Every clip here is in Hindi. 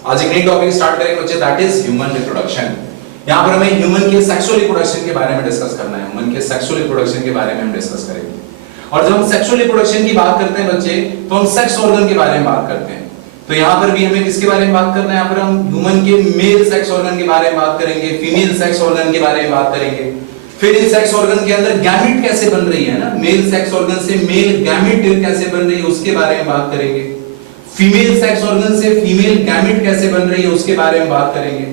आज एक नई टॉपिक स्टार्ट करेंगे बच्चे, दैट इज ह्यूमन रिप्रोडक्शन। यहाँ पर हमें ह्यूमन के सेक्सुअल रिप्रोडक्शन के बारे में डिस्कस करना है। ह्यूमन के सेक्सुअल रिप्रोडक्शन के बारे में हम डिस्कस करेंगे। और जब हम सेक्सुअल रिप्रोडक्शन की बात करते हैं बच्चे, तो हम सेक्स ऑर्गन के बारे में बात करते हैं। तो यहाँ पर भी हमें किसके बारे में बात करना है? यहाँ पर हम ह्यूमन के मेल सेक्स ऑर्गन के बारे में बात करेंगे, फीमेल सेक्स ऑर्गन के बारे में बात करेंगे। फिर इन सेक्स ऑर्गन के अंदर गैमेट कैसे बन रही है ना, मेल सेक्स ऑर्गन से मेल गैमेट कैसे बन रही है उसके बारे में बात करेंगे। फीमेल सेक्स ऑर्गन से फीमेल गैमेट कैसे बन रही है उसके बारे में बात करेंगे।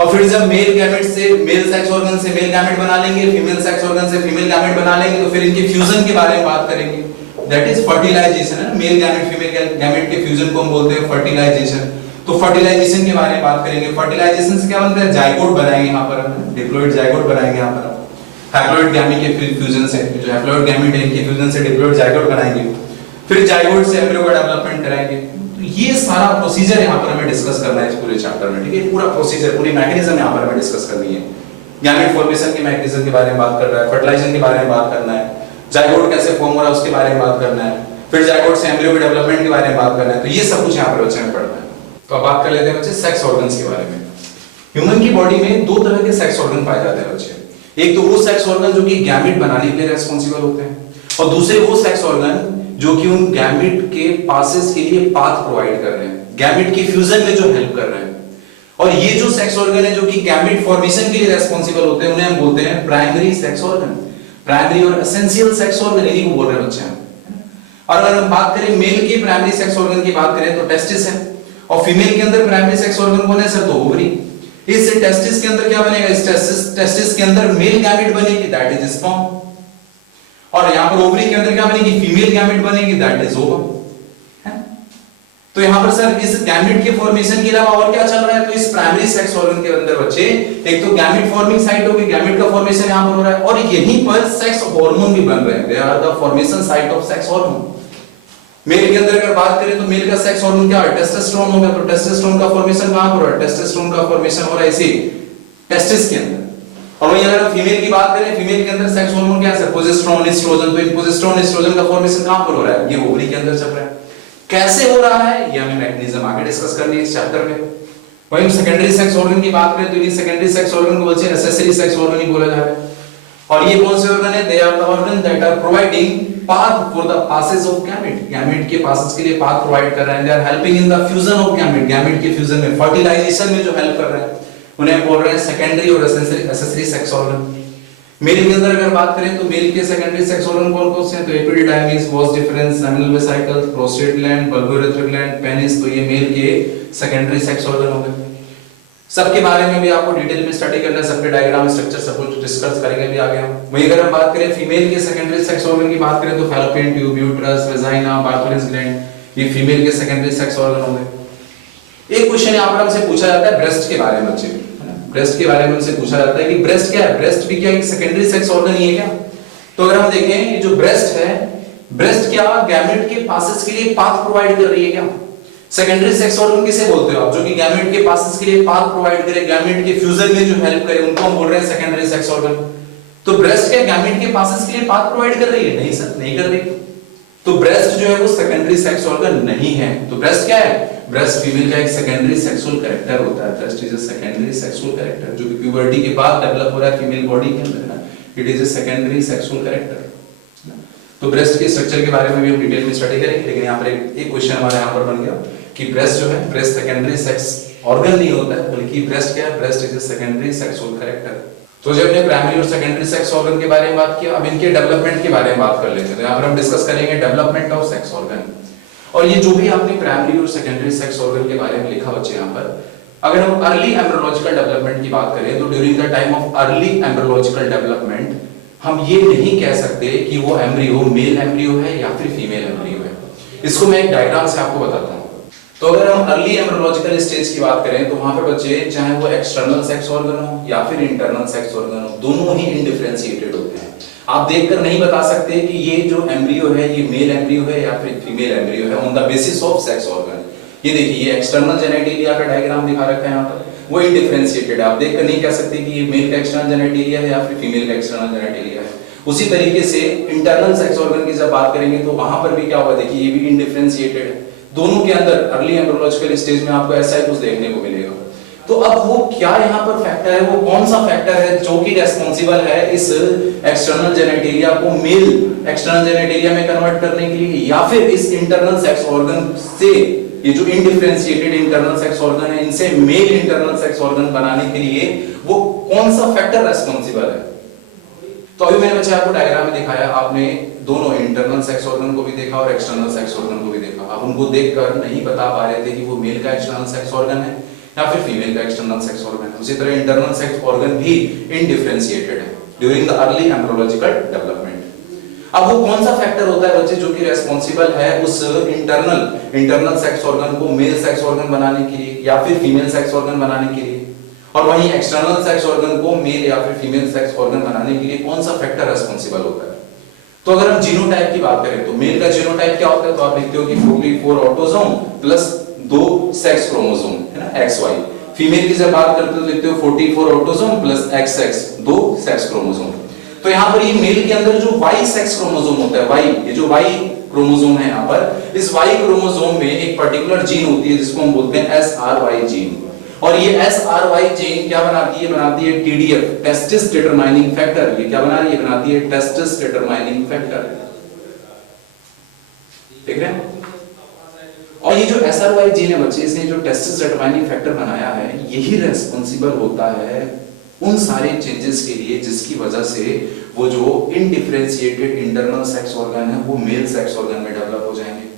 और फिर जब मेल गैमेट से मेल सेक्स ऑर्गन से मेल गैमेट बना लेंगे, फीमेल सेक्स ऑर्गन से फीमेल गैमेट बना लेंगे, तो फिर इनके फ्यूजन के बारे में बात करेंगे। दैट इज फर्टिलाइजेशन है ना, मेल गैमेट फीमेल गैमेट के फ्यूजन को हम बोलते हैं फर्टिलाइजेशन। तो फर्टिलाइजेशन के बारे में बात करेंगे। फर्टिलाइजेशन से क्या बनता है? जाइगोट बनाएंगे यहाँ पर हम, डिप्लॉइड जाइगोट बनाएंगे यहाँ पर। हैप्लॉइड गैमीट के फ्यूजन से, जो हैप्लॉइड गैमीट है इनके फ्यूजन से डिप्लॉइड जाइगोट बनाएंगे। फिर जाइगोट से एम्ब्रियो का डेवलपमेंट कराएंगे। तो ये सारा प्रोसीजर यहाँ पर हमें डिस्कस करना है इस पूरे चैप्टर में, ठीक है? पूरा प्रोसीजर, पूरी मैकेनिज्म यहाँ पर हमें डिस्कस करनी है। गैमेट फॉर्मेशन के मैकेनिज्म के बारे में बात कर रहा है, फर्टिलाइजेशन के बारे में बात करना है, जाइगोट कैसे फॉर्म हो रहा है उसके बारे में बात करना है, फिर जाइगोट से एम्ब्रियो के डेवलपमेंट के बारे में बात करना है। तो ये सब कुछ यहाँ पर बच्चे में पढ़ना है। तो अब बात कर लेते हैं बच्चे सेक्स ऑर्गन्स के बारे में। ह्यूमन की बॉडी में दो तरह के सेक्स ऑर्गन पाए जाते हैं बच्चे। एक तो वो सेक्स ऑर्गन जो कि गैमेट बनाने के लिए रेस्पॉन्सिबल होते हैं, और दूसरे वो सेक्स ऑर्गन जो कि उन गैमेट के पासेस के लिए पाथ प्रोवाइड कर रहे हैं, गैमेट के फ्यूजन में जो हेल्प कर रहे हैं। और ये जो सेक्स ऑर्गन है जो कि गैमेट फॉर्मेशन के लिए रेस्पॉन्सिबल होते हैं, उन्हें हम बोलते हैं प्राइमरी सेक्स ऑर्गन। प्राइमरी और एसेंशियल सेक्स ऑर्गन इन्हीं को बोल रहे हैं बच्चे हम। और अगर हम बात करें मेल की प्राइमरी सेक्स ऑर्गन की बात करें तो टेस्टिस है, और फीमेल के अंदर प्राइमरी सेक्स ऑर्गन कौन है सर? तो ओवरी। इस टेस्टिस के अंदर क्या बनेगा? इस टेस्टिस के अंदर मेल गैमेट बनेगी, दैट इज स्पर्म। और यहां पर ओवरी के अंदर क्या बनेगी? फीमेल गैमेट बनेगी, दैट इज ओवम। तो यहां पर सर इस गैमेट के फॉर्मेशन के अलावा और क्या चल रहा है? तो इस प्राइमरी सेक्स ऑर्गन के अंदर बच्चे एक तो गैमेट फॉर्मिंग साइट होगी, गैमेट का फॉर्मेशन यहां पर हो रहा है, और यहीं पर सेक्स हार्मोन भी बन रहे हैं। They are the formation site of sex hormone. Male के अंदर अगर बात करें तो मेल का सेक्स हार्मोन क्या है? टेस्टोस्टेरोन होगा। तो टेस्टोस्टेरोन का फॉर्मेशन कहां पर हो रहा है? टेस्टोस्टेरोन का फॉर्मेशन हो रहा है इसी टेस्टिस के अंदर। और वहीं अगर हम फीमेल की बात करें, फीमेल के अंदर सेक्स हार्मोन क्या है सर? Progesterone, estrogen. तो इन प्रोजेस्टेरोन एस्ट्रोजन का फॉर्मेशन कहां पर हो रहा है? ये ओवरी के अंदर चल रहा है। कैसे हो रहा है ये हमें मैकेनिज्म आगे डिस्कस करनी है इस चैप्टर में। वहीं सेकेंडरी सेक्स ऑर्गन की बात करें तो ये सेकेंडरी सेक्स ऑर्गन को बच्चे एक्सेसरी सेक्स ऑर्गन ही बोला जा रहा है। और ये कौन से ऑर्गन है? They are the organ that are providing path for the passes of gamete, gamete के passes के लिए path provide कर रहे हैं। they are helping in the fusion of gamete, gamete के fusion में, fertilization में जो help कर रहे हैं उन्हें बोल रहे हैं secondary और accessory sex organ। मेल के अंदर अगर बात करें तो मेल के secondary sex organ कौन कौन से हैं? तो epididymis, vas deferens, seminal vesicles, prostate gland, bulbourethral gland, penis। तो ये मेल के secondary sex organ हो गए। सबके बारे में भी आपको डिटेल में स्टडी करना है, सबके डायग्राम स्ट्रक्चर सब कुछ डिस्कस करेंगे भी आगे हम। वहीं अगर हम बात करें फीमेल के सेकेंडरी सेक्स ऑर्गन की बात करें तो fallopian tube, uterus, vagina, Bartholin's gland, ये फीमेल के सेकेंडरी सेक्स ऑर्गन होंगे। एक क्वेश्चन यहां पर हमसे पूछा जाता है ब्रेस्ट के बारे में बच्चे, ब्रेस्ट के बारे में हमसे पूछा जाता है कि ब्रेस्ट क्या है? ब्रेस्ट भी क्या एक सेकेंडरी सेक्स ऑर्गन ही है क्या? तो अगर हम देखें ये जो ब्रेस्ट है, ब्रेस्ट क्या गैमेट के पासेस के लिए पाथ प्रोवाइड कर रही है क्या? सेकेंडरी सेक्स ऑर्गन किसे बोलते हो आप? जो कि गैमेट के पासेस के लिए पाथ प्रोवाइड करे, गैमेट के फ्यूजन में जो हेल्प करे, उनको हम बोल रहे हैं सेकेंडरी सेक्स ऑर्गन। तो ब्रेस्ट क्या गैमेट के पासेस के लिए पाथ प्रोवाइड कर रही है? नहीं सर, नहीं कर रही। तो ब्रेस्ट जो है वो सेकेंडरी सेक्स ऑर्गन नहीं है। तो ब्रेस्ट क्या है? ब्रेस्ट फीमेल का एक सेकेंडरी सेक्सुअल कैरेक्टर होता है। Breast is a secondary sexual character जो कि प्यूबर्टी के बाद डेवलप हो रहा है फीमेल बॉडी के अंदर ना। It is a secondary sexual character. तो ब्रेस्ट के स्ट्रक्चर के बारे में भी हम डिटेल में स्टडी करेंगे, लेकिन यहाँ पर एक क्वेश्चन हमारे यहाँ पर बन गया कि ब्रेस्ट जो है, ब्रेस्ट सेकेंडरी सेक्स ऑर्गन नहीं होता है, बल्कि ब्रेस्ट क्या है? Breast is a secondary sexual character. तो जब हमने प्राइमरी और सेकेंडरी सेक्स ऑर्गन के बारे में बात किया, अब इनके डेवलपमेंट के बारे में बात कर लेते हैं। तो यहाँ पर हम डिस्कस करेंगे डेवलपमेंट ऑफ सेक्स ऑर्गन। और ये जो भी आपने प्राइमरी और सेकेंडरी सेक्स ऑर्गन के बारे में लिखा बच्चे, यहाँ पर अगर हम अर्ली एम्ब्रियोलॉजिकल डेवलपमेंट की बात करें तो during the time of early embryological development हम ये नहीं कह सकते कि वो एम्ब्रियो मेल एम्ब्रियो है या फिर फीमेल एम्ब्रियो है। इसको मैं एक डायग्राम से आपको बताता हूँ। तो अगर हम अर्ली एम्ब्रियोलॉजिकल स्टेज की बात करें तो वहां पर बच्चे चाहे वो एक्सटर्नल सेक्स ऑर्गन हो या फिर इंटरनल सेक्स ऑर्गन हो, दोनों ही इनडिफरेंशिएटेड होते हैं। आप देखकर नहीं बता सकते कि ये जो एम्ब्रियो है ये मेल एम्ब्रियो है या फिर फीमेल एम्ब्रियो है on the basis of sex organ. ये देखिए ये एक्सटर्नल जेनेटिलिया का डायग्राम दिखा रखा है यहाँ पर, वो इनडिफरेंशिएटेड है। आप देखकर नहीं कह सकते कि ये मेल का एक्सटर्नल जेनेटिलिया है या फिर फीमेल का एक्सटर्नल जेनेटिलिया है। उसी तरीके से इंटरनल सेक्स ऑर्गन की जब बात करेंगे तो वहां पर भी क्या होगा, देखिए ये भी इनडिफरेंशिएटेड है। दोनों के अंदर अर्ली एम्ब्रियोलॉजिकल स्टेज में आपको ऐसा ही कुछ देखने को मिलेगा। तो अब वो क्या यहाँ पर फैक्टर है, वो कौन सा फैक्टर है जो कि रेस्पॉन्सिबल है इस एक्सटर्नल जेनेटेरिया को मेल एक्सटर्नल जेनेटेरिया में कन्वर्ट करने के लिए, या फिर इस इंटरनल सेक्स ऑर्गन से, ये जो इनडिफरेंशिएटेड इंटरनल सेक्स ऑर्गन है, इनसे मेल इंटरनल सेक्स ऑर्गन बनाने के लिए वो कौन सा फैक्टर रेस्पॉन्सिबल है। तो अभी मैंने बच्चे आपको डायग्राम में दिखाया, आपने दोनों इंटरनल सेक्स ऑर्गन को भी देखा और एक्सटर्नल सेक्स ऑर्गन को भी देखा। आप उनको देखकर नहीं बता पा रहे थे कि वो मेल का एक्सटर्नल सेक्स ऑर्गन है या फिर फीमेल का एक्सटर्नल सेक्स ऑर्गन है। उसी तरह इंटरनल सेक्स ऑर्गन भी इनडिफरेंशिएटेड है during the early embryological development. अब वो कौन सा फैक्टर होता है बच्चे जो कि रेस्पॉन्सिबल है उस इंटरनल सेक्स ऑर्गन को मेल सेक्स ऑर्गन बनाने के लिए या फिर फीमेल सेक्स ऑर्गन बनाने के लिए, और वहीं एक्सटर्नल सेक्स ऑर्गन को मेल या फिर फीमेल सेक्स ऑर्गन बनाने के लिए कौन सा फैक्टर रेस्पॉन्सिबल होता है। तो अगर हम जीनोटाइप की बात करें तो मेल का जीनोटाइप क्या होता है, तो आप लिखते हो कि 44 ऑटोसोम प्लस 2 सेक्स क्रोमोसोम है ना, XY। फीमेल की जब बात करते हो लिखते हो 44 autosome plus XX 2 sex chromosome. तो यहाँ पर ये मेल के अंदर जो Y सेक्स क्रोमोसोम होता है, Y, ये जो Y क्रोमोसोम है यहाँ पर, इस Y क्रोमोसोम में एक पर्टिकुलर जीन होती है जिसको हम बोलते हैं SRY जीन। और ये SRY जीन क्या बनाती है, बनाती है TDF टेस्टिस डिटरमाइनिंग फैक्टर। ये क्या बना रही है, बनाती है टेस्टिस डिटरमाइनिंग फैक्टर। देख रहे हैं। और ये जो SRY जीन है बच्चे, इसने जो टेस्टिस डिटरमाइनिंग फैक्टर बनाया है, यही रेस्पॉन्सिबल होता है उन सारे चेंजेस के लिए जिसकी वजह से वो जो इनडिफरेंशिएटेड इंटरनल सेक्स ऑर्गन है वो मेल सेक्स ऑर्गन में डेवलप हो जाएंगे।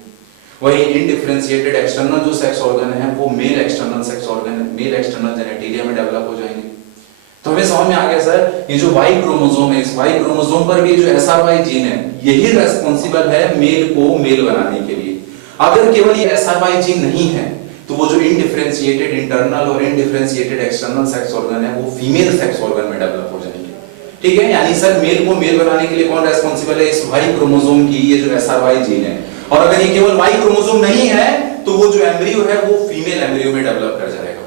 वही इनडिफरेंशिएटेड एक्सटर्नल जो सेक्स ऑर्गन है वो male external sex organ, male external genitalia में डेवलप हो जाएंगे। तो हमें समझ में आ गया सर, ये जो Y क्रोमोसोम है, इस Y क्रोमोसोम पर भी जो SRY जीन है यही रेस्पॉन्सिबल है मेल को मेल बनाने के लिए। अगर केवल ये SRY जीन नहीं है तो वो जो इनडिफरेंशिएटेड इंटरनल और इनडिफरेंशिएटेड एक्सटर्नल सेक्स ऑर्गन है वो फीमेल सेक्स ऑर्गन में डेवलप हो जाएंगे। ठीक है, यानी सर मेल को मेल बनाने के लिए कौन रेस्पॉन्सिबल है, इस Y क्रोमोसोम की ये जो SRY जीन है। और अगर ये केवल Y क्रोमोसोम नहीं है तो वो जो एम्ब्रियो है वो फीमेल एम्ब्रियो में डेवलप कर जाएगा।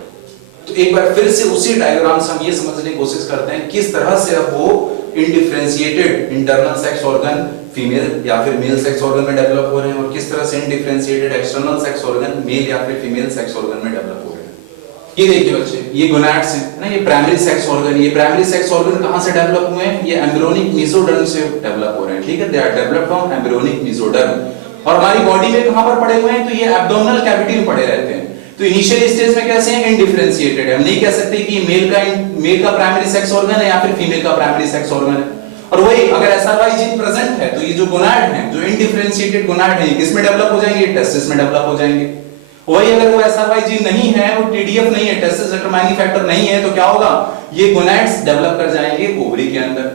तो एक बार फिर से उसी डायग्राम से हम ये समझने की कोशिश करते हैं किस तरह से अब वो इनडिफरेंशिएटेड इंटरनल सेक्स ऑर्गन फीमेल या फिर मेल सेक्स ऑर्गन में डेवलप हो रहे हैं और किस तरह से इनडिफरेंशिएटेड एक्सटर्नल सेक्स ऑर्गन मेल या फिर फीमेल सेक्स ऑर्गन में डेवलप हो रहे हैं। ये देखिए बच्चे, ये गोनाड्स है ना, ये प्राइमरी सेक्स ऑर्गन। ये प्राइमरी सेक्स ऑर्गन कहां से डेवलप हुए हैं, ये एम्ब्रियोनिक मेसोडर्म से डेवलप हो रहे हैं। ठीक है, they are developed from embryonic mesoderm. और हमारी बॉडी में कहां पर पड़े हुए हैं, तो ये एब्डोमिनल कैविटी में पड़े रहते हैं। तो इनिशियल स्टेज में कैसे हैं, इनडिफरेंशिएटेड है। हम नहीं कह सकते कि मेल का प्राइमरी सेक्स ऑर्गन है या फिर फीमेल का प्राइमरी सेक्स ऑर्गन है। और वही अगर SRY जीन प्रेजेंट है तो ये जो गोनाड है, जो इनडिफरेंशिएटेड गोनाड है, ये किस में डेवलप हो जाएंगे, टेस्टिस में डेवलप हो जाएंगे। वही अगर वो SRY जीन नहीं है, वो TDF नहीं है, टेस्टिस डिटरमाइनिंग फैक्टर नहीं है, तो क्या होगा, ये गोनाड्स डेवलप कर जाएंगे ओवरी के अंदर।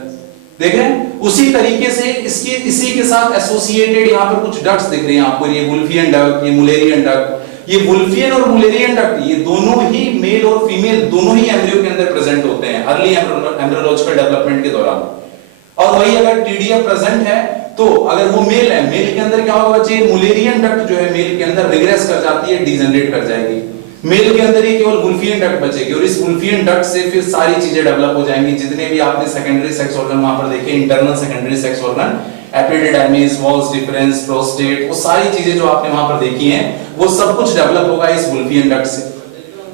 देख रहे हैं, उसी तरीके से इसी के साथ एसोसिएटेड यहाँ पर कुछ डक्ट्स दिख रहे हैं आपको, ये वुल्फियन डक्ट, ये मुलेरियन डक्ट। ये वुल्फियन और मुलेरियन डक्ट ये दोनों ही मेल और फीमेल दोनों ही एम्ब्रियो के अंदर प्रेजेंट होते हैं अर्ली एम्ब्रियोलॉजिकल डेवलपमेंट के दौरान। और वही अगर TDF प्रेजेंट है तो अगर वो मेल है, मेल के अंदर क्या होगा बच्चे, मुलेरियन डक्ट जो है मेल के अंदर रिग्रेस कर जाती है, डीजनरेट कर जाएगी। मेल के अंदर ही केवल वुल्फियन डक्ट बचेगी और इस वुल्फियन डक्ट से फिर सारी चीजें डेवलप हो जाएंगी। जितने भी आपने सेकेंडरी सेक्स ऑर्गन वहां पर देखे, internal secondary sex organ, epididymis, vas deferens, prostate, वो सारी चीजें जो आपने वहां पर देखी हैं वो सब कुछ डेवलप होगा इस वुल्फियन डक्ट से।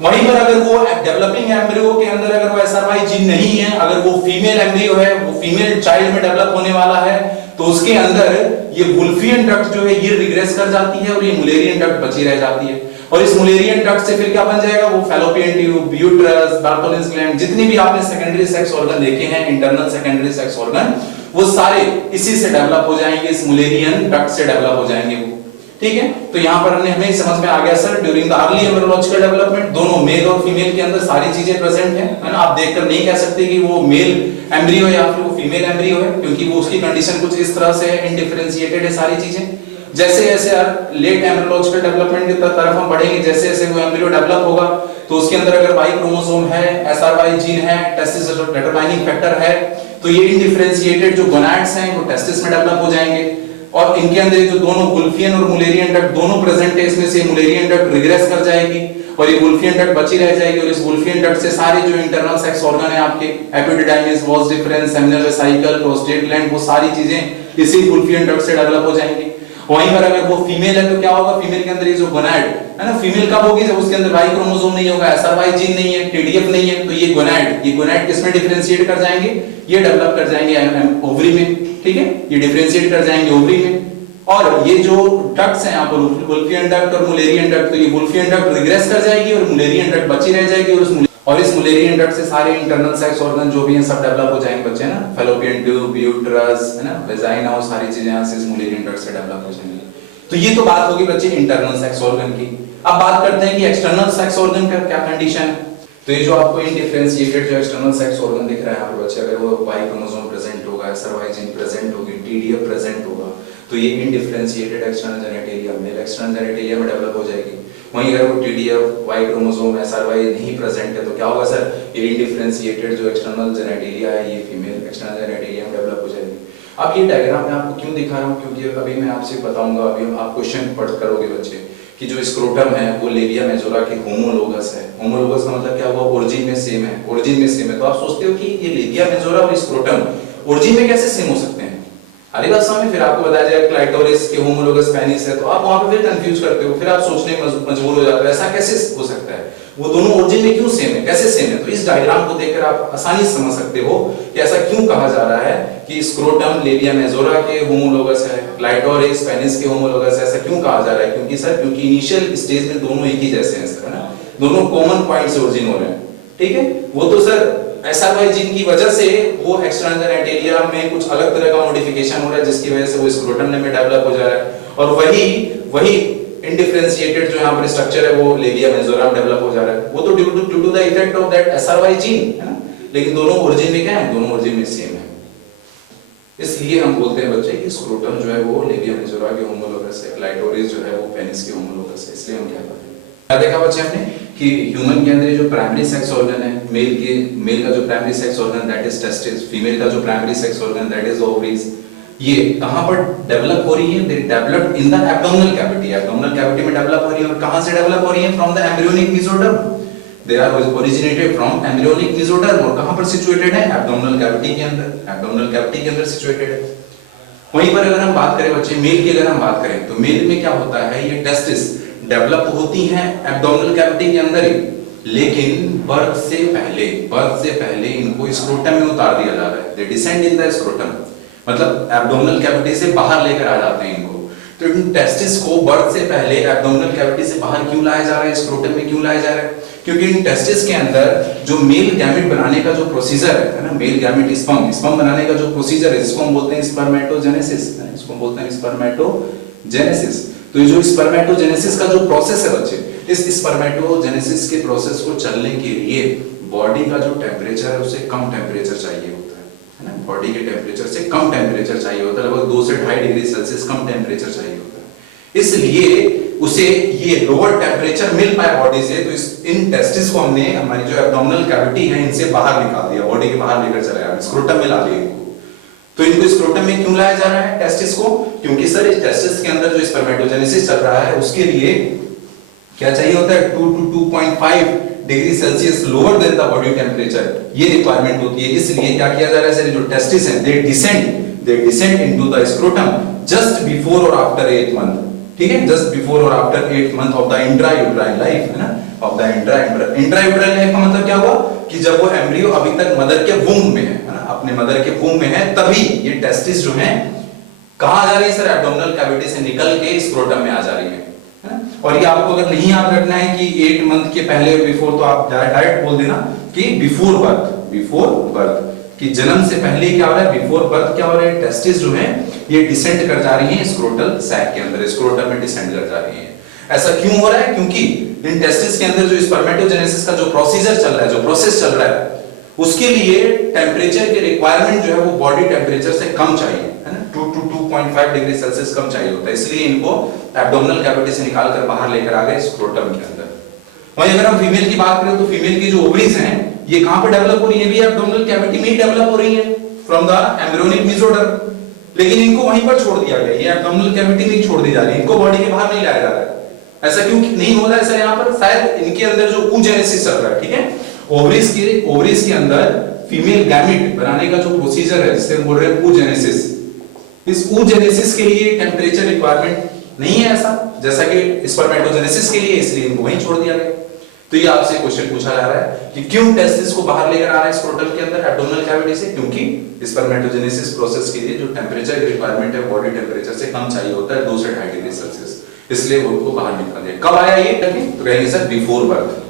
वहीं पर अगर वो डेवलपिंग एम्ब्रियो के अंदर अगर वो SRY जीन नहीं है, अगर वो फीमेल एम्ब्रियो है, वो फीमेल चाइल्ड में डेवलप होने वाला है, तो उसके अंदर ये वुल्फियन डक्ट जो है ये रिग्रेस कर जाती है और ये मुलेरियन डक्ट बची रह जाती है। और इस मुलेरियन डक्ट से फिर क्या बन जाएगा, वो फैलोपियन ट्यूब, यूट्रस, बार्टोलिन्स ग्लैंड, जितने भी आपने सेकेंडरी सेक्स ऑर्गन देखे हैं, इंटरनल सेकेंडरी सेक्स ऑर्गन, वो सारे इसी से डेवलप हो जाएंगे, इस मुलेरियन डक्ट से डेवलप हो जाएंगे वो। ठीक है, तो यहाँ पर हमें समझ में आ गया sir, during the early embryological development दोनों मेल और फीमेल के अंदर सारी चीजें प्रेजेंट है ना। आप देखकर नहीं कह सकते कि वो मेल एम्ब्रियो है या फिर वो फीमेल एम्ब्रियो है, क्योंकि वो उसकी कंडीशन कुछ इस तरह से है, इनडिफरेंशिएटेड है सारी चीजें। जैसे जैसे लेट एम्ब्रियोलॉजिकल डेवलपमेंट की तरफ हम बढ़ेंगे, जैसे जैसे वो एम्ब्रियो डेवलप होगा तो उसके अंदर अगर Y क्रोमोसोम है, SRY जीन है, टेस्टिस डिटरमाइनिंग फैक्टर है, तो ये इनडिफरेंशिएटेड जो गोनाड्स हैं वो टेस्टिस में डेवलप हो जाएंगे। और इनके अंदर जो दोनों वुल्फियन और मुलेरियन डक्ट दोनों प्रेजेंट है, इसमें से मुलेरियन डक्ट रिग्रेस कर जाएगी और ये वुल्फियन डक्ट बची रह जाएगी। और इस वुल्फियन डक्ट से सारे जो इंटरनल सेक्स ऑर्गन है आपके, epididymis, vas deferens, seminal vesicle, prostate gland, वो सारी चीजें इसी वुल्फियन डक्ट से डेवलप हो जाएंगी। वहीं पर अगर वो फीमेल है तो क्या होगा, फीमेल के अंदर ये जो गोनाड है ना, फीमेल कब होगी, जब उसके अंदर वाई क्रोमोसोम नहीं होगा, एसआरवाई जीन नहीं है, टीडीएफ नहीं है, तो ये गोनाड किसमें डिफरेंशिएट कर जाएंगे, ये डेवलप कर जाएंगे ओवरी में, ठीक है, ये डिफरेंशिएट कर जाएंगे ओवरी में। और ये जो डक्ट्स हैं यहाँ पर वुल्फियन डक्ट और मुलेरियन डक्ट, तो ये वुल्फियन डक्ट रिग्रेस कर जाएगी और मुलेरियन डक्ट बची रह जाएगी, और इस मुलेरियन डक्ट से सारे इंटरनल सेक्स ऑर्गन जो भी हैं सब डेवलप हो जाएंगे बच्चे ना, फैलोपियन ट्यूब, यूट्रस है ना, वेजाइना, वो सारी चीजें यहाँ से इस मुलेरियन डक्ट से डेवलप हो जाएंगी। तो ये तो बात होगी बच्चे इंटरनल सेक्स ऑर्गन की। अब बात करते हैं कि एक्सटर्नल सेक्स ऑर्गन का क्या कंडीशन है। तो ये जो आपको इनडिफरेंशिएटेड जो एक्सटर्नल सेक्स ऑर्गन दिख रहा है यहाँ पर बच्चे, अगर वो वाई क्रोमोसोम प्रेजेंट होगा, एसआरवाई जीन प्रेजेंट होगी, टीडीएफ प्रेजेंट होगा, तो ये undifferentiated external genitalia, male external genitalia में डेवलप हो जाएगी। वहीं अगर वो टीडीएफ, वाई क्रोमोसोम, एसआरवाई नहीं प्रेजेंट है तो क्या होगा सर, ये इनडिफरेंशिएटेड जो एक्सटर्नल जेनिटेलिया है ये फीमेल एक्सटर्नल जेनिटेलिया में डेवलप हो जाएगी। अब ये डायग्राम मैं आपको क्यों दिखा रहा हूँ, क्योंकि अभी मैं आपसे बताऊंगा, अभी आप क्वेश्चन पढ़ करोगे बच्चे कि जो स्क्रोटम है वो लेबिया मेजोरा के होमोलोगस है। होमोलोगस का मतलब क्या हुआ, ओरिजिन में सेम है, ओरिजिन में सेम है। तो आप सोचते हो कि ये लेबिया मेजोरा और स्क्रोटम ओरिजिन में कैसे सेम हो सकते हैं, अरे बात समझ, फिर आपको बताया जाएगा क्लाइटोरिस के होमोलोगस पेनिस है, तो आप वहां पे फिर कंफ्यूज करते हो, फिर आप सोचने में मजबूर हो जाते हो ऐसा कैसे हो सकता है, वो दोनों ओरिजिन में क्यों सेम है, कैसे सेम है। तो इस डायग्राम को देखकर आप आसानी से समझ सकते हो कि ऐसा क्यों कहा जा रहा है कि स्क्रोटम लेबिया मेजोरा के होमोलोगस है, क्लाइटोरिस पेनिस के होमोलोगस है, ऐसा क्यों कहा जा रहा है, क्योंकि सर क्योंकि इनिशियल स्टेज में दोनों एक ही जैसे हैं सर, है ना, दोनों कॉमन पॉइंट से ओरिजिन हो रहे हैं, ठीक है। वो तो सर एसआरवाई जीन की वजह से वो एक्सटर्नल जेनिटेलिया में कुछ अलग तरह का मॉडिफिकेशन हो रहा है जिसकी वजह से वो स्क्रोटम में डेवलप हो जा रहा है, और वही इनडिफरेंशिएटेड जो यहाँ पर स्ट्रक्चर है वो लेबिया मेजोरा में डेवलप हो जा रहा है। वो तो due to the effect of that SRY gene, है ना, लेकिन दोनों ओरिजिन में क्या है, दोनों ओरिजिन में सेम है। इसलिए हम बोलते हैं बच्चे कि स्क्रोटम जो है वो लेबिया मेजोरा के होमोलोगस है, क्लाइटोरिस जो है वो पेनिस के होमोलोगस है, इसलिए हम कहते हैं। क्या देखा बच्चे हमने कि ह्यूमन के अंदर जो प्राइमरी सेक्स ऑर्गन है, मेल का जो primary sex organ that is testis, female का जो primary sex organ that is ovaries, ये कहां पर डेवलप हो रही है, they developed in the abdominal cavity, abdominal cavity में डेवलप हो रही है। और कहां से डेवलप हो रही है, from the embryonic mesoderm, they are originated from embryonic mesoderm, और कहां पर सिचुएटेड है, एब्डोमिनल कैविटी के अंदर, एब्डोमिनल कैविटी के अंदर सिचुएटेड है। वहीं पर अगर हम बात करें बच्चे मेल की, अगर हम बात करें तो मेल में क्या होता है, ये टेस्टिस डेवलप होती हैं एब्डोमिनल कैविटी के अंदर ही, लेकिन बर्थ से पहले इनको स्क्रोटम में उतार दिया जा रहा है, दे डिसेंड इन द स्क्रोटम, मतलब एब्डोमिनल कैविटी से बाहर लेकर आ जाते हैं इनको। तो इन टेस्टिस को बर्थ से पहले एब्डोमिनल कैविटी से बाहर क्यों लाया जा रहा है, स्क्रोटम में क्यों लाया जा रहा है, क्योंकि इन टेस्टिस के अंदर जो मेल गैमेट बनाने का जो प्रोसीजर है ना, मेल गैमेट स्पर्म बनाने का जो प्रोसीजर है, इसको हम बोलते हैं स्पर्मेटोजेनेसिस, इसको बोलते हैं स्पर्मेटोजेनेसिस। तो ये जो स्पर्मेटोजेनेसिस का जो प्रोसेस है बच्चे, इस स्पर्मेटोजेनेसिस के प्रोसेस को चलने के लिए बॉडी का जो टेम्परेचर है उससे कम टेम्परेचर चाहिए होता है ना, बॉडी के टेम्परेचर से कम टेम्परेचर चाहिए होता है, लगभग 2 से 2.5 डिग्री सेल्सियस कम टेम्परेचर चाहिए होता है, इसलिए उसे ये लोअर टेम्परेचर मिल पाए बॉडी से। तो इन टेस्टिस को हमने हमारी जो एब्डोमिनल कैविटी है इनसे बाहर निकाल दिया, बॉडी के बाहर लेकर चला गया, स्क्रोटम में ला दिया इनको। तो इनको स्क्रोटम में क्यों लाया जा रहा है टेस्टिस को, क्योंकि सर इस टेस्टिस के अंदर जो स्पर्मेटोजेनेसिस चल रहा है उसके लिए क्या चाहिए होता है, 2 to 2.5 degree Celsius lower than the body temperature, ये रिक्वायरमेंट होती है। इसलिए क्या किया जा रहा है सर, जो टेस्टिस है दे descend into the scrotum just before और आफ्टर 8th मंथ, ठीक है, जस्ट बिफोर और after 8th month of the intrauterine life, है ना, ऑफ द इंट्रायूट्राइन लाइफ का मतलब क्या हुआ कि जब वो एम्ब्रियो अभी तक मदर के वूम्ब में है ना, अपने मदर के वूम्ब में है, तभी ये टेस्टिस जो है कहां जा रही है सर, एब्डोमिनल कैविटी से निकल के स्क्रोटम में आ जा रही है। और ये आपको अगर नहीं याद रखना है कि 8 मंथ के पहले बिफोर, तो आप डायरेक्ट बोल देना कि बिफोर बर्थ, कि जन्म से पहले क्या हो रहा है, बिफोर बर्थ क्या हो रहा है, टेस्टिस जो है ये डिसेंड कर जा रही हैं स्क्रोटल सैक के अंदर, स्क्रोटम में डिसेंड कर जा रही हैं। ऐसा क्यों हो रहा है, क्योंकि इन टेस्टिस के अंदर जो स्पर्मेटोजेनेसिस का जो प्रोसीजर चल रहा है, जो प्रोसेस चल रहा है, उसके लिए टेम्परेचर के रिक्वायरमेंट जो है वो बॉडी टेम्परेचर से कम चाहिए, है ना, 2 to 2.5 डिग्री सेल्सियस कम चाहिए होता है, इसलिए इनको एब्डोमिनल कैविटी से निकालकर बाहर लेकर आ गए स्क्रोटम के अंदर। वहीं अगर हम फीमेल की बात करें तो फीमेल की जो ओवरीज हैं ये कहां पर डेवलप हो रही है, भी एब्डोमिनल कैविटी में ही डेवलप हो रही है फ्रॉम द एम्ब्रियोनिक मेसोडर्म, लेकिन इनको वहीं पर छोड़ दिया गया, ये एब्डोमिनल कैविटी में ही छोड़ दी जा रही है, इनको बॉडी के बाहर नहीं लाया जा रहा है। ऐसा क्यों नहीं हो रहा है सर, यहाँ पर शायद इनके अंदर जो oogenesis चल रहा है, ठीक है, ओवरीज के अंदर फीमेल गैमेट बनाने का जो प्रोसीजर है जिसे हम बोल रहे हैं oogenesis, इस oogenesis के लिए टेम्परेचर रिक्वायरमेंट नहीं है ऐसा, जैसा कि स्पर्मेटोजेनेसिस के लिए, इसलिए इनको वहीं छोड़ दिया गया। तो ये आपसे क्वेश्चन पूछा जा रहा है कि क्यों टेस्टिस को बाहर लेकर आ रहा है स्क्रोटल के अंदर एब्डोमिनल कैविटी से, क्योंकि स्पर्मेटोजेनेसिस प्रोसेस के लिए जो टेम्परेचर की रिक्वायरमेंट है बॉडी टेम्परेचर से कम चाहिए होता है, 2 से 2.5 डिग्री सेल्सियस, इसलिए वो उनको बाहर निकाल दिया। कब आया ये? तो कहेंगे सर बिफोर बर्थ।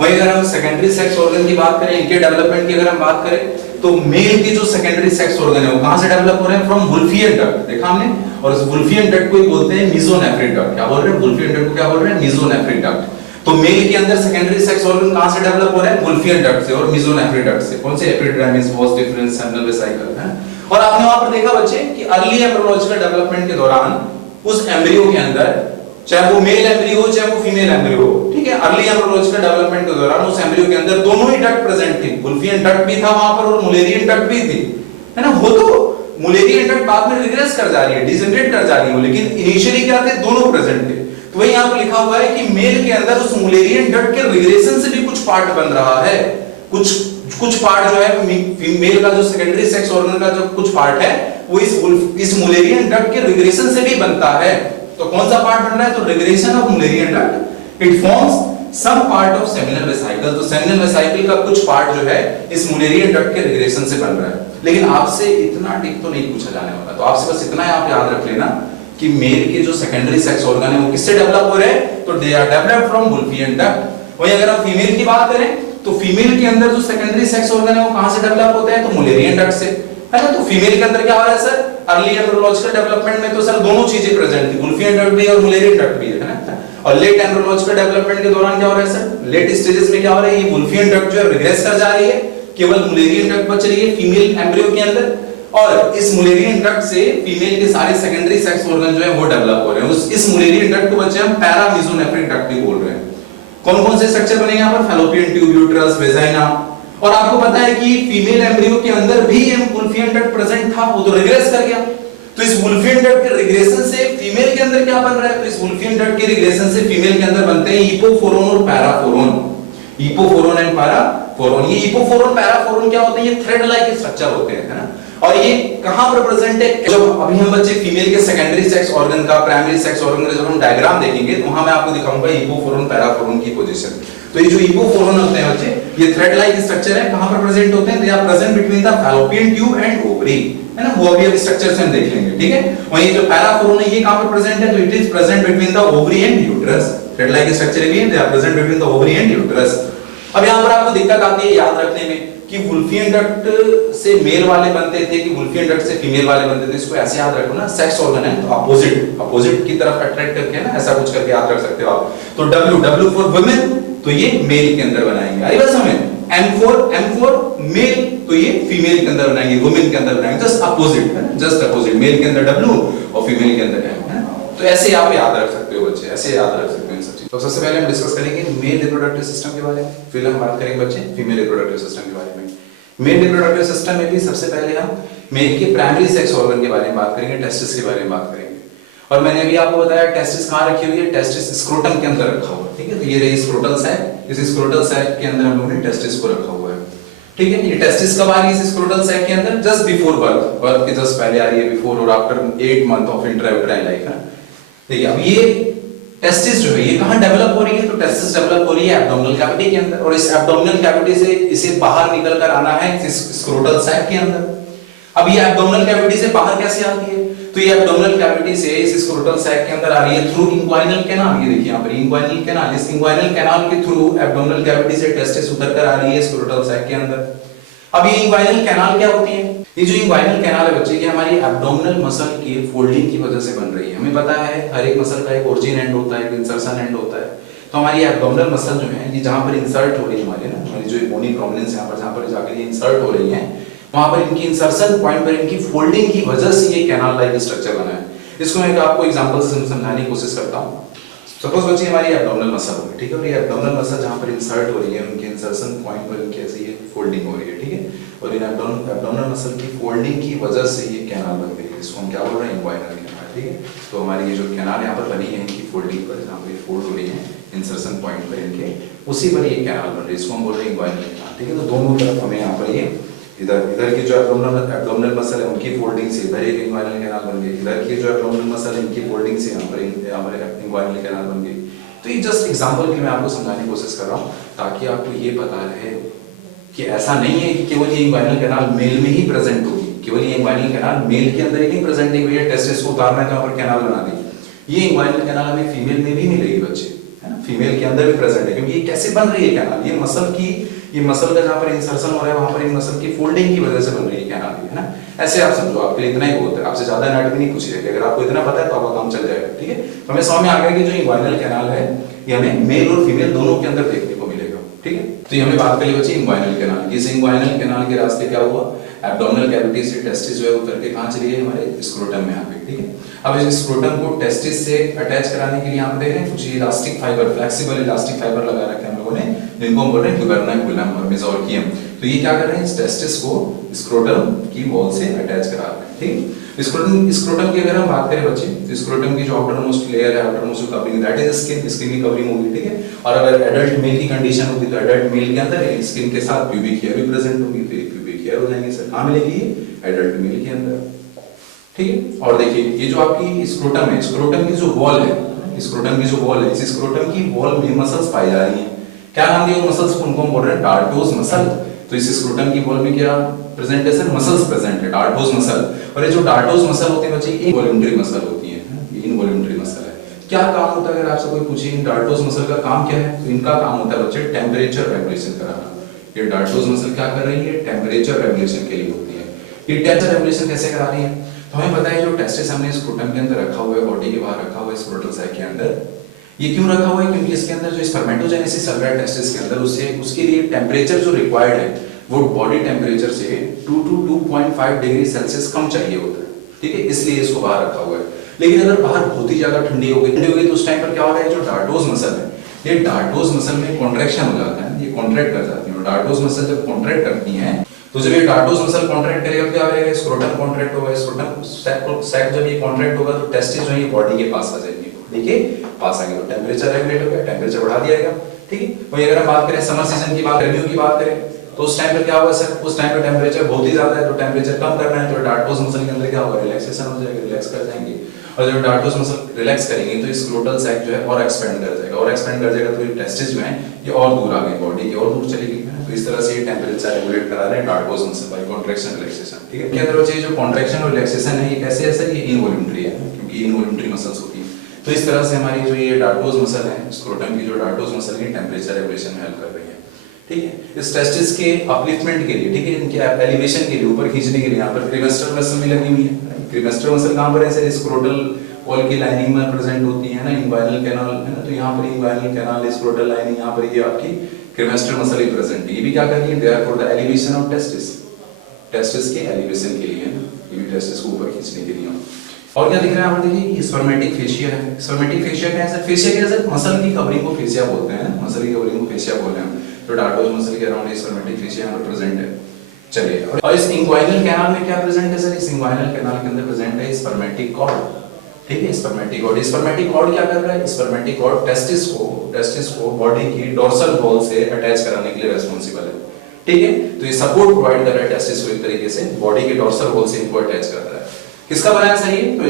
वहीं अगर हम सेकेंडरी सेक्स ऑर्गन की बात करें, इनके डेवलपमेंट की अगर हम बात करें, तो मेल के जो सेकेंडरी सेक्स ऑर्गन है वो कहां से डेवलप हो रहे हैं? फ्रॉम वुल्फियन डक्ट, देखा हमने, और इस वुल्फियन डक्ट को ही बोलते हैं मीजोनेफ्रिक डक्ट। क्या बोल रहे हैं? वुल्फियन डक्ट को क्या बोल रहे हैं? Mesonephric duct. तो मेल के अंदर सेकेंडरी सेक्स ऑर्गन कहां से डेवलप हो रहे हैं? वुल्फियन डक्ट से और मीजोनेफ्रिक डक्ट से। कौन से? Epidermis, vas deferens, seminal vesicle है। और आपने वहां पर देखा बच्चे कि अर्ली एम्ब्रियोलॉजिकल डेवलपमेंट के दौरान उस एम्ब्रियो के अंदर, चाहे वो मेल एम्ब्रियो हो चाहे वो फीमेल एम्ब्रियो हो, ठीक है, अर्ली एम्ब्रियोलॉजिकल डेवलपमेंट के दौरान उस एम्ब्रियो के अंदर दोनों ही डक्ट प्रेजेंट थे। वुल्फियन डक्ट भी था वहां पर और मुलेरियन डक्ट भी थी, है ना। वो तो मुलेरियन डक्ट बाद में रिग्रेस कर जा रही है, डिजेनरेट कर जा रही है, लेकिन इनिशियली क्या थे? दोनों प्रेजेंट थे। तो वही यहां पर लिखा हुआ है कि मेल के अंदर उस मुलेरियन डक्ट के रिग्रेशन से भी कुछ पार्ट बन रहा है, कुछ पार्ट जो है फीमेल का जो सेकेंडरी सेक्स ऑर्गन का जो कुछ पार्ट है वो इस मुलेरियन डक्ट के रिग्रेशन से भी बनता है। तो कौन सा पार्ट बन रहा है? तो regression of Mullerian duct, it forms some part of seminal vesicle. तो सेमिनल वेसिकल का कुछ पार्ट जो है इस मुलेरियन डक्ट के रिग्रेशन से बन रहा है। लेकिन आपसे इतना डीप तो नहीं पूछा जाने वाला, तो आपसे बस इतना आप याद रख लेना कि मेल के जो सेकेंडरी सेक्स ऑर्गन है वो किससे डेवलप हो रहे हैं? तो they are developed from Wolffian duct. वहीं अगर हम फीमेल की बात करें तो फीमेल के अंदर जो सेकेंडरी सेक्स ऑर्गन है वो कहां से डेवलप होते हैं? तो मुलेरियन डक्ट से, है ना। तो फीमेल के अंदर क्या हो रहा है सर? अर्ली एम्ब्रियोलॉजिकल डेवलपमेंट में तो सर दोनों चीजें प्रेजेंट थी, वुल्फियन डक्ट भी और मुलेरियन डक्ट भी, है ना। और लेट एम्ब्रियोलॉजिकल डेवलपमेंट के दौरान क्या हो रहा है सर? लेट स्टेजेस में क्या हो रहा है? ये वुल्फियन डक्ट जो है रिग्रेस कर जा रही है, केवल मुलेरियन डक्ट बच रही है फीमेल एम्ब्रियो के अंदर, और इस मुलेरियन डक्ट से फीमेल के सारे सेकेंडरी सेक्स ऑर्गन जो है वो डेवलप हो रहे हैं। इस मुलेरियन डक्ट को बच्चे हम पैरामीजोनेफ्रिक डक्ट भी बोल रहे हैं। कौन कौन से स्ट्रक्चर बनेंगे यहाँ पर? Fallopian tube, uterus, vagina. और आपको पता है कि फीमेल एम्ब्रियो के अंदर भी वुल्फियन डक्ट प्रेजेंट था, वो तो रिग्रेस कर गया। तो इस वुल्फियन डक्ट के रिग्रेशन से फीमेल के अंदर क्या बन रहा है? तो इस वुल्फियन डक्ट के रिग्रेशन से फीमेल के अंदर बनते हैं हिपोफोरॉन और पैराफोरॉन। हिपोफोरॉन एंड पैराफोरॉन। ये हिपोफोरॉन पैराफोरॉन क्या होते हैं? ये थ्रेड लाइक स्ट्रक्चर होते हैं, है ना। और ये कहां पर प्रेजेंट है? जब अभी हम बच्चे फीमेल के सेकेंडरी सेक्स ऑर्गन का, प्राइमरी सेक्स ऑर्गन का जब हम डायग्राम देखेंगे तो वहां मैं आपको दिखाऊंगा हिपोफोरॉन पैराफोरॉन की पोजीशन। तो ये जो हिपोफोरॉन होते हैं बच्चे, ये थ्रेड लाइक स्ट्रक्चर है, कहां पर प्रेजेंट होते हैं? They are present between the fallopian tube and ovary, है ना। वो अभी स्ट्रक्चर से हम देख लेंगे, ठीक है। वहीं जो पैराफोरॉन है ये कहां पर प्रेजेंट है? तो it is present between the ovary and uterus. Thread like structure भी है, they are present between the ovary and uterus. अब यहां पर आपको दिक्कत आती है याद रखने में कि वुल्फियन डक्ट से मेल वाले बनते थे कि वुल्फियन डक्ट से फीमेल वाले बनते थे। इसको ऐसे याद रखो ना, सेक्स ऑर्गन है तो अपोजिट की तरफ अट्रैक्ट करके ना ऐसा कुछ करके याद रख सकते हो आप। तो W फॉर वुमेन, तो ये मेल के अंदर बनाएंगे, आई बस हमें। M फॉर मेल, तो ये फीमेल के अंदर बनाएंगे, वुमेन के अंदर बनाएंगे। जस्ट अपोजिट है, जस्ट अपोजिट, मेल के अंदर W और फीमेल के अंदर M, है। तो ऐसे आप याद रख सकते हो बच्चे, ऐसे याद रख सकते हो इन सब चीजों। तो सबसे पहले हम डिस्कस करेंगे मेल रिप्रोडक्टिव सिस्टम के बारे में, फिर हम बात करेंगे बच्चे फीमेल रिप्रोडक्टिव सिस्टम के बारे में। मेल रिप्रोडक्टिव सिस्टम में भी सबसे पहले हम मेल के प्राइमरी सेक्स ऑर्गन के बारे में बात करेंगे, टेस्टिस के बारे में बात करेंगे। और मैंने अभी आपको बताया टेस्टिस कहाँ रखी हुई है? टेस्टिस स्क्रोटम के अंदर रखा हुआ है, ठीक है। तो ये रही स्क्रोटल सैक, इस स्क्रोटल सैक के अंदर हम लोगों ने टेस्टिस को रखा हुआ है, ठीक है। ये टेस्टिस कब आ रही है इस स्क्रोटल सैक के अंदर? जस्ट बिफोर बर्थ, बर्थ के जस्ट पहले आ रही है, बिफोर और after 8 month of intrauterine life, है। देखिए अब ये टेस्टिस जो है ये कहां डेवलप हो रही है? तो टेस्टिस डेवलप हो रही है एब्डोमिनल कैविटी के अंदर, और इस एब्डोमिनल कैविटी से इसे बाहर निकल कर आना है इस स्क्रोटल सैक के अंदर। अब ये एब्डोमिनल कैविटी से बाहर कैसे आती है? तो ये एब्डोमिनल कैविटी से इस स्क्रोटल सैक के अंदर आ रही है थ्रू इंग्वाइनल कैनाल। ये देखिए यहां पर इंग्वाइनल कैनाल, इस इंग्वाइनल कैनाल के थ्रू एब्डोमिनल कैविटी से टेस्टिस उतर कर आ रही है स्क्रोटल सैक के अंदर। अब ये इंग्वाइनल कैनाल क्या होती है? ये जो इंग्वाइनल कैनाल है बच्चे, ये हमारी एब्डोमिनल मसल के फोल्डिंग की वजह से बन रही है। हमें पता है हर एक मसल का एक ओरिजिन एंड होता है, एक इंसर्शन एंड होता है। तो हमारी एब्डोमिनल मसल जो है ये जहां पर इंसर्ट हो रही है हमारी ना, हमारी जो बोनी प्रोमिनेंस यहां पर जहां पर जाकर ये इंसर्ट हो रही है, वहां पर इनकी इंसर्शन पॉइंट पर इनकी फोल्डिंग की वजह से ये कैनाल लाइक स्ट्रक्चर बना है। इसको मैं आपको एग्जांपल से समझाने की कोशिश करता हूं। सपोज बच्चे हमारी एब्डोमिनल मसल होगी, ठीक है। और ये एब्डोमिनल मसल जहां पर इंसर्ट हो रही है उनके इंसर्शन पॉइंट पर इनकी ऐसी ये फोल्डिंग हो रही है, ठीक है। और इन एब्डोमिनल मसल की फोल्डिंग की वजह से ये कैनाल बन गई है, इसको हम क्या बोल रहे हैं? इंग्वाइनल कैनाल, ठीक है। तो हमारी ये जो कैनाल यहाँ पर बनी है इनकी फोल्डिंग पर, जहाँ पर फोल्ड हो रही है इंसर्शन पॉइंट पर इनके, उसी पर ये कैनाल बन रही है, इसको हम बोल रहे हैं इंग्वाइनल कैनाल, ठीक है। तो दोनों तरफ हमें यहाँ पर ये इधर इधर की जो एब्डोमिनल मसल है उनकी फोल्डिंग से इधर एक इंग्वाइनल कैनाल बन गई, इधर की जो एब्डोमिनल मसल है इनकी फोल्डिंग से यहाँ पर इंग्वाइनल कैनाल बन गई। तो ये जस्ट एग्जांपल के मैं आपको समझाने की कोशिश कर रहा हूँ ताकि आपको ये पता रहे कि ऐसा नहीं है कि केवल ये इंग्वाइनल कैनाल मेल में ही प्रेजेंट होगी, केवल ये इंग्वाइनल कैनाल मेल के अंदर ही नहीं प्रेजेंट है, भैया टेस्टिस को उतारना है तो यहाँ पर कैनाल बना दी। ये इंग्वाइनल कैनाल हमें फीमेल में भी मिलेगी बच्चे, है ना, फीमेल के अंदर भी प्रेजेंट है, क्योंकि ये कैसे बन रही है कैनाल, ये मसल का जहाँ पर इंसर्शन हो रहा है वहां पर मसल की फोल्डिंग की वजह से बन रही है कैनाल, है ना। ऐसे आप समझो, आपके लिए इतना ही बहुत है, आपसे ज्यादा एनाटॉमी नहीं पूछी जाएगी, अगर आपको इतना पता है तो आपका काम चल जाएगा, ठीक है। तो हमें समझ में आ गया कि जो इंग्वाइनल कैनाल है ये हमें मेल और फीमेल दोनों के अंदर देखने को मिलेगा, ठीक है। तो ये हमने बात कर ली बच्ची इंग्वाइनल कैनाल की। इस इंग्वाइनल कैनाल के रास्ते क्या हुआ, एब्डोमिनल कैविटी से टेस्टिस जो है उतर के कहां चली गई, हमारे स्क्रोटम में आ गई, ठीक है। अब इस स्क्रोटम को टेस्टिस से अटैच कराने के लिए यहाँ पे देख रहे हैं कुछ elastic fibre, flexible elastic fibre लगा रखे हैं हम लोगों ने, जिनको हम बोल रहे हैं ट्यूबरनाकुलम और मेसोर्कियम। तो ये क्या कर रहे हैं, इस टेस्टिस को स्क्रोटम की वॉल से अटैच करा रहे हैं, ठीक। स्क्रोटम की अगर हम बात करें बच्चे, तो स्क्रोटम की जो आउटर मोस्ट लेयर है, outer most covering, that is skin, skin की कवरिंग होगी, ठीक है। और अगर एडल्ट मेल की कंडीशन होती तो एडल्ट मेल के अंदर स्किन के साथ प्यूबिक हेयर भी प्रेजेंट होगी, तो प्यूबिक हेयर हो जाएंगे सर, कहां मिलेगी, एडल्ट मेल के अंदर, ठीक है। और देखिए ये जो आपकी स्क्रोटम है, स्क्रोटम की जो वॉल है, स्क्रोटम की जो वॉल है, इस स्क्रोटम की वॉल में मसल्स पाई जा रही हैं। क्या नाम दिया मसल्स को, उनको हम बोल रहे हैं डार्टोस मसल। तो इस स्क्रोटम की वॉल में क्या प्रेजेंट है सर, मसल्स प्रेजेंट है, डार्टोस मसल। और ये जो डार्टोस मसल होते हैं बच्चे, इनवॉल्यूंटरी मसल होती है, ये इनवॉल्यूंटरी मसल है। क्या काम होता है, अगर आपसे कोई पूछे इन डार्टोस मसल का काम क्या है, तो इनका काम होता है बच्चे टेम्परेचर रेगुलेशन कराना। ये डार्टोस मसल क्या कर रही है, टेम्परेचर रेगुलेशन के लिए होती है। ये टेम्परेचर रेगुलेशन कैसे करा रही है, तो हमें पता है जो टेस्टिस हमने स्क्रोटम के अंदर रखा हुआ है, बॉडी के बाहर रखा हुआ है स्क्रोटल सैक के अंदर, ये क्यों रखा हुआ है, क्योंकि इसके अंदर जो स्पर्मेटोजेनेसिस चल रहा है टेस्टिस के अंदर, उसके लिए टेम्परेचर जो रिक्वायर्ड है वो बॉडी टेम्परेचर से 2 to 2.5 डिग्री सेल्सियस कम चाहिए होता है, ठीक है, इसलिए इसको बाहर रखा हुआ है। लेकिन अगर बाहर बहुत ही ज्यादा ठंडी हो गई तो उस टाइम पर क्या हो रहा है, जो डार्टोस मसल है, ये डार्टोस मसल में कॉन्ट्रैक्शन हो जाता है, ये कॉन्ट्रैक्ट कर जाती है। डार्टोस मसल जब कॉन्ट्रैक्ट करती हैं तो जब ये डार्टोस मसल कॉन्ट्रैक्ट करेगा तो क्या होगा, स्क्रोटम कॉन्ट्रैक्ट होगा, स्क्रोटम सैक जब ये कॉन्ट्रैक्ट होगा तो टेस्टिस जो है ये बॉडी के पास आ जाएगी, बॉडी के पास आ गई तो टेम्परेचर रेगुलेट हो गया, टेम्परेचर बढ़ा दिया गया, ठीक है। वही अगर हम बात करें समर सीजन की बात, गर्मियों की बात करें, तो उस टाइम पे क्या होगा सर, उस टाइम पे टेम्परेचर बहुत ही ज्यादा है, तो टेम्परेचर कम करना है तो डार्टोस मसल के अंदर क्या होगा, रिलैक्सेशन हो जाएगा, रिलैक्स कर जाएंगे। और जब डार्टोस मसल रिलैक्स करेंगे तो स्क्रोटल सैक जो है और एक्सपेंड कर जाएगा, और एक्सपेंड कर जाएगा तो ये टेस्टिस जो है ये और दूर आ गई, बॉडी के और दूर चली गई। तो इस तरह से ये टेम्परेचर रेगुलेट करा रहे हैं dartos muscle by contraction relaxation, ठीक है। क्या बच्चे जो कॉन्ट्रैक्शन और रिलैक्सेशन है ये कैसे है सर, ये इनवॉल्यूंटरी है, क्योंकि इनवॉल्यूंटरी मसल्स होती है। तो इस तरह से हमारी जो ये डार्टोस मसल है, स्क्रोटम की जो डार्टोस मसल है, टेम्परेचर रेगुलेशन में हेल्प कर रही है, ठीक है। इस टेस्टिस के अपलिफ्टमेंट के लिए, ठीक है, इनके एलिवेशन के लिए, ऊपर खींचने के लिए यहाँ पर क्रीमेस्टर मसल भी लगी हुई है। क्रीमेस्टर मसल कहाँ पर है सर, स्क्रोटल वॉल की लाइनिंग में प्रेजेंट होती है ना, इंग्वाइनल कैनाल है ना, तो यहाँ पर इंग्वाइनल कैनाल, स्क्रोटल लाइनिंग, यहाँ पर ये आपकी क्रीमेस्टर मसल ही प्रेजेंट है। ये भी क्या कर रही है, there for the elevation of testis, testis के एलिवेशन के लिए, ये भी टेस्टिस को ऊपर खींचने के लिए। और क्या दिख रहा है यहाँ पर देखिए, स्पर्मेटिक फेशिया है। स्पर्मेटिक फेशिया क्या है सर, फेशिया क्या है सर, मसल की कवरिंग को फेशिया बोलते हैं, मसल की कवरिंग को फेशिया बोलते हैं। तो डार्टोस मसल के अराउंड स्पर्मेटिक फेशिया यहाँ पर प्रेजेंट है। चलिए, और इस इंग्वाइनल कैनाल में क्या प्रेजेंट है सर, इस इंग्वाइनल कैनाल के अंदर प्रेजेंट है स्पर्मेटिक कॉर्ड, ठीक है। स्पर्मेटिक कॉर्ड, स्पर्मेटिक कॉर्ड क्या कर रहा है, स्पर्मेटिक कॉर्ड टेस्टिस को बॉडी की डोर्सल वॉल से अटैच कराने के लिए रिस्पांसिबल है, ठीक है। तो ये सपोर्ट प्रोवाइड कर रहा है टेस्टिस को, एक तरीके से बॉडी के डोर्सल वॉल से इनको अटैच कर रहा है। किसका बनाया सही है, तो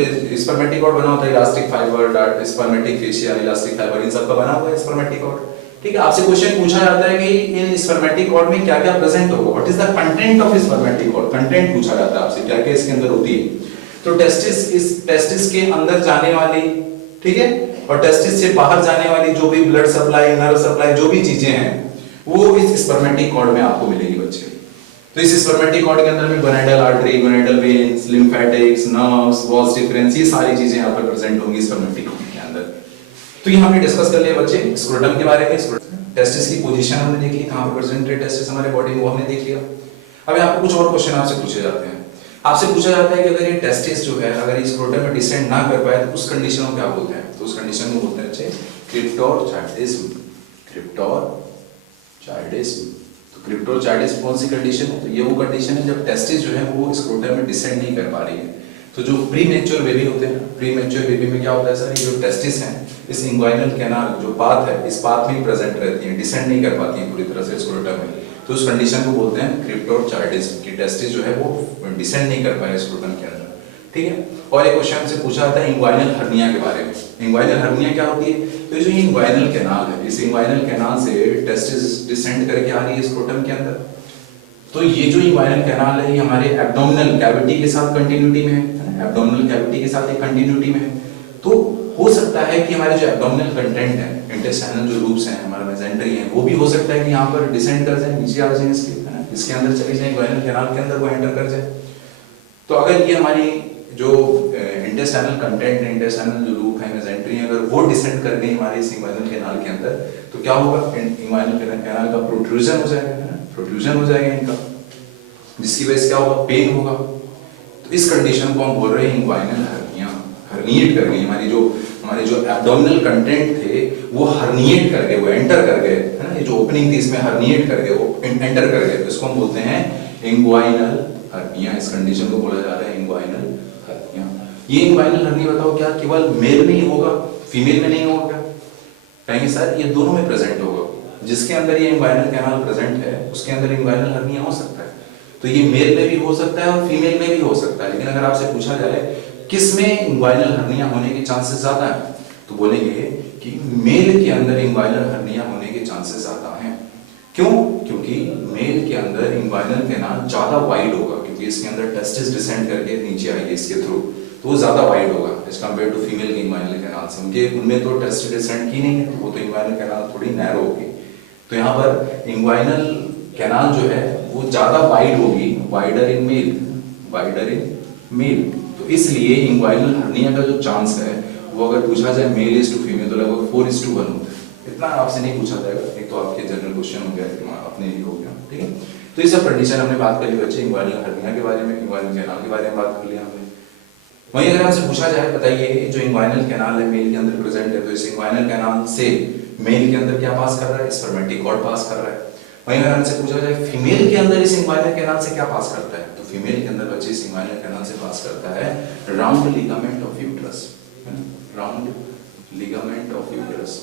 स्पर्मेटिक कॉर्ड बना होता है elastic fibre, spermatic fascia, elastic fibre, इन सब का बना हुआ है स्पर्मेटिक कॉर्ड, ठीक है। आपसे क्वेश्चन पूछा जाता है कि इन स्पर्मेटिक कॉर्ड में क्या क्या प्रेजेंट होगा, what is the content of spermatic cord, content पूछा जाता है आपसे, क्या क्या इसके अंदर होती है। तो टेस्टिस, इस टेस्टिस के अंदर जाने वाली, ठीक है, और टेस्टिस से बाहर जाने वाली जो भी ब्लड सप्लाई, नर्व सप्लाई, जो भी चीजें हैं वो इस स्पर्मेटिक कॉर्ड में आपको मिलेगी बच्चे। तो इस स्पर्मेटिक कॉर्ड के अंदर में gonadal artery, gonadal veins, lymphatics, nerves, walls difference, ये सारी चीजें यहाँ पर प्रेजेंट होंगी स्पर्मेटिक कॉर्ड के अंदर। तो ये हमने डिस्कस कर लिया बच्चे स्क्रोटम के बारे में, टेस्टिस की पोजीशन हमने देख ली, कहां पर प्रेजेंट है टेस्टिस हमारे बॉडी में, वो हमने देख लिया। अब यहाँ पर कुछ और क्वेश्चन आपसे पूछे जाते हैं। आपसे पूछा जाता है कि अगर ये टेस्टिस जो है, अगर इस स्क्रोटम में डिसेंड ना कर पाए तो उस कंडीशन को क्या बोलते हैं, तो उस कंडीशन को बोलते हैं बच्चे क्रिप्टोरचाइडिज्म। क्रिप्टोरचाइडिज्म, तो क्रिप्टोरचाइडिज्म कौन सी कंडीशन है, तो ये वो कंडीशन है जब टेस्टिस जो है वो स्क्रोटम में डिसेंड नहीं कर पा रही है। तो जो प्रीमेच्योर बेबी होते हैं, प्रीमेच्योर बेबी में क्या होता है सर, ये जो टेस्टिस हैं इस इंग्वाइनल कैनाल जो पाथ है, इस पाथ में प्रेजेंट रहती हैं, डिसेंड नहीं कर पाती हैं पूरी तरह से स्क्रोटम में। तो उस कंडीशन को बोलते हैं क्रिप्टोचार्डिस, कि टेस्टिस जो है वो डिसेंड नहीं कर पाए स्क्रोटम के अंदर, ठीक है। और एक क्वेश्चन से पूछा जाता है इंग्वाइनल हर्निया के बारे में। इंग्वाइनल हर्निया क्या होती है? तो जो इंग्वाइनल कैनाल है, इस इंग्वाइनल कैनाल से टेस्टिस डिसेंड करके आ रही है स्क्रोटम के अंदर। तो ये जो इंग्वाइनल कैनाल है ये हमारे एब्डोमिनल कैविटी के साथ कंटिन्यूटी में है, एब्डोमिनल कैविटी के साथ एक कंटिन्यूटी में है। तो हो सकता है कि हमारे जो एब्डोमिनल कंटेंट है, इंटेस्टाइनल जो लूप्स हैं, हमारा मेसेंटरी है, वो भी हो सकता है कि यहाँ पर डिसेंड कर जाए, नीचे आ जाए इसके अंदर चले जाए, इंग्वाइनल कैनाल के अंदर वो एंटर कर जाए। तो अगर ये हमारी जो इंटेस्टाइनल कंटेंट है, इंटेस्टाइनल जो लूप है, मेसेंटरी है, अगर वो डिसेंड कर गई हमारे इस इंग्वाइनल कैनाल के अंदर, तो क्या होगा? इंग्वाइनल कैनाल का प्रोट्रूजन हो जाएगा, है ना, प्रोट्रूजन हो जाएगा इनका, जिसकी वजह से क्या होगा? पेन होगा। तो इस कंडीशन को हम बोल रहे हैं इंग्वाइनल हर्निया। हर्निएट कर गई हमारे जो एब्डोमिनल कंटेंट थे वो हर्निएट कर गए, वो एंटर कर गए, है ना, ये जो ओपनिंग थी इसमें हर्निएट कर गए, वो एंटर कर गए, तो इसको हम बोलते हैं इंग्वाइनल हर्निया। इस कंडीशन को बोला जा रहा है इंग्वाइनल हर्निया। ये इंग्वाइनल हर्निया बताओ क्या केवल मेल में ही होगा, फीमेल में नहीं होगा क्या? कहेंगे सर ये दोनों में प्रेजेंट होगा। जिसके अंदर ये इंग्वाइनल कैनाल प्रेजेंट है उसके अंदर इंग्वाइनल हर्निया हो सकता है। तो ये मेल में भी हो सकता है और फीमेल में भी हो सकता है। लेकिन अगर आपसे पूछा जाए किसमें इंग्वाइनल हर्निया होने के चांसेस ज्यादा है, तो बोलेंगे कि मेल के अंदर इंग्वाइनल हर्निया होने के चांसेस ज्यादा हैं। क्यों? क्योंकि मेल के अंदर इंग्वाइनल कैनाल ज्यादा वाइड होगा, क्योंकि इसके अंदर टेस्टिस डिसेंड करके नीचे आएगी इसके थ्रू, तो वो ज्यादा वाइड होगा एज कंपेयर टू फीमेल के इंग्वाइनल कैनाल से। उनके उनमें तो टेस्टिस डिसेंड की नहीं है, तो वो तो इंग्वाइनल कैनाल थोड़ी नैरो होगी। तो यहाँ पर इंग्वाइनल कैनाल जो है वो ज्यादा वाइड होगी, wider in male, wider in male. तो इसलिए इंग्वाइनल हर्निया का जो चांस है वो अगर पूछा जाए मेल इज टू फीमेल तो लगभग 4:1 होता है। इतना आपसे नहीं पूछा जाएगा, एक तो आपके जनरल क्वेश्चन हो गया, अपने लिए हो गया, ठीक है। तो ये सब कंडीशन हमने बात कर ली बच्चे, इंग्वाइनल हर्निया के बारे में, इंग्वाइनल कैनाल के बारे में बात कर लिया हमने। वहीं अगर आपसे पूछा जाए बताइए जो इंग्वाइनल कैनाल है मेल के अंदर प्रेजेंट है, तो इस इंग्वाइनल कैनाल से मेल के अंदर क्या पास कर रहा है? स्पर्मेटिक कॉर्ड पास कर रहा है। वहीं अगर हमसे पूछा जाए फीमेल के अंदर इस इंग्वाइनल कैनाल से क्या पास करता है, तो फीमेल के अंदर बच्चे इस इंग्वाइनल कैनाल से पास करता है round ligament of uterus, round ligament of uterus.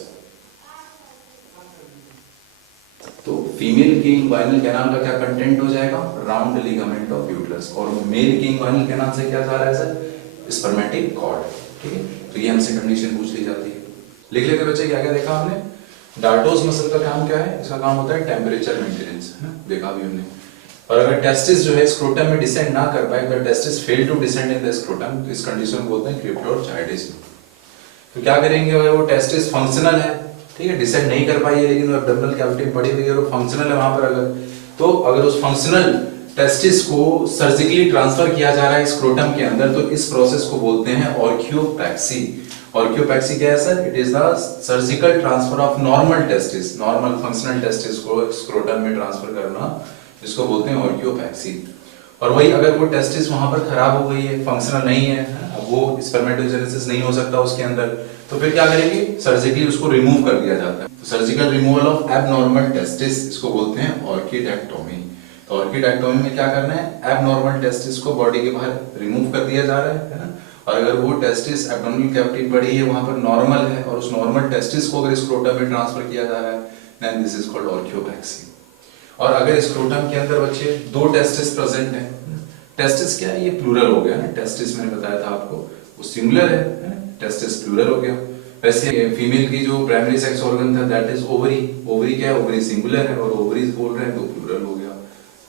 तो फीमेल के इंग्वाइनल कैनाल का क्या कंटेंट हो जाएगा? Round ligament of uterus. और मेल के इंग्वाइनल कैनाल से क्या जा रहा है सर? स्पर्मेटिक कॉर्ड, ठीक है। तो ये हमसे कंडीशन पूछ ली जाती है। लिख लेते बच्चे, क्या क्या देखा हमने? डार्टोस मसल का काम क्या है? इसका काम होता है टेम्परेचर मेंटेनेंस, है ना, देखा भी हमने। और अगर टेस्टिस जो है स्क्रोटम में डिसेंड ना कर पाए, अगर testis fail to descend in the scrotum, तो इस कंडीशन को बोलते हैं क्रिप्टोचार्डिस। तो क्या करेंगे अगर वो टेस्टिस फंक्शनल है, ठीक है, डिसेंड नहीं कर पाई है लेकिन वो एब्डोमिनल कैविटी में पड़ी हुई है और फंक्शनल है वहां पर, अगर उस फंक्शनल टेस्टिस को सर्जिकली ट्रांसफर किया जा रहा है स्क्रोटम के अंदर, तो इस प्रोसेस को बोलते हैं ऑर्कियोपैक्सी। ऑर्कियोपैक्सी क्या है sir? It is the surgical transfer of normal testis, normal functional testis को स्क्रोटम में ट्रांसफर करना, इसको बोलते हैं ऑर्कियोपैक्सी। और वही अगर वो टेस्टिस वहां पर खराब हो गई है, फंक्शनल नहीं है, वो स्पर्मेटोजेनेसिस नहीं हो सकता उसके अंदर, तो फिर क्या करेंगे? सर्जिकली उसको रिमूव कर दिया जाता है। तो surgical removal of abnormal testis, इसको बोलते हैं ऑर्किडेक्टोमी। तो ऑर्किडेक्टोमी में क्या करना है? एबनॉर्मल टेस्टिस को बॉडी के बाहर रिमूव कर दिया जा रहा है ना। और अगर वो टेस्टिस एब्डोमिनल कैविटी पड़ी है वहां पर नॉर्मल है और उस नॉर्मल टेस्टिस को अगर स्क्रोटम में ट्रांसफर किया जा रहा है, देन दिस इज कॉल्ड ऑर्कियोपैक्सी। और अगर स्क्रोटम के अंदर बच्चे दो टेस्टिस प्रेजेंट हैं, टेस्टिस क्या है? ये प्लूरल हो गया ना, टेस्टिस मैंने बताया था आपको वो सिंगुलर है, टेस्टिस प्लूरल हो गया। वैसे फीमेल की जो प्राइमरी सेक्स ऑर्गन था दैट इज ओवरी। ओवरी क्या है? ओवरी सिंगुलर है और ओवरीज बोल रहे हैं तो प्लूरल हो गया,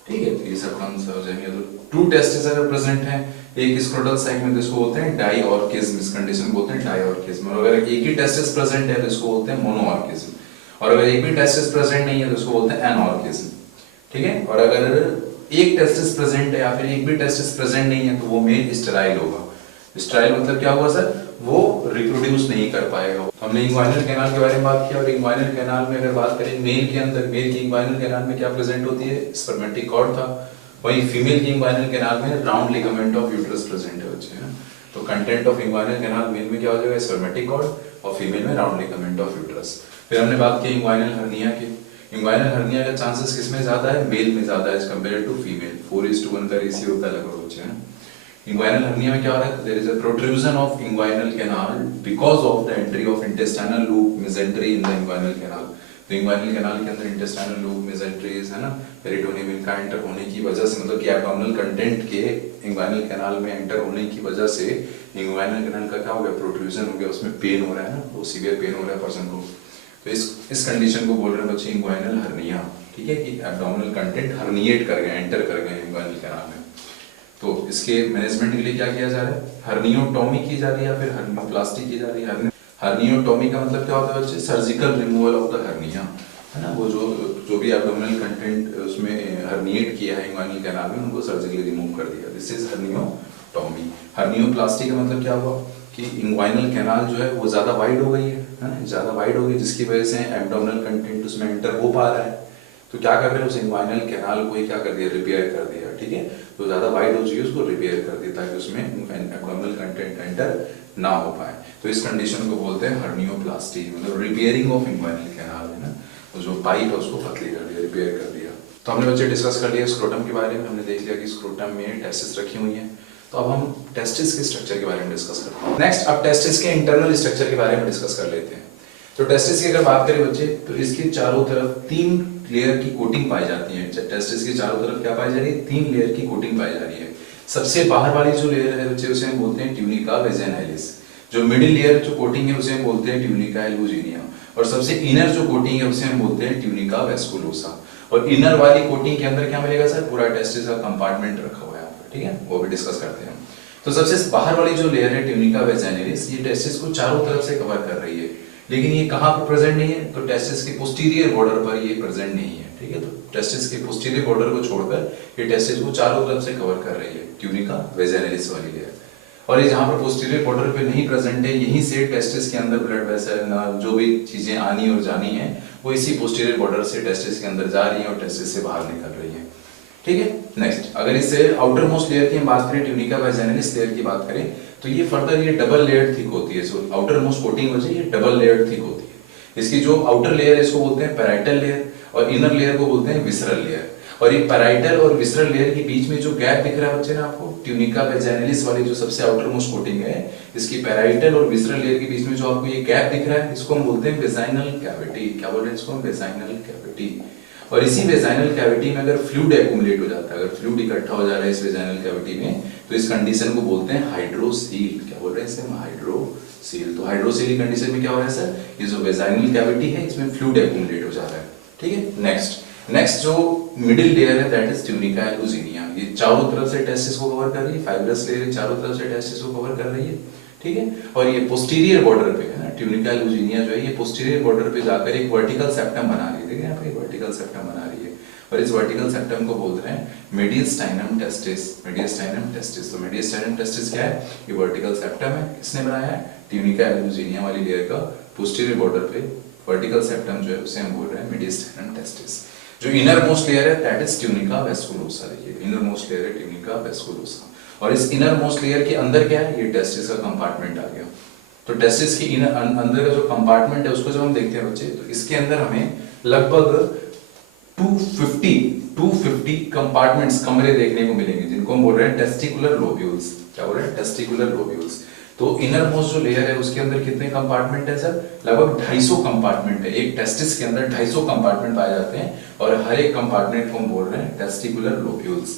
ठीक है। ये सब टर्म्स हो जाएंगे। तो टू टेस्टिस अगर प्रेजेंट हैं एक स्क्रोटल साइड में, तो इसको बोलते हैं डाइऑर्किज्म, इस कंडीशन को बोलते हैं डाइऑर्किज्म। और अगर एक ही टेस्टिस प्रेजेंट है तो इसको बोलते हैं मोनोऑर्किज्म। और अगर एक भी टेस्टिस प्रेजेंट नहीं है तो इसको बोलते हैं एनऑर्किज्म, ठीक है। और अगर एक टेस्टिस प्रेजेंट है या फिर एक भी टेस्टिस प्रेजेंट नहीं है तो वो मेल स्टेराइल होगा। स्टेराइल मतलब क्या हुआ सर? वो रिप्रोड्यूस नहीं कर पाएगा। हमने इंग्वाइनल कैनाल के बारे में बात किया और इंग्वाइनल कैनाल में अगर बात करें मेल के अंदर, मेल की इंग्वाइनल कैनाल में क्या प्रेजेंट होती है? स्पर्मेटिक कॉर्ड था। वहीं फीमेल की इंग्वाइनल कैनाल में round ligament of uterus present है बच्चे, है। तो content of inguinal canal male में क्या हो जाएगा? स्पर्मेटिक कॉर्ड, और फीमेल में राउंड लिगामेंट ऑफ यूट्रस। फिर हमने बात की इंग्वाइनल हर्निया की। इंग्वाइनल हर्निया का चांसेस किसमें ज्यादा है? मेल में ज्यादा है एज कंपेयर टू फीमेल। 4:1 का रेशियो होता है लगभग बच्चे, है। इंग्वाइनल हर्निया में क्या हो रहा है? There is a protrusion of inguinal canal because of the entry of intestinal loop mesentery in the inguinal canal. तो इंग्वाइनल कैनाल के अंदर इंटेस्टाइनल लूप, मेसेंट्रीज है ना, पेरिटोनियम, इनका एंटर होने की वजह से, मतलब कि एब्डोमिनल कंटेंट के इंग्वाइनल कैनाल में एंटर होने की वजह से इंग्वाइनल कैनाल का क्या हो गया, प्रोट्रूजन हो गया, उसमें पेन हो रहा है ना, वो सीवियर पेन हो रहा है पर्सन को। तो इस कंडीशन को बोल रहे हैं बच्चे इंग्वाइनल हर्निया, ठीक है, कि एब्डोमिनल कंटेंट हर्निएट कर गए, एंटर कर गए इंग्वाइनल कैनाल में। तो इसके मैनेजमेंट के लिए क्या किया जा रहा है, हर्नियोटॉमी की जा रही है या फिर हर्नियोप्लास्टी की जा रही है। हर्नियोटॉमी का मतलब क्या होता है बच्चे, surgical removal of the hernia, है ना, वो जो भी एब्डोमिनल कंटेंट उसमें हर्निएट किया है इंग्वाइनल कैनाल में, उनको सर्जिकली रिमूव कर दिया, दिस इज हर्नियोटॉमी। हर्नियोप्लास्टी का मतलब क्या हुआ कि इंग्वाइनल कैनाल जो है वो ज्यादा वाइड हो गई है ना, ज्यादा वाइड हो गई, जिसकी वजह से एब्डोमिनल कंटेंट उसमें एंटर हो पा रहा है। तो क्या कर रहे हैं, उस इंग्वाइनल कैनाल को ही क्या कर दिया, रिपेयर कर दिया, ठीक है, तो ज्यादा वाइड हो चुकी है, उसको रिपेयर कर दिया ताकि उसमें एब्डोमिनल कंटेंट एंटर ना हो पाए। तो इस कंडीशन को बोलते हैं हर्नियोप्लास्टी, मतलब रिपेयरिंग ऑफ इंग्वाइनल कैनाल, है ना, तो जो पाइप है उसको पतली कर दिया, रिपेयर कर दिया। तो हमने बच्चे डिस्कस कर लिया स्क्रोटम के बारे में, हमने देख लिया कि स्क्रोटम में टेस्टिस रखी हुई है। तो अब हम टेस्टिस के स्ट्रक्चर के बारे में डिस्कस करते हैं। नेक्स्ट अब टेस्टिस के इंटरनल स्ट्रक्चर के बारे में डिस्कस कर लेते हैं। तो टेस्टिस की अगर बात करें बच्चे, तो इसके चारों तरफ 3 लेयर की कोटिंग पाई जाती है। टेस्टिस के चारों तरफ क्या पाई जा रही है, 3 लेयर की कोटिंग पाई जा रही है। सबसे बाहर वाली जो लेयर है बच्चे, उसे हम बोलते हैं ट्यूनिका वेजाइनालिस। जो मिडिल लेयर जो कोटिंग है उसे हम बोलते हैं ट्यूनिका एल्बुजिनिया, और सबसे इनर जो कोटिंग है उसे हम बोलते हैं ट्यूनिका वेस्कुलोसा। और इनर वाली कोटिंग के अंदर क्या मिलेगा सर, पूरा टेस्टिस का कंपार्टमेंट रखा हुआ है, ठीक है, वो भी डिस्कस करते हैं। तो सबसे बाहर वाली जो लेयर है ट्यूनिका वेजाइनालिस, ये टेस्टिस को चारों तरफ से कवर कर रही है, लेकिन ये कहाँ पर प्रेजेंट नहीं है, तो टेस्टिस के पोस्टीरियर बॉर्डर पर ये प्रेजेंट नहीं है, ठीक है। तो टेस्टिस के पोस्टीरियर बॉर्डर को छोड़कर ये टेस्टिस को चारों तरफ से कवर कर रही है, ट्यूनिका वेजाइनालिस वाली लेयर। और ये जहाँ पर पोस्टीरियर बॉर्डर पे नहीं प्रेजेंट है, यहीं से टेस्टिस के अंदर ब्लड वेसल जो भी चीजें आनी और जानी है वो इसी पोस्टीरियर बॉर्डर से टेस्टिस के अंदर जा रही है और टेस्टिस से बाहर निकल रही है, ठीक है। नेक्स्ट अगर इससे आउटर मोस्ट लेयर की हम बात करें, ट्यूनिका वेजाइनालिस लेयर की बात करें, तो ये फर्दर ये डबल लेयर थिक होती है। सो आउटर मोस्ट कोटिंग हो जाए, ये डबल लेयर थिक होती है। इसकी जो आउटर लेयर है इसको बोलते हैं पैराइटल लेयर, और इनर लेयर को बोलते हैं विसरल लेयर। और ये पैराइटल और विसरल लेयर के बीच में जो गैप दिख रहा है बच्चे ना आपको, ट्यूनिका वेजाइनालिस वाली जो सबसे आउटर मोस्ट कोटिंग है, इसकी पैराइटल और विसरल लेयर के बीच में जो आपको ये गैप दिख रहा है, इसको हम बोलते हैं वेजाइनल कैविटी। क्या बोल रहे हैं इसको हम, वेजाइनल कैविटी। और इसी वेजाइनल कैविटी में अगर फ्लूइड एक्युमुलेट हो जाता है, अगर फ्लूइड इकट्ठा हो जा रहा है इस वेजाइनल कैविटी में, तो इस कंडीशन को बोलते हैं हाइड्रोसील। क्या बोल रहे हैं इसे, हाइड्रोसील। तो हाइड्रोसील कंडीशन में क्या हो रहा है सर, ये जो वेजाइनल कैविटी है इसमें फ्लूइड एक्युमुलेट हो जा रहा है, ठीक है। नेक्स्ट जो मिडिल लेयर है दैट इज ट्यूनिका एल्बुजिनिया। ये चारों तरफ से टेस्टिस को कवर कर रही है, फाइब्रस लेयर चारों तरफ से टेस्टिस को कवर कर रही है, ठीक है। और ये पोस्टीरियर बॉर्डर पे है ना, ट्यूनिका एल्बुजिनिया जो है ये पोस्टीरियर बॉर्डर पे जाकर एक वर्टिकल सेप्टम बना रही है, देखिए यहाँ पे वर्टिकल सेप्टम बना रही है, और इस वर्टिकल सेप्टम को बोलते हैं मेडियस्टाइनम टेस्टिस। मेडियस्टाइनम टेस्टिस, तो मेडियस्टाइनम टेस्टिस क्या है, ये वर्टिकल सेप्टम है, किसने बनाया है, ट्यूनिका एल्बुजिनिया वाली लेयर का पोस्टीरियर बॉर्डर पे वर्टिकल सेप्टम जो है उसे हम बोल रहे हैं मेडियस्टाइनम टेस्टिस। जो इनर मोस्ट लेयर है दैट इज ट्यूनिका वेस्कुलोसा। देखिए इनर मोस्ट लेयर है ट्यूनिका वेस्कुलोसा, और इस इनर मोस्ट लेयर के अंदर क्या है, ये टेस्टिस का कंपार्टमेंट आ गया। तो टेस्टिस की इनर अंदर का जो कंपार्टमेंट है उसको जब हम देखते हैं बच्चे, तो इसके अंदर हमें लगभग 250 कंपार्टमेंट्स, कमरे देखने को मिलेंगे, जिनको हम बोल रहे हैं टेस्टिकुलर लोब्यूल्स। क्या बोल रहे हैं, टेस्टिकुलर लोब्यूल्स। तो इनर मोस्ट जो लेयर है उसके अंदर कितने कंपार्टमेंट है सर, लगभग 250 कंपार्टमेंट है। एक टेस्टिस के अंदर 250 कंपार्टमेंट पाए जाते हैं, और हर एक कंपार्टमेंट को हम बोल रहे हैं टेस्टिकुलर लोब्यूल्स।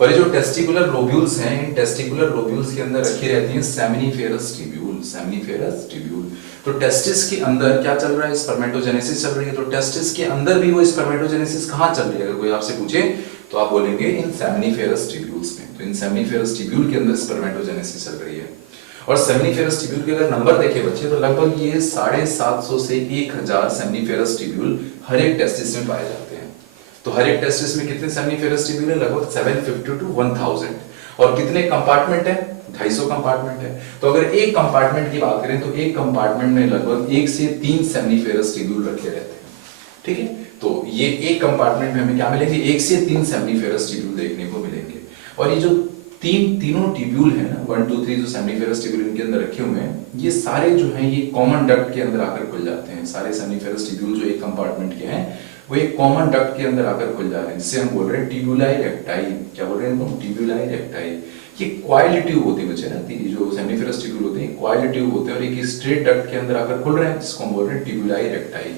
और ये जो टेस्टिकुलर लोब्यूल्स हैं, इन टेस्टिकुलर लोब्यूल्स के अंदर रखी रहती हैं सेमिनिफेरस ट्यूब्यूल। Seminiferous tubule. तो टेस्टिस के अंदर क्या चल रहा है, स्पर्मेटोजेनेसिस चल रही है। तो टेस्टिस के अंदर भी वो स्पर्मेटोजेनेसिस कहाँ चल रही है, अगर कोई आपसे पूछे तो आप बोलेंगे इन सेमिनिफेरस ट्यूब्यूल्स में। तो इन सेमिनिफेरस ट्यूब्यूल के अंदर स्पर्मेटोजेनेसिस चल रही है। और सेमिनिफेरस ट्यूब्यूल के अगर नंबर देखें बच्चे, तो लगभग ये 750 से 1000 सेमिनिफेरस ट्यूब्यूल हर एक टेस्टिस में पाए जाते हैं। तो हर एक टेस्टिस में कितने सेमिनिफेरस ट्यूब्यूल है, लगभग 750 to 1000। और कितने कंपार्टमेंट है, 250 कंपार्टमेंट है। तो अगर एक कंपार्टमेंट की बात करें, तो एक कंपार्टमेंट में लगभग 1 से 3 सेमिनिफेरस ट्यूब्यूल रखे रहते हैं, ठीक है। तो ये एक कंपार्टमेंट में हमें क्या मिलेंगे, 1 से 3 सेमिनिफेरस ट्यूब्यूल देखने को मिलेंगे। और ये जो तीनों ट्यूब्यूल है ना, 1 2 3 जो सेमिनिफेरस ट्यूब्यूल इनके अंदर रखे हुए हैं, ये सारे जो हैं ये कॉमन डक्ट के अंदर आकर खुल जाते हैं। सारे सेमिनिफेरस ट्यूब्यूल जो एक कंपार्टमेंट के हैं वो एक कॉमन डक्ट के अंदर आकर खुल जा रहे हैं, जिसे हम बोल रहे हैं ट्यूबुलाई रेक्टाई। क्या बोल रहे हैं इनको, ट्यूबुलाई रेक्टाई। ये कॉइल ट्यूब होती है बच्चे ना, जो सेमिनिफेरस ट्यूब्यूल होते हैं कॉइल ट्यूब होते हैं, और एक स्ट्रेट डक्ट के अंदर आकर खुल रहे हैं, जिसको हम बोल रहे हैं ट्यूबुलाई रेक्टाई।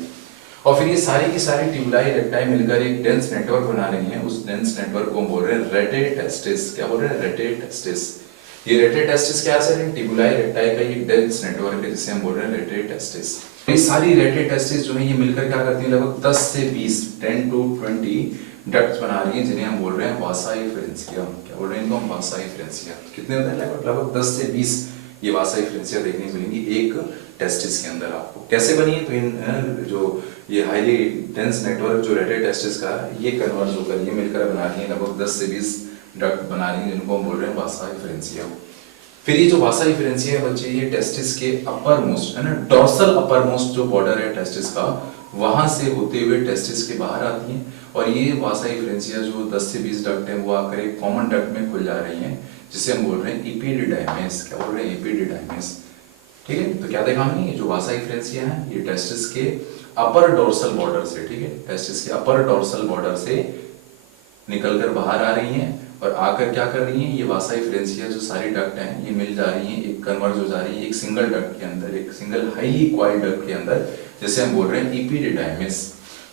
और फिर ये सारी की सारी ट्यूबुलाई रेक्टाई मिलकर एक डेंस नेटवर्क बना रही हैं। उस डेंस नेटवर्क को हम बोल रहे हैं रेटे टेस्टिस। क्या बोल रहे हैं? रेटे टेस्टिस। ये रेटे टेस्टिस क्या सर है? ट्यूबुलाई रेक्टाई का एक डेंस नेटवर्क है जिसे हम बोल रहे हैं रेटे टेस्टिस। ये सारी रेटे टेस्टिस जो है ये मिलकर क्या करती है? लगभग 10 से 20 10 to 20 डक्ट्स बना रही है जिन्हें हम बोल रहे हैं वासा इफरेंसिया। क्या बोल रहे हैं इनको हम? वासा इफरेंसिया। कितने होते हैं? लगभग 10 से 20 ये वासा इफरेंसिया देखने को मिलेंगी एक टेस्टिस के अंदर आपको। कैसे बनी है? तो इन जो ये हाईली डेंस नेटवर्क जो रेटे टेस्टिस का ये कन्वर्ज होकर ये मिलकर बना रही है लगभग 10 से 20 डक्ट बना रही है जिनको हम बोल रहे हैं वासा इफरेंसिया। फिर ये जो वासा इफरेंसिया है बच्चे ये टेस्टिस के अपर मोस्ट है ना, डोर्सल अपर मोस्ट जो बॉर्डर है टेस्टिस का वहां से होते हुए टेस्टिस के बाहर आती हैं और ये वासा इफरेंसिया जो 10 से 20 डक्ट है वो आकर एक कॉमन डक्ट में खुल जा रही हैं जिसे हम बोल रहे हैं एपिडिडाइमिस। क्या बोल रहे हैं? एपिडिडाइमिस। ठीक है, तो क्या देखा हमने? ये जो वासा इफरेंसिया है ये टेस्टिस के अपर डोर्सल बॉर्डर से, ठीक है, टेस्टिस के अपर डोर्सल बॉर्डर से निकलकर बाहर आ रही हैं और आकर क्या कर रही हैं? ये वासा इफरेंसिया जो सारी डक्ट हैं ये मिल जा रही हैं, एक कन्वर्ज हो जा रही है एक सिंगल डक्ट के अंदर, एक सिंगल हाईली कॉइल्ड डक्ट के अंदर जिसे हम बोल रहे हैं एपिडिडाइमिस।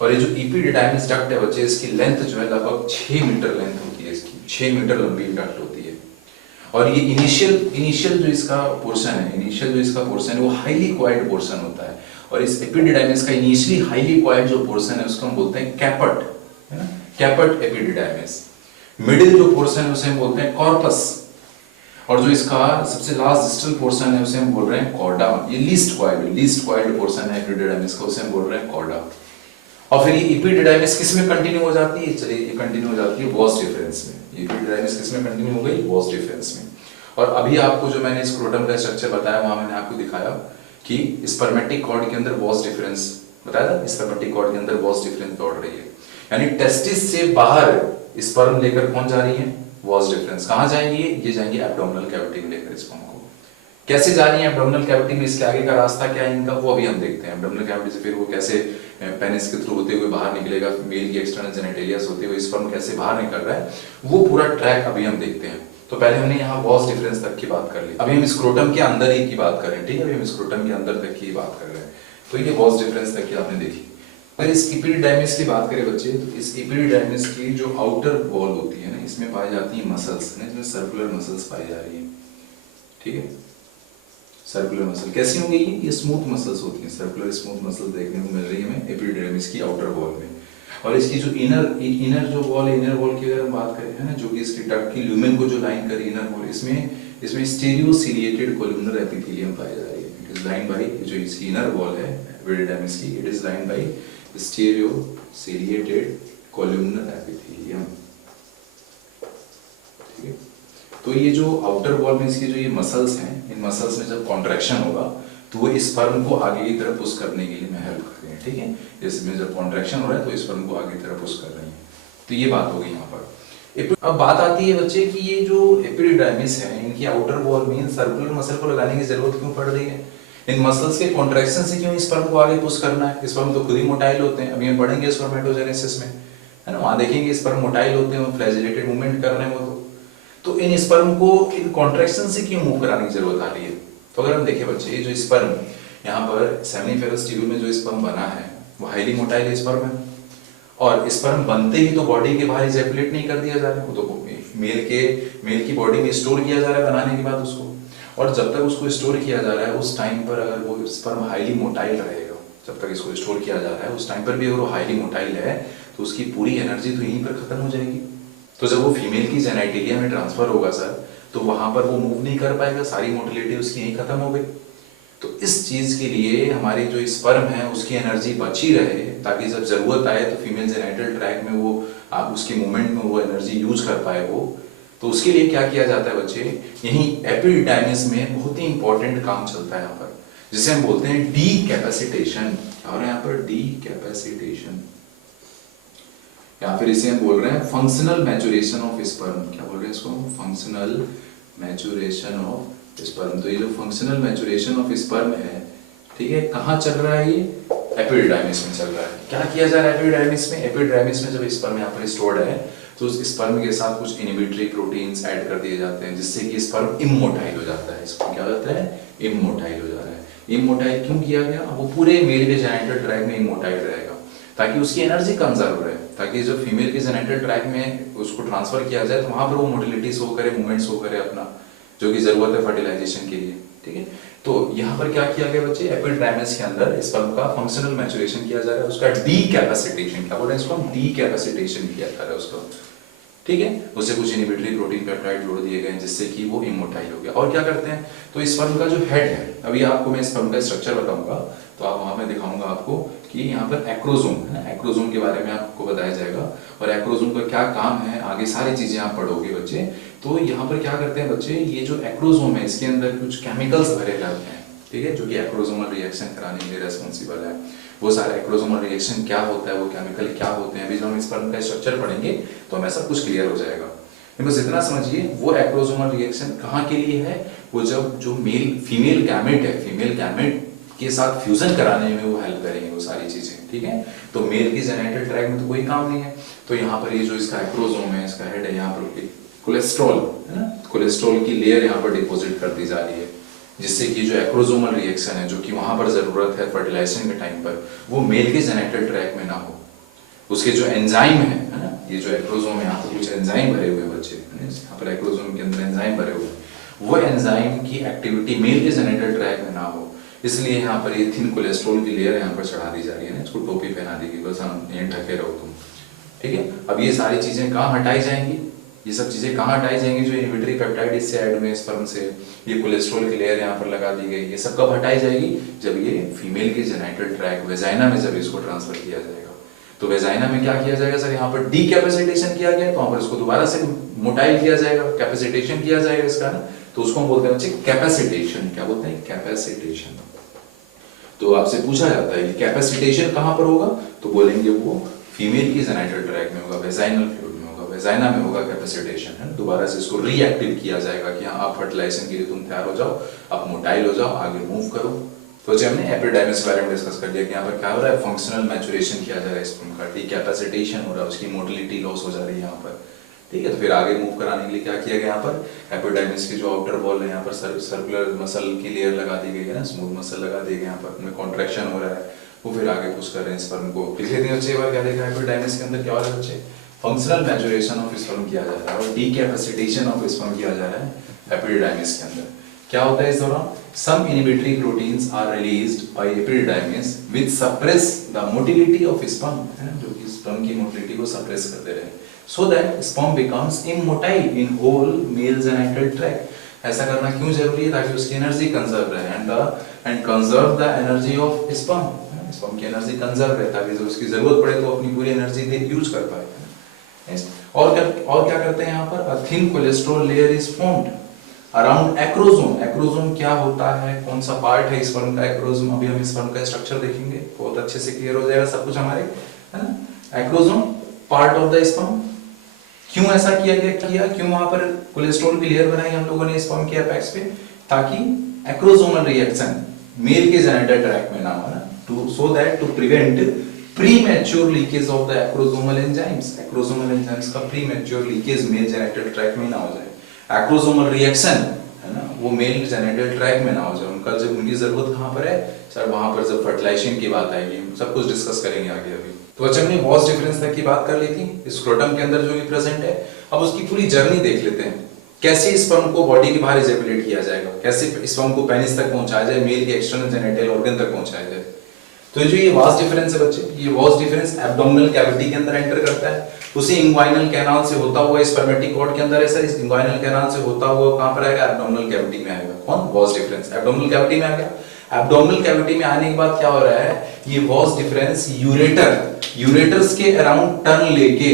और ये जो एपिडिडाइमिस डक्ट है बच्चे इसकी लेंथ जो है लगभग 6 मीटर लेंथ होती है, इसकी 6 मीटर लंबी डक्ट होती है। और ये इनिशियल जो इसका पोर्शन है वो हाईली कॉइल्ड पोर्शन होता है और इस एपिडिडाइमिस का इनिशियली हाईली कॉइल्ड जो पोर्शन है उसको हम बोलते हैं कैपट, है ना, कैपट एपिडिडाइमिस। मिडिल जो पोर्शन है उसे हम बोलते हैं कॉर्पस और जो इसका सबसे लास्ट डिस्टल पोर्शन है उसे हम बोल रहे हैं कॉर्डा। ये लीस्ट कॉइल्ड पोर्शन है एपिडिडाइमिस का, उसे हम बोल रहे हैं कॉर्डा। और फिर ये एपिडिडाइमिस किस में कंटिन्यू हो जाती है? चलिए ये कंटिन्यू हो जाती है वॉस डिफरेंस में। एपिडिडाइमिस किस में कंटिन्यू हो गई? वॉस डिफरेंस में। और अभी आपको जो मैंने स्क्रोटम का स्ट्रक्चर बताया वहां मैंने आपको दिखाया कि स्पर्मेटिक कॉर्ड के अंदर वॉस डिफरेंस बताया था, स्पर्मेटिक कॉर्ड के अंदर वॉस डिफरेंस दौड़ रही है, यानी टेस्टिस से बाहर स्पर्म लेकर कौन जा रही है? Was difference. कहां जाएंगी? ये जाएंगी एब्डोमिनल कैविटी में लेकर स्पर्म को। कैसे जा रही है एब्डोमिनल कैविटी में? इसके आगे का रास्ता क्या है इनका वो अभी हम देखते हैं। एब्डोमिनल कैविटी से फिर वो कैसे पेनिस के थ्रू होते हुए बाहर निकलेगा, मेल की एक्सटर्नल जेनिटलिया होते हुए स्पर्म कैसे बाहर निकल रहा है वो पूरा ट्रैक अभी हम देखते हैं। तो पहले हमने यहाँ वॉस डिफरेंस तक की बात कर ली, अभी हम स्क्रोटम के अंदर ही की बात कर रहे हैं, ठीक है, अभी हम स्क्रोटम के अंदर तक की बात कर रहे हैं। तो ये वॉस डिफरेंस तक की आपने देखी। अगर इस एपिडिडाइमिस की बात करें बच्चे तो इस एपिडिडाइमिस की जो आउटर वॉल होती है ना इसमें पाई जाती है मसल्स, इसमें सर्कुलर मसल्स पाई जा रही है, ठीक है, सर्कुलर मसल। कैसी होंगी ये स्मूथ मसल्स होती हैं, सर्कुलर स्मूथ मसल्स देखने को मिल रही है हमें एपिडिडाइमिस की आउटर वॉल में। और इसकी जो इनर जो वॉल है, इनर वॉल की अगर हम बात करें है ना, जो कि इसकी डक्ट की ल्यूमेन को जो लाइन कर इनर वॉल, इसमें स्टीरियोसिलिएटेड कोलुमनर एपिथेलियम पाया जा रही है। इट इज लाइन बाय जो इसकी इनर वॉल है एपिडिडाइमिस की, it is line by stereociliated columnar epithelium, ठीक है। तो ये जो आउटर वॉल में इसकी जो ये मसल्स हैं, इन मसल्स में जब कॉन्ट्रैक्शन होगा तो वो स्पर्म को आगे की तरफ पुश करने के लिए हेल्प कर रही है, ठीक है। इसमें जब कॉन्ट्रैक्शन हो रहा है तो स्पर्म को आगे की तरफ पुश कर रही है। तो ये बात हो गई यहाँ पर। अब बात आती है बच्चे कि ये जो एपिडिडाइमिस है इनकी आउटर वॉल में सर्कुलर मसल को लगाने की जरूरत क्यों पड़ रही है? इन मसल्स के कॉन्ट्रैक्शन से क्यों स्पर्म को आगे पुश करना है? स्पर्म तो खुद ही मोटाइल होते हैं, अभी हम पढ़ेंगे स्पर्मेटोजेनेसिस में, है ना, वहां देखेंगे स्पर्म मोटाइल होते हैं, फ्लैजिलेटेड मूवमेंट कर रहे हैं वो। तो इन स्पर्म को इन कॉन्ट्रैक्शन से क्यों मूव कराने की जरूरत आ रही है? तो अगर हम देखें बच्चे ये जो स्पर्म यहाँ पर सेमिनिफेरस ट्यूब्यूल में जो स्पर्म बना है वो हाईली मोटाइल स्पर्म है और स्पर्म बनते ही तो बॉडी के बाहर इजैकुलेट नहीं कर दिया जा रहा है, वो तो मेल की बॉडी में स्टोर किया जा रहा है बनाने के बाद उसको, और जब तक उसको स्टोर किया जा रहा है उस टाइम पर अगर वो स्पर्म हाईली मोटाइल रहेगा, जब तक इसको स्टोर किया जा रहा है उस टाइम पर भी अगर वो हाईली मोटाइल है तो उसकी पूरी एनर्जी तो यहीं पर खत्म हो जाएगी। तो जब वो फीमेल की जेनाइटिलिया में ट्रांसफर होगा सर तो वहां पर वो मूव नहीं कर पाएगा, सारी मोटिलिटी उसकी यहीं खत्म हो गई। तो इस चीज के लिए हमारी जो स्पर्म है उसकी एनर्जी बची रहे ताकि जब जरूरत आए तो फीमेल जेनाइटल ट्रैक में वो उसके मूवमेंट में वो एनर्जी यूज कर पाए वो। तो उसके लिए क्या किया जाता है बच्चे, यही एपिडिडाइमिस में बहुत ही इंपॉर्टेंट काम चलता है यहाँ पर, जिसे हम बोलते हैं डीकैपेसिटेशन। और यहाँ पर डीकैपेसिटेशन या फिर इसे हम बोल रहे हैं फंक्शनल मैचुरेशन ऑफ स्पर्म। क्या बोल रहे हैं इसको? Functional maturation of sperm. तो ये जो फंक्शनल मैचुरेशन ऑफ स्पर्म है, ठीक है, कहाँ चल रहा है? ये एपिडिडाइमिस में चल रहा है। क्या किया जा रहा है एपिडिडाइमिस में? एपिडिडाइमिस में जब स्पर्म यहाँ पर स्टोर्ड है तो उस स्पर्म के साथ कुछ इनहिबिटरी प्रोटीन्स ऐड कर दिए जाते हैं जिससे कि स्पर्म इमोटाइल हो जाता है। इसको क्या होता है? इमोटाइल हो जा रहा है। इमोटाइल क्यों किया गया? वो पूरे मेल के जेनिटल ट्रैक में इमोटाइल रहेगा ताकि उसकी एनर्जी कंजर्व रहे, ताकि जो फीमेल के जेनिटल ट्रैक में उसको ट्रांसफर किया जाए तो वहां पर वो मोटिलिटी शो करे, मूवमेंट शो करे अपना, जो कि जरूरत है फर्टिलाइजेशन के लिए। ठीक है, तो यहाँ पर क्या किया गया बच्चे, एपिडर्मिस के अंदर स्पर्म का फंक्शनल मैच्योरेशन किया जा रहा है, उसका डीकैपेसिटेशन, क्या बोल रहे हैं इसको, डीकैपेसिटेशन किया जा रहा है उसको। ठीक है, उससे कुछ इनहिबिटरी प्रोटीन पेप्टाइड जोड़ दिए गए जिससे कि वो इमोटाइल हो गया। और क्या करते हैं, तो स्पर्म का जो हेड है, अभी आपको मैं स्पर्म का स्ट्रक्चर बताऊंगा, तो आप वहां पे दिखाऊंगा आपको कि यहाँ पर एक्रोसोम है ना, एक्रोसोम के बारे में आपको बताया जाएगा और एक्रोसोम का क्या काम है, आगे सारी चीजें आप पढ़ोगे बच्चे। तो यहाँ पर क्या करते हैं बच्चे, ये जो एक्रोसोम है इसके अंदर कुछ केमिकल्स भरे रहते हैं, ठीक है, जो कि एक्रोसोमल रिएक्शन कराने के लिए रेस्पॉन्सिबल है। वो सारा एक्रोसोमल रिएक्शन क्या होता है, वो केमिकल क्या होते हैं, अभी जब हम स्पर्म का स्ट्रक्चर पढ़ेंगे तो हमें सब कुछ क्लियर हो जाएगा। बस इतना समझिए, वो एक्रोसोमल रिएक्शन कहाँ के लिए है, वो जब जो मेल फीमेल गैमेट है, फीमेल गैमेट के साथ फ्यूजन कराने में वो हेल्प करेंगे वो सारी चीजें। ठीक है, तो मेल की जेनिटल ट्रैक में तो कोई काम नहीं है, तो यहाँ पर ये जो इसका एक्रोसोम है, इसका हेड है, यहाँ पर कोलेस्ट्रॉल है ना, कोलेस्ट्रॉल की लेयर यहाँ पर डिपॉजिट कर दी जा रही है, जिससे कि जो एक्रोसोमल रिएक्शन है, जो कि वहां पर जरूरत है फर्टिलाइजेशन के टाइम पर, वो मेल के जेनिटल ट्रैक में ना हो। उसके जो एंजाइम है ना, ये जो एक्रोसोम है, यहाँ पर कुछ एंजाइम भरे हुए बच्चे, यहाँ पर एक्रोसोम के अंदर एंजाइम भरे हुए, वो एंजाइम की एक्टिविटी मेल के जेनिटल ट्रैक में ना हो, इसलिए यहाँ पर ये थिन कोलेस्ट्रॉल की लेयर यहाँ पर चढ़ा दी जा रही है ना, इसको टोपी पहना दी गई, बस हम यहीं ढके रहो तुम। ठीक है, अब ये सारी चीजें कहाँ हटाई जाएंगी, ये सब चीजें कहाँ हटाई जाएंगी, जो इनहिबिटरी पेप्टाइड इससे ऐड हुए स्पर्म से, ये कोलेस्ट्रॉल की लेयर यहाँ पर लगा दी गई, ये सब कब हटाई जाएगी, जब ये फीमेल के जेनिटल ट्रैक वेजाइना में जब इसको ट्रांसफर किया जाएगा। तो वेजाइना में क्या किया जाएगा सर, यहाँ पर डीकैपेसिटेशन किया गया, तो वहां पर इसको दोबारा से मोटाइल किया जाएगा, कैपेसिटेशन किया जाएगा इसका ना, तो उसको हम बोलते हैं बच्चे कैपेसिटेशन। क्या बोलते हैं, कैपेसिटेशन। तो आपसे पूछा जाता है कि कैपेसिटेशन कहाँ पर होगा, तो बोलेंगे वो फीमेल की जेनिटल ट्रैक में होगा, वेजाइनल फ्लूइड में होगा, वेजाइना में होगा कैपेसिटेशन है। दोबारा से इसको रीएक्टिव किया जाएगा कि हाँ आप फर्टिलाइजेशन के लिए तुम तैयार हो जाओ, आप मोटाइल हो जाओ, आगे मूव करो। तो जब हमने एपिडर्मिस के बारे में डिस्कस कर लिया कि यहाँ पर क्या हो रहा है, फंक्शनल मैच्योरेशन किया जा रहा है स्पर्म का, डीकैपेसिटेशन हो रहा है, उसकी मोटिलिटी लॉस हो जा रही है यहाँ पर। ठीक है, तो फिर आगे मूव कराने के लिए क्या किया गया, यहाँ पर एपिडर्मिस की जो आउटर वॉल है, यहाँ पर सर्कुलर मसल की लेयर लगा दी गई है ना, स्मूथ मसल लगा दिए गए, यहाँ पर उनमें कॉन्ट्रैक्शन हो रहा है, वो फिर आगे पुश कर रहे हैं स्पर्म को। पिछले दिन बच्चे बार क्या देखा, एपिडर्मिस के अंदर क्या हो रहा है बच्चे, फंक्शनल मैच्योरेशन ऑफ स्पर्म किया जा रहा है और डीकैपेसिटेशन ऑफ स्पर्म किया जा रहा है एपिडर्मिस के अंदर। क्या होता है इस दौरान, some inhibitory proteins are released by epididymis which suppress the motility of sperm, जो कि sperm की motility को suppress करते रहे, so that sperm becomes immotile in whole male genital tract। ऐसा करना क्यों जरूरी है, ताकि उसकी एनर्जी कंजर्व रहे and conserve the energy of sperm, sperm की एनर्जी कंजर्व रहे, ताकि जब उसकी जरूरत पड़े तो अपनी पूरी एनर्जी दे यूज कर पाए। और क्या करते हैं यहाँ पर, a thin cholesterol layer is formed around acrosome. Acrosome क्या होता है, कौन सा पार्ट है स्पर्म का एक्रोसोम, अभी हम स्पर्म का स्ट्रक्चर देखेंगे, बहुत अच्छे से क्लियर हो जाएगा सब कुछ हमारे, है ना। Acrosome part of the sperm. क्यों ऐसा किया गया, क्यों वहां पर कोलेस्ट्रॉल की लेयर बनाई हम लोगों ने स्पर्म के एपेक्स पे, ताकि एक्रोसोमल रिएक्शन मेल के जेनिटल ट्रैक में ना हो ना, to so that to prevent premature leakage of the acrosomal enzymes. Acrosomal enzymes का premature leakage male genital tract में ना हो जाए, एक्रोसोमल रिएक्शन है ना वो मेल जेनिटल ट्रैक में ना हो जाए। उनका जब उनकी जरूरत कहाँ पर है सर, वहां पर जब फर्टिलाइजेशन की बात आएगी, हम सब कुछ डिस्कस करेंगे आगे। अभी तो बच्चे हमने वॉस डिफरेंस तक की बात कर ली थी, स्क्रोटम के अंदर जो भी प्रेजेंट है। अब उसकी पूरी जर्नी देख लेते हैं, कैसे स्पर्म को बॉडी के बाहर इजेकुलेट किया जाएगा, कैसे स्पर्म को पेनिस तक पहुंचाया जाए, मेल के एक्सटर्नल जेनिटल ऑर्गन तक पहुंचाया जाए। तो जो ये वास डिफरेंस है बच्चे, ये वास डिफरेंस एब्डोमिनल कैविटी के अंदर एंटर करता है, उसे इंग्वाइनल कैनाल से होता हुआ स्पर्मेटिक कॉर्ड के अंदर है सर, इस इंग्वाइनल कैनाल से होता हुआ कहां पर आएगा, एब्डोमिनल कैविटी में आएगा। कौन, वास डिफरेंस एब्डोमिनल कैविटी में आ गया। एब्डोमिनल कैविटी में आने के बाद क्या हो रहा है, ये वास डिफरेंस यूरेटर्स के अराउंड टर्न लेके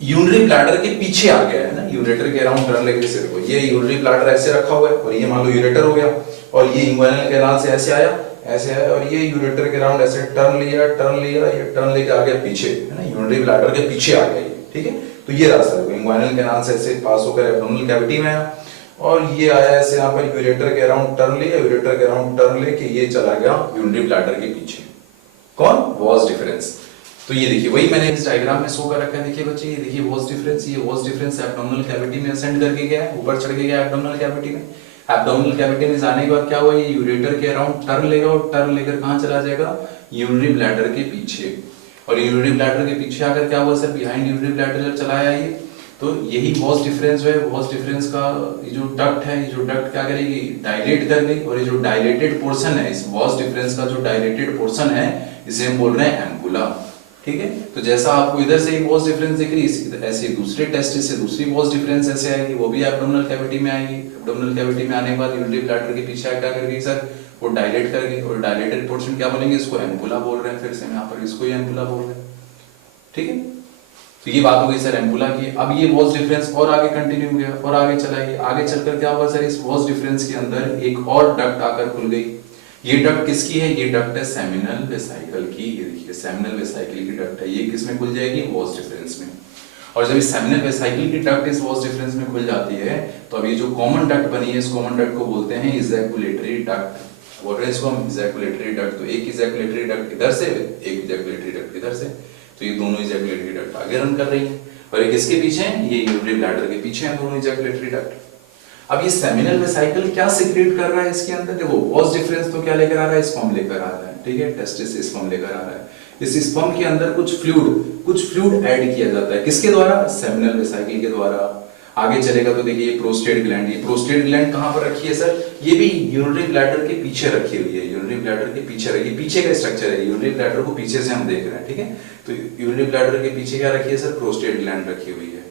यूरिनरी ब्लैडर के पीछे आ गया है ना, यूरेटर के अराउंड टर्न लेके से देखो, ये यूरिनरी ब्लैडर ऐसे रखा हुआ है और ये मान लो यूरेटर हो गया, और ये इंग्वाइनल कैनाल से ऐसे आया और ये यूरेटर के राउंड ऐसे टर्न लिया, ये टर्न लेके आ गया पीछे, है ना, यूरिनरी ब्लैडर के पीछे आ गया ये। ठीक है, तो ये रास्ता है, इंग्वाइनल कैनाल से ऐसे पास होकर एब्डोमिनल कैविटी में आया, और ये आया ऐसे यहाँ पर यूरेटर के अराउंड टर्न लिया, यूरेटर के अराउंड टर्न लेके ये चला गया यूरिनरी ब्लैडर के पीछे। कौन, वास डिफरेंस। तो ये देखिए, वही मैंने इस डायग्राम में शो कर रखा है, देखिए बच्चे, ये देखिए वास डिफरेंस, ये वास डिफरेंस एब्डोमिनल कैविटी में असेंड करके गया है, ऊपर चढ़ के गया एब्डोमिनल कैविटी में। एब्डोमिनल कैविटी में जाने के बाद क्या हुआ, ये यूरेटर के अराउंड टर्न लेगा और टर्न लेकर कहां चला जाएगा, यूरिनरी ब्लैडर के पीछे। और यूरिनरी ब्लैडर के पीछे आकर क्या हुआ सर, बिहाइंड यूरिनरी ब्लैडर जब चलाया ये, तो यही वॉस डिफरेंस जो है, वॉस डिफरेंस का ये जो डक्ट है, ये जो डक्ट क्या करेगी, डायलेट कर गई, और ये जो डायलेटेड पोर्शन है, इस वॉस डिफरेंस का जो डायलेटेड पोर्शन है, इसे हम बोल रहे हैं एम्पुला। ठीक है, तो जैसा आपको इधर से एक वॉस डिफरेंस दिख रही है, ऐसे दूसरे टेस्टिस से दूसरी वॉस डिफरेंस ऐसे आएगी, वो भी एब्डोमिनल कैविटी में आएगी। एब्डोमिनल कैविटी में आने के बाद यूरिनरी ब्लैडर के पीछे क्या करेगी सर, वो डायलेट कर गई, और डायलेटेड पोर्शन क्या बोलेंगे, इसको एम्पुला बोल रहे हैं, फिर से यहाँ पर इसको ही एम्पुला बोल रहे हैं। ठीक है, तो ये बात हो गई सर एम्पुला की। अब ये वॉस डिफरेंस और आगे कंटिन्यू हुआ और आगे चला गया, आगे चलकर क्या हुआ सर, इस वॉस डिफरेंस के अंदर एक और डक्ट आकर खुल गई। ये डक्ट किसकी है, ये डक्ट है सेमिनल वेसाइकल की। ये देखिए सेमिनल वेसाइकल की डक्ट है, ये किसमें खुल जाएगी, वॉस डिफरेंस में। और जब इस सेमिनल वेसाइकल की डक्ट इस वॉस डिफरेंस में खुल जाती है, तो अब ये जो कॉमन डक्ट बनी है, इस कॉमन डक्ट को बोलते हैं इजैकुलेटरी डक्ट। बोल रहे हैं इसको हम इजैकुलेटरी डक्ट। तो एक इजैकुलेटरी डक्ट इधर से, एक इजैकुलेटरी डक्ट इधर से, तो ये दोनों इजैकुलेटरी डक्ट आगे रन कर रही है, और ये किसके पीछे है, ये यूरिनरी ब्लैडर के पीछे है दोनों इजैकुलेटरी डक्ट। अब ये सेमिनल वेसाइकल क्या सीक्रेट कर रहा है इसके अंदर, देखो वॉस डिफरेंस तो क्या लेकर आ रहा है, स्पर्म लेकर आ रहा है। ठीक है, टेस्टिस से स्पर्म लेकर आ रहा है, इस स्पर्म के अंदर कुछ फ्लूइड ऐड किया जाता है, किसके द्वारा, सेमिनल वेसाइकल के द्वारा। आगे चलेगा तो देखिए ये प्रोस्टेट ग्लैंड, ये प्रोस्टेट ग्लैंड कहां पर रखी है सर, ये भी यूरिनरी ब्लैडर के पीछे रखी हुई है, यूरिनरी ब्लैडर के पीछे रखी, पीछे का स्ट्रक्चर है, यूरिनरी ब्लैडर को पीछे से हम देख रहे हैं। ठीक है, तो यूरिनरी ब्लैडर के पीछे क्या रखी है सर, प्रोस्टेट ग्लैंड रखी हुई है।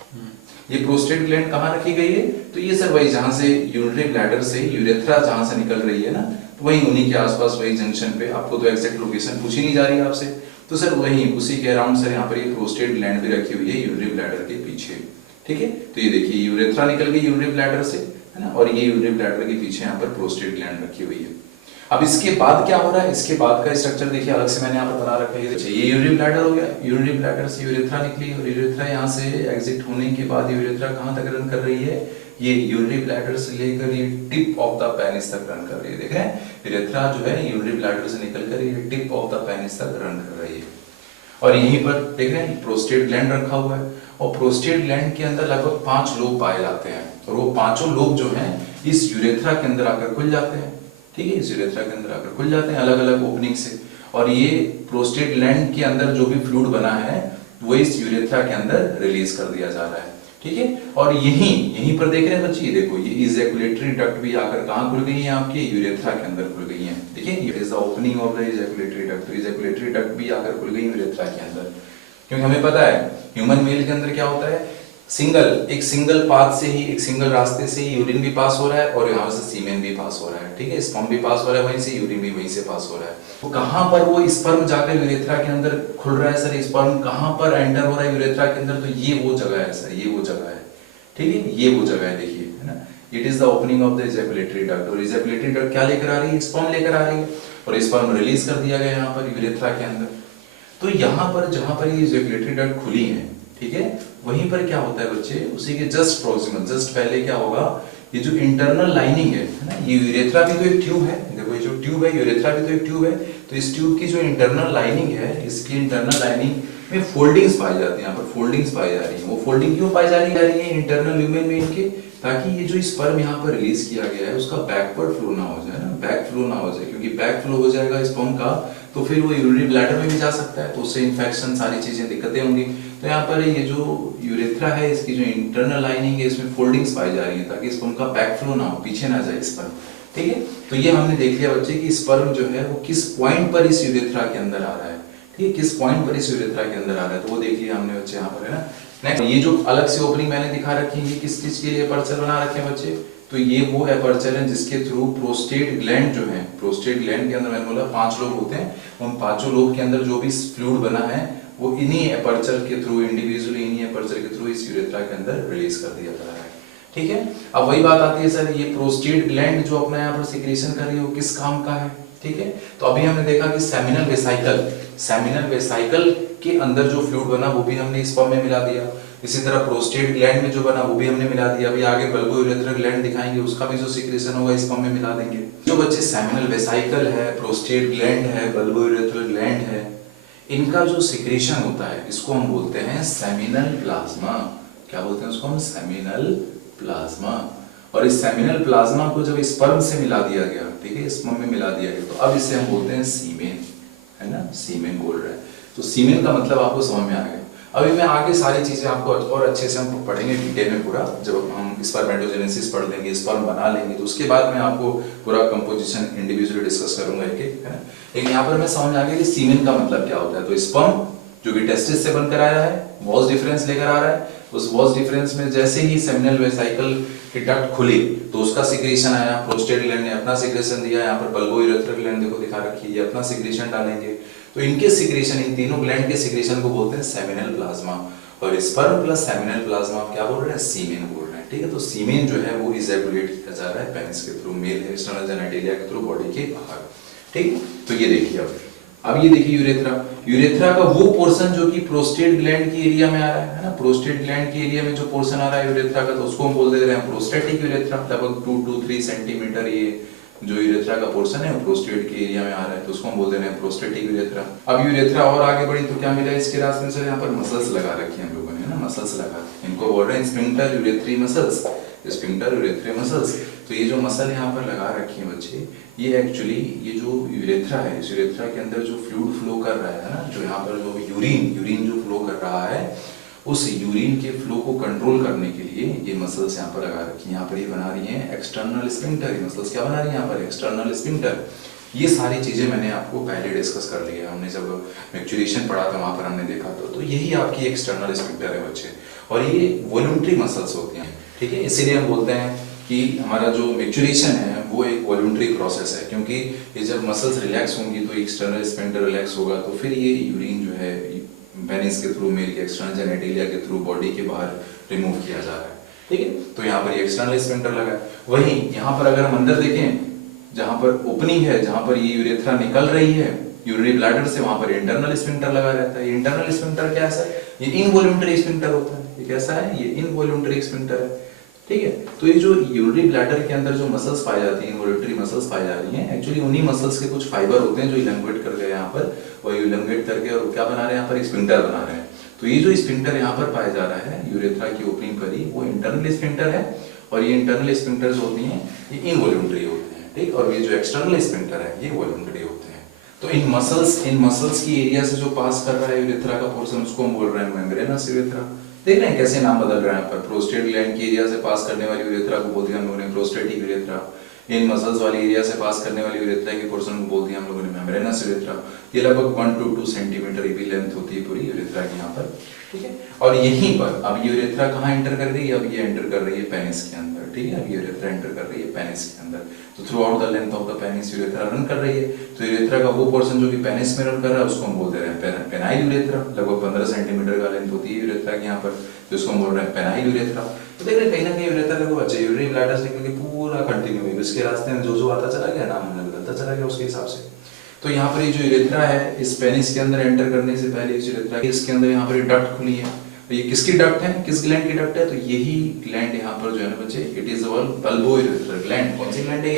ये प्रोस्टेट ग्लैंड कहाँ रखी गई है, तो ये सर वही जहां से यूरिनरी ब्लैडर से यूरेथ्रा जहां से निकल रही है ना, तो वही उन्हीं के आसपास वही जंक्शन पे, आपको तो एग्जैक्ट लोकेशन पूछी नहीं जा रही है आपसे, तो सर वही उसी के अराउंड सर यहाँ पर ये प्रोस्टेट ग्लैंड भी रखी हुई है यूरिनरी ब्लैडर के पीछे। ठीक है, तो ये देखिए यूरेथ्रा निकल गई यूरिनरी ब्लैडर से, है ना, और ये यूरिनरी ब्लैडर के पीछे यहाँ पर प्रोस्टेट ग्लैंड रखी हुई है। अब इसके बाद क्या हो रहा है, इसके बाद का स्ट्रक्चर देखिए अलग से मैंने यहाँ पर बना रखा है। ये यूरिनरी ब्लैडर हो गया, यूरिनरी ब्लैडर से यूरेथ्रा निकली, और यूरेथ्रा यहाँ से एग्जिट होने के बाद यूरेथ्रा कहाँ तक रन कर रही है, ये यूरिनरी ब्लैडर से लेकर ये टिप ऑफ द पेनिस तक रन कर रही है। देख रहे हैं, यूरेथ्रा जो है यूरिनरी ब्लैडर से निकलकर ये टिप ऑफ द पेनिस तक रन कर रही है, और यहीं पर देख रहे हैं प्रोस्टेट ग्लैंड रखा हुआ है, और प्रोस्टेट ग्लैंड के अंदर लगभग 5 लोब पाए जाते हैं, और वो पांचों लोब जो हैं इस यूरेथ्रा के अंदर आकर खुल जाते हैं। ठीक है, इस यूरेथ्रा के अंदर आकर खुल जाते हैं अलग अलग ओपनिंग से, और ये प्रोस्टेट ग्लैंड के अंदर जो भी फ्लूइड बना है वो इस यूरेथ्रा के अंदर रिलीज कर दिया जा रहा है। ठीक है, और यहीं पर देख रहे हैं बच्चे, देखो ये इजैकुलेटरी डक्ट भी आकर कहाँ खुल गई है, आपके यूरेथ्रा के अंदर खुल गई है। देखिए ये is the opening of the ejaculatory duct, तो इजैकुलेटरी डक्ट भी आकर खुल गई यूरेथ्रा के अंदर, क्योंकि हमें पता है ह्यूमन मेल के अंदर क्या होता है, एक सिंगल पाथ से ही, एक सिंगल रास्ते से ही यूरिन भी पास हो रहा है, और यहाँ से सीमेन भी पास हो रहा है। ठीक है, स्पर्म भी पास हो रहा है वहीं से, यूरिन भी वहीं से पास हो रहा है। तो कहाँ पर वो स्पर्म जाकर यूरेथ्रा के अंदर खुल रहा है सर, स्पर्म कहाँ पर एंटर हो रहा है यूरेथ्रा के अंदर, तो ये वो जगह है सर, ये वो जगह है। ठीक है, ये वो जगह है, देखिए है ना, it is the opening of the ejaculatory duct, और इजैकुलेटरी डक्ट क्या लेकर आ रही है, स्पर्म लेकर आ रही है, और स्पर्म रिलीज कर दिया गया यहाँ पर यूरेथ्रा के अंदर। तो यहाँ पर जहाँ पर ये इजैकुलेटरी डक्ट खुली है, ठीक है, वहीं पर क्या होता है बच्चे, उसी के जस्ट प्रोक्सिमल, जस्ट पहले क्या होगा, ये जो इंटरनल लाइनिंग है ना, ये यूरेथ्रा भी तो एक ट्यूब है, देखो ये जो ट्यूब है, यूरेथ्रा भी तो एक ट्यूब है, तो इस ट्यूब की जो इंटरनल लाइनिंग है, इसकी इंटरनल लाइनिंग में फोल्डिंग्स पाई जाती है, यहाँ पर फोल्डिंग्स पाई जा रही है। वो फोल्डिंग क्यों पाई जा रही है इंटरनल ल्यूमेन में इनके, ताकि ये जो स्पर्म यहाँ पर रिलीज किया गया है उसका बैकवर्ड फ्लो ना हो जाए ना, बैक फ्लो ना हो जाए, क्योंकि बैक फ्लो हो जाएगा स्पर्म का तो फिर वो यूरिनरी ब्लैडर में भी जा सकता है, तो उससे इन्फेक्शन सारी चीजें दिक्कतें होंगी। तो यहाँ पर ये जो यूरेथ्रा है, इसकी जो इंटरनल लाइनिंग है, इसमें फोल्डिंग्स पाई जा रही है, ताकि स्पर्म का बैक फ्लो ना हो, पीछे ना जाए स्पर्म। ठीक है, तो ये हमने देख लिया बच्चे कि स्पर्म जो है वो किस पॉइंट पर इस यूरेथ्रा के अंदर आ रहा है। ठीक है, किस पॉइंट पर इस यूरेथ्रा के अंदर आ रहा है, तो वो देख लिया हमने बच्चे यहाँ पर, है ना। नेक्स्ट, ये जो अलग से ओपनिंग मैंने दिखा रखी है, किस चीज के लिए एपर्चर बना रखे हैं बच्चे, तो ये वो एपर्चर है जिसके थ्रू प्रोस्टेट ग्लैंड जो है, प्रोस्टेट ग्लैंड के अंदर मैंने बोला 5 लोब होते हैं, उन 5 लोब के अंदर जो भी फ्लूइड बना है वो इन्हीं एपर्चर के थ्रू, इंडिविजुअली इन्हीं एपर्चर के थ्रू इस यूरेथ्रा के अंदर रिलीज कर दिया जा रहा है। ठीक है, अब वही बात आती है सर, ये प्रोस्टेट ग्लैंड जो अपना यहाँ पर सिक्रेशन कर रही है वो किस काम का है। ठीक है, तो अभी हमने देखा कि सेमिनल वेसाइकल के अंदर जो फ्लूइड बना वो भी हमने स्पर्म में मिला दिया, इसी तरह प्रोस्टेट ग्लैंड में जो बना वो भी हमने मिला दिया। अभी आगे बल्बो यूरेथ्रल ग्लैंड दिखाएंगे, उसका भी जो सिक्रेशन होगा स्पर्म में मिला देंगे। जो बच्चे सेमिनल वेसाइकल है, प्रोस्टेट ग्लैंड है, बल्बो यूरेथ्रल ग्लैंड है, इनका जो सिक्रेशन होता है इसको हम बोलते हैं सेमिनल प्लाज्मा। क्या बोलते हैं उसको हम, सेमिनल प्लाज्मा। और इस सेमिनल प्लाज्मा को जब स्पर्म से मिला दिया गया, ठीक है, स्पर्म में मिला दिया गया, तो अब इसे हम बोलते हैं सीमेन, है ना, सीमेन बोल रहे हैं। तो सीमेन का मतलब आपको समझ में आ गया। अभी मैं आगे सारी चीजें आपको और अच्छे से हम पढ़ेंगे डिटेल में पूरा, जब हम स्पर्मेटोजेनेसिस पढ़ लेंगे, स्पर्म बना लेंगे, तो उसके बाद मैं आपको पूरा कंपोजिशन इंडिविजुअली डिस्कस करूंगा एक एक, है ना। लेकिन यहाँ पर मैं समझ में आ गया कि सीमेन का मतलब क्या होता है। तो स्पर्म जो कि टेस्टिस से बनकर आया है, वॉस डिफरेंस लेकर आ रहा है, उस वॉस डिफरेंस में जैसे ही सेमिनल वेसाइकल की डक्ट खुली तो उसका सिक्रीशन आया, प्रोस्टेट ग्लैंड ने अपना सिक्रीशन दिया, यहाँ पर बल्बो यूरेथ्रल ग्लैंड देखो दिखा रखी है, ये अपना सिक्रीशन डालेंगे। तो इनके सिक्रीशन, इन तीनों ग्लैंड के सिक्रीशन को बोलते हैं सेमिनल प्लाज्मा, और स्पर्म प्लस सेमिनल प्लाज्मा क्या बोल रहे हैं, सीमेन बोल रहे हैं, ठीक है। तो सीमेन जो है वो इजैकुलेट किया जा रहा है पेनिस के थ्रू, मेल एक्सटर्नल जेनिटलिया के थ्रू बॉडी के बाहर, ठीक। तो ये देखिए अब ये देखिए यूरेथ्रा, यूरेथ्रा का वो पोर्शन जो कि प्रोस्टेट ग्लैंड की एरिया में आ रहा है ना, प्रोस्टेट ग्लैंड की एरिया में जो पोर्शन आ रहा है यूरेथ्रा का, तो उसको हम बोल दे रहे हैं प्रोस्टेटिक यूरेथ्रा। लगभग 2 to 3 सेंटीमीटर ये जो यूरेथ्रा का पोर्शन है वो प्रोस्टेट के एरिया में आ रहा है, तो उसको हम बोल दे रहे हैं प्रोस्टेटिक यूरेथ्रा। अब यूरेथ्रा और आगे बढ़ी तो क्या मिला इसके रास्ते में, यहाँ पर मसल्स लगा रखी है हम लोगों ने ना, मसल्स लगा, इनको बोल रहे हैं स्फिंक्टर यूरेथ्री मसल्स, स्फिंक्टर यूरेथ्री मसल्स। तो ये जो मसल यहाँ पर लगा रखी है बच्चे, ये एक्चुअली ये जो यूरेथ्रा है, इस यूरेथ्रा के अंदर जो फ्लूइड फ्लो कर रहा है ना, जो यहाँ पर जो यूरिन जो फ्लो कर रहा है, उस यूरिन के फ्लो को कंट्रोल करने के लिए ये मसल्स यहाँ पर लगा रखी है। यहाँ पर ये बना रही हैं एक्सटर्नल स्फिंक्टर, ये मसल्स क्या बना रही है यहाँ पर, एक्सटर्नल स्फिंक्टर। ये सारी चीजें मैंने आपको पहले डिस्कस कर ली है, हमने जब मैच्योरेशन पढ़ा था वहां पर हमने देखा तो यही आपकी एक्सटर्नल स्फिंक्टर है बच्चे, और ये वॉलंटरी मसल्स होती हैं, ठीक है। इसीलिए हम बोलते हैं कि हमारा जो मैच्योरेशन है वो एक वॉलंटरी प्रोसेस है, क्योंकि ये जब मसल्स रिलैक्स होंगी तो एक्सटर्नल स्फिंक्टर रिलैक्स होगा, तो फिर ये यूरिन जो है पेनिस के थ्रू, मेल के एक्सटर्नल जेनिटलिया के थ्रू बॉडी के बाहर रिमूव किया जा रहा है, ठीक है। तो यहाँ पर ये एक्सटर्नल स्फिंक्टर लगा है। वहीं यहाँ पर अगर हम अंदर देखें, जहाँ पर ओपनिंग है, जहाँ पर ये यूरेथ्रा निकल रही है यूरिनरी ब्लैडर से, वहां पर इंटरनल स्फिंक्टर लगा रहता है। इंटरनल स्फिंक्टर क्या है, ये इनवॉल्यूंटरी स्फिंक्टर होता है। ये कैसा है, ये इनवॉल्यूंटरी स्फिंक्टर है, ठीक है। तो ये जो यूरिनरी ब्लैडर के अंदर जो मसल्स पाई जाती हैं, इनवॉल्यूंटरी मसल्स पाई जा रही हैं, एक्चुअली उन्हीं मसल्स के कुछ फाइबर होते हैं जो इलैंगुएट कर गए यहाँ पर, और इलैंगुएट करके और क्या बना रहे हैं यहाँ पर, स्फिंक्टर बना रहे हैं। तो ये जो स्फिंक्टर यहाँ पर पाया जा रहा है यूरेथ्रा की ओपनिंग पर ही, वो इंटरनल स्फिंक्टर है, और ये इंटरनल स्फिंक्टर्स होती हैं ये इनवॉल्यूंटरी होते हैं, ठीक। और ये जो एक्सटर्नल स्फिंक्टर है ये वॉल्यूंटरी होते हैं। तो इन मसल्स की एरिया से जो पास कर रहा है यूरेथ्रा का पोर्शन, उसको हम बोल रहे हैं मेम्ब्रेनस यूरेथ्रा। देख रहे हैं कैसे नाम बदल रहा है यहाँ पर, प्रोस्टेट ग्लैंड की एरिया से पास करने वाली यूरेथ्रा को बोल दिया हम लोगों ने प्रोस्टेटिक यूरेथ्रा, इन मसल्स वाली एरिया से पास करने वाली यूरेथ्रा के पोर्शन को बोल दिया हम लोगों ने मेम्ब्रेनस यूरेथ्रा। ये लगभग 1 to 2 सेंटीमीटर की लेंथ होती है पूरी यूरेथ्रा की यहाँ पर, ठीक है। और यहीं पर अब यूरेथ्रा कहाँ एंटर कर रही है, अब ये एंटर कर रही है पेनिस के अंदर, ठीक है। अब यूरेथ्रा एंटर कर रही है पेनिस के अंदर, तो through out the length of the penis urethra run कर रही है। तो यूरेथ्रा का वो पोर्शन जो कि पेनिस में रन कर रहा है उसको हम बोल दे रहे हैं पेनाइल यूरेथ्रा। लगभग 15 सेंटीमीटर का लेंथ होती है यूरेथ्रा की यहाँ पर, जिसको हम बोल रहे हैं पेनाइल यूरेथ्रा। तो देख रहे हैं कहीं ना कहीं यूरेथ्रा देखो बच्चे, यूरिनरी ब्लैडर से क्योंकि पूरा कंटिन्यू है, उसके रास्ते में जो आता चला गया, नाम हमने बदलता चला गया उसके हिसाब से। तो यहाँ पर ये जो यूरेथ्रा है, इस पेनिस के अंदर एंटर करने से पहले इस यूरेथ्रा के इसके अंदर यहाँ पर डक्ट खुली है। तो ये किसकी डक्ट है, किस ग्लैंड की डक्ट है, तो यही ग्लैंड यहाँ पर जो है ना बच्चे, it is bulbo urethral gland. कौन सी ग्लैंड है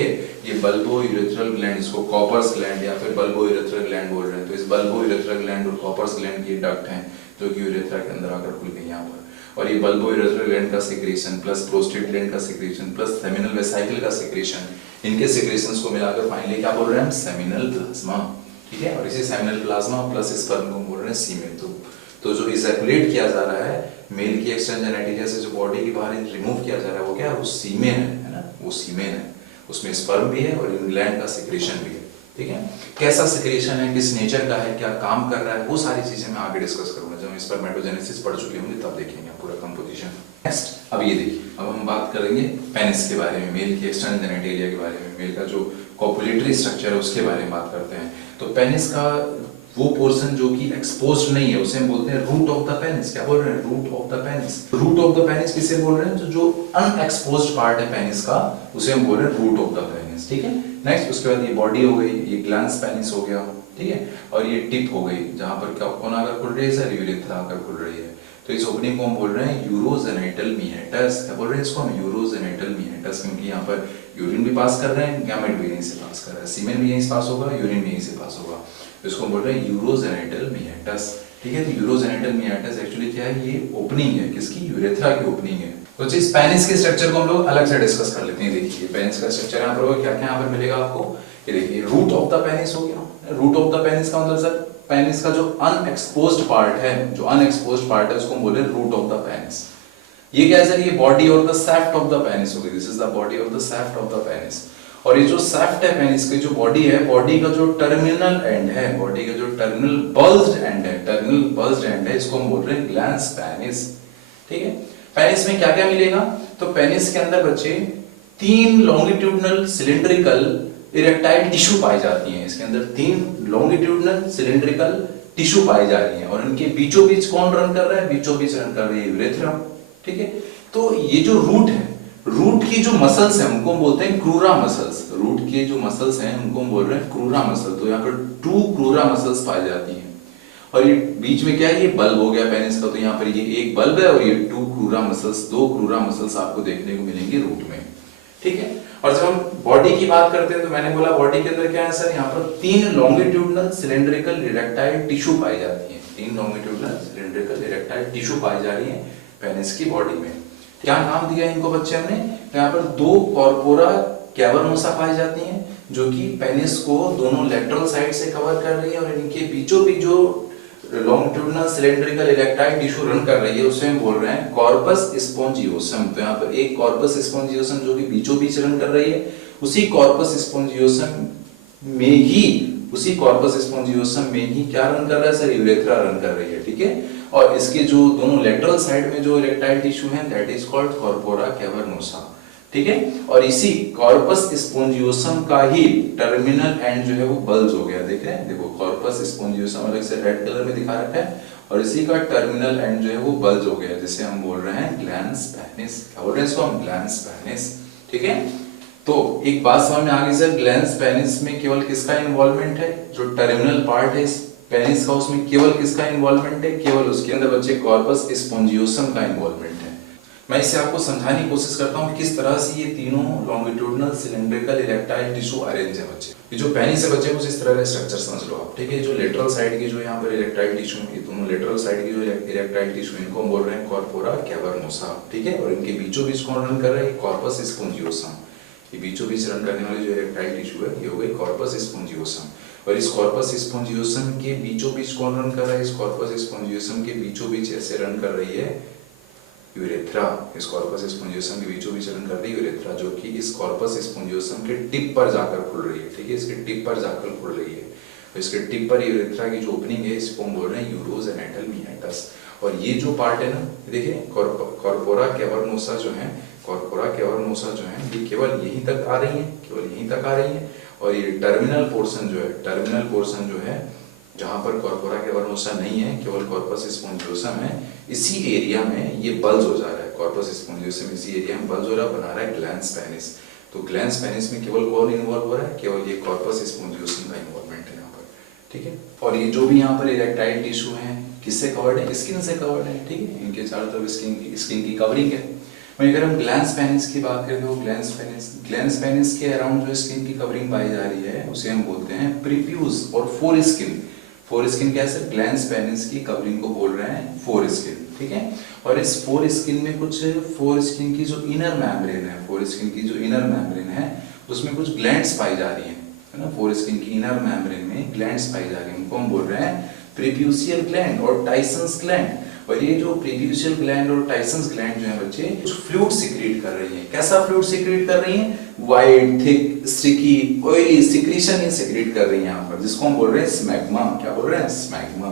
ये बल्बो यूरेथ्रल ग्लैंड, इसको कॉपर्स ग्लैंड या फिर बल्बो यूरेथ्रल ग्लैंड बोल रहे हैं। तो इस बल्बो यूरेथ्रल ग्लैंड और कॉपर्स ग्लैंड की डक्ट है जो कि यूरेथ्रा के अंदर आकर खुल गई यहाँ पर। और ये बल्बो यूरेथ्रल ग्लैंड का सिक्रीशन प्लस प्रोस्टेट ग्लैंड का सिक्रीशन प्लस सेमिनल वेसाइकल का सिक्रीशन, इनके सिक्रीशंस को मिलाकर फाइनली क्या बोल रहे हैं हम, सेमिनल प्लाज्मा, ठीक है। और इसी सेमिनल प्लाज्मा प्लस स्पर्म को बोल रहे हैं सीमेन। तो जो इजैकुलेट किया जा रहा है मेल की एक्सटर्नल जेनिटलिया से, जो बॉडी के बाहर रिमूव किया जा रहा है, वो क्या है, वो सीमेन है ना, वो सीमेन है। उसमें स्पर्म भी है और ग्लैंड का सिक्रीशन भी है, ठीक है। कैसा सिक्रीशन है, किस नेचर का है, क्या काम कर रहा है, वो सारी चीजें मैं आगे डिस्कस करूंगा। जब हम स्पर्मेटोजेनेसिस पढ़ चुके होंगे तब देखेंगे पूरा कंपोजिशन। नेक्स्ट अब ये देखिए, अब हम बात करेंगे पेनिस के बारे में, मेल के एक्सटर्नल जेनिटलिया के बारे में, मेल का जो कॉपुलेटरी स्ट्रक्चर है उसके बारे में बात करते हैं। तो पेनिस का वो पोर्शन जो कि एक्सपोज्ड नहीं है उसे हम बोलते हैं रूट ऑफ द पेनिस। क्या बोल रहे हैं, root of the penis. Root of the penis किसे बोल रहे हैं, तो जो अनएक्सपोज्ड पार्ट है पेनिस का उसे हम बोल रहे हैं रूट ऑफ द पेनिस, ठीक है। नेक्स्ट उसके बाद ये बॉडी हो गई, ये ग्लैंस पेनिस हो गया, ठीक है। और ये टिप हो गई जहां पर क्या कौन आकर खुल रही है सर, यूरेथ्रा आकर खुल रही है। तो इस ओपनिंग को हम बोल रहे हैं यूरोजेनिटल मीएटस। क्या बोल रहे हैं इसको हम, यूरोजेनिटल मीएटस, क्योंकि यहाँ पर यूरिन भी पास कर रहे हैं, गैमेट भी यहीं से पास कर रहा है, सीमेन भी यहीं से पास होगा, यूरिन भी यहीं से पास होगा। इसको बोल रहे हैं यूरोजेनिटल मीएटस, ठीक है। तो यूरोजेनिटल मीएटस एक्चुअली क्या है, ये ओपनिंग है किसकी, यूरेथ्रा की ओपनिंग है। तो इस पेनिस के स्ट्रक्चर को हम लोग अलग से डिस्कस कर लेते हैं। देखिए पेनिस का स्ट्रक्चर यहाँ पर होगा, क्या क्या यहाँ पर मिलेगा आपको, ये देखिए रूट ऑफ द पेनिस हो गया। रूट ऑफ द पेनिस का मतलब सर पेनिस का जो अनएक्सपोज्ड पार्ट है उसको हम बोल रहे हैं रूट ऑफ द पेनिस। ये क्या है सर, ये बॉडी और the shaft of the penis हो गई, दिस इज द बॉडी और the shaft of the penis. और ये जो सैफ्ट है पेनिस की, जो बॉडी है, बॉडी का जो टर्मिनल एंड है, बॉडी का जो टर्मिनल बल्ज्ड एंड है, इसको हम बोल रहे हैं ग्लैंस पेनिस। ठीक है, पेनिस में क्या क्या मिलेगा, तो पेनिस के अंदर बच्चे 3 लॉन्गिट्यूडनल सिलिंड्रिकल इरेक्टाइल टिश्यू पाई जाती हैं। इसके अंदर 3 लॉन्गिट्यूडनल सिलिंड्रिकल टिश्यू पाई जा रही हैं, और इनके बीचों बीच कौन रन कर रहा है, बीचों बीच रन कर रही है यूरेथ्रा। ठीक है, तो ये जो रूट है, रूट की जो मसल्स हैं उनको हम बोलते हैं क्रूरा मसल्स। रूट के जो मसल्स हैं उनको हम बोल रहे हैं क्रूरा मसल। तो यहाँ पर 2 क्रूरा मसल्स पाई जाती हैं, और ये बीच में क्या है, ये बल्ब हो गया पेनिस का, तो यहाँ पर ये एक बल्ब है और ये 2 क्रूरा मसल्स आपको देखने को मिलेंगे रूट में। ठीक है, और जब हम बॉडी की बात करते हैं तो मैंने बोला बॉडी के अंदर क्या है सर, यहाँ पर 3 लॉन्गिट्यूडनल सिलिंड्रिकल इरेक्टाइल टिश्यू पाई जाती है। 3 लॉन्गिट्यूडनल सिलिंड्रिकल इरेक्टाइल टिश्यू पाई जा रही है पेनिस की बॉडी में। क्या नाम दिया इनको बच्चे हमने, यहाँ पर 2 कॉर्पोरा कैवर्नोसा पाई जाती हैं, जो कि पेनिस को दोनों लेटरल साइड से कवर कर रही है, और इनके बीचों बीच जो longitudinal cylindrical erectile tissue run कर रही है उसे हम बोल रहे हैं कॉर्पस स्पोंजियोसम। तो यहाँ पर एक कॉर्पस स्पोंजियोसम जो कि बीचों बीच रन कर रही है, उसी कॉर्पस स्पोंजियोसम में ही क्या रन कर रहा है सर, यूरेथ्रा रन कर रही है। ठीक है, और इसके जो दोनों लेटरल साइड में जो इरेक्टाइल टिश्यू है that is called corpora cavernosa. ठीक है, और इसी कॉर्पस स्पोंजियोसम का ही टर्मिनल एंड जो है वो बल्ज हो गया। देख रहे हैं, देखो कॉर्पस स्पोंजियोसम अलग से रेड कलर में दिखा रखा है, और इसी का टर्मिनल एंड जो है वो बल्ज हो गया, जिसे हम बोल रहे हैं ग्लैंस पेनिस। क्या बोल रहे हैं इसको हम, ग्लैंस पेनिस। ठीक है, तो एक बात समझ में आ गई सर, ग्लैंस पेनिस में केवल किसका इन्वॉल्वमेंट है, जो टर्मिनल पार्ट है पेनिस का, उसमें केवल किसका इन्वॉल्वमेंट है, केवल उसके अंदर बच्चे कॉर्पस स्पोंजियोसम का इन्वॉल्वमेंट है। मैं इसे आपको समझाने की कोशिश करता हूँ किस तरह से ये तीनों longitudinal cylindrical erectile tissue arrange है बच्चे। ये जो पेनिस है बच्चे, कुछ इस तरह का स्ट्रक्चर समझ लो आप। ठीक है, जो लेटरल साइड की जो यहाँ पर इरेक्टाइल टिश्यू, ये दोनों लेटरल साइड की जो इरेक्टाइल टिश्यू, इनको हम बोल रहे हैं कॉर्पोरा कैवर्नोसा। ठीक है, और इनके बीचों बीच कौन रन कर रहा है, कॉर्पस स्पोंजियोसम। ये बीचों बीच रन करने वाली जो इरेक्टाइल टिश्यू है ये हो गई कॉर्पस स्पोंजियोसम। और इस कॉर्पस स्पोंजियोसम के बीचों बीच कौन रन कर रहा है, इस कॉर्पस स्पोंजियोसम के बीचों बीच ऐसे रन कर रही है यूरेथ्रा। इस कॉर्पस स्पोंजियोसम के बीचों बीच रन कर रही है यूरेथ्रा, जो कि इस कॉर्पस स्पोंजियोसम के टिप पर जाकर खुल रही है। ठीक है, इसके टिप पर जाकर खुल रही है, और इसके टिप पर यूरेथ्रा की जो ओपनिंग है इसको हम बोल रहे हैं यूरोजेनिटल मीएटस। और ये जो पार्ट है ना, देखिए कॉर्पोरा कैवर्नोसा जो है, कॉर्पोरा कैवर्नोसा जो है ये केवल यहीं तक आ रही है, केवल यहीं तक आ रही है। और ये टर्मिनल पोर्शन जो है जहां पर कॉर्पोरा कैवर्नोसा नहीं है, केवल कॉर्पस स्पोंजियोसम है, इसी एरिया में ये बल्ज हो जा रहा है। कॉर्पस स्पोंजियोसम इसी एरिया में बल्ज हो रहा है, बना रहा है ग्लैंस पेनिस। तो ग्लैंस पेनिस में केवल कौन इन्वॉल्व हो रहा है, केवल ये कॉर्पस स्पोंजियोसम का इन्वॉल्वमेंट है यहाँ पर। ठीक है, और ये जो भी यहाँ पर इरेक्टाइल टिश्यू है किससे कवर्ड है, स्किन से कवर्ड है। ठीक है, इनके चारों तरफ स्किन की कवरिंग है। वहीं अगर हम ग्लैंस पेनिस की बात करें तो ग्लैंस पेनिस के अराउंड जो स्किन की कवरिंग पाई जा रही है उसे हम बोलते हैं प्रीप्यूस और फोरस्किन। फोरस्किन क्या है, ग्लैंस पेनिस की कवरिंग को बोल रहे हैं फोरस्किन। ठीक है, और इस फोरस्किन में कुछ फोरस्किन की जो इनर मेम्ब्रेन है उसमें कुछ ग्लैंड्स पाई जा रही है ना। फोरस्किन की इनर मेम्ब्रेन में ग्लैंड्स पाई जा रही है, उनको हम बोल रहे हैं प्रीप्यूसियल ग्लैंड और टाइसन्स ग्लैंड। और ये जो प्रीप्यूसियल ग्लैंड और टाइसन्स ग्लैंड जो है बच्चे, कुछ फ्लूइड सिक्रीट कर रही है। कैसा फ्लूइड सिक्रीट कर रही है, white, thick, sticky, oily secretion ये सिक्रीट कर रही है यहाँ पर, जिसको हम बोल रहे हैं स्मैग्मा। क्या बोल रहे हैं, स्मैग्मा।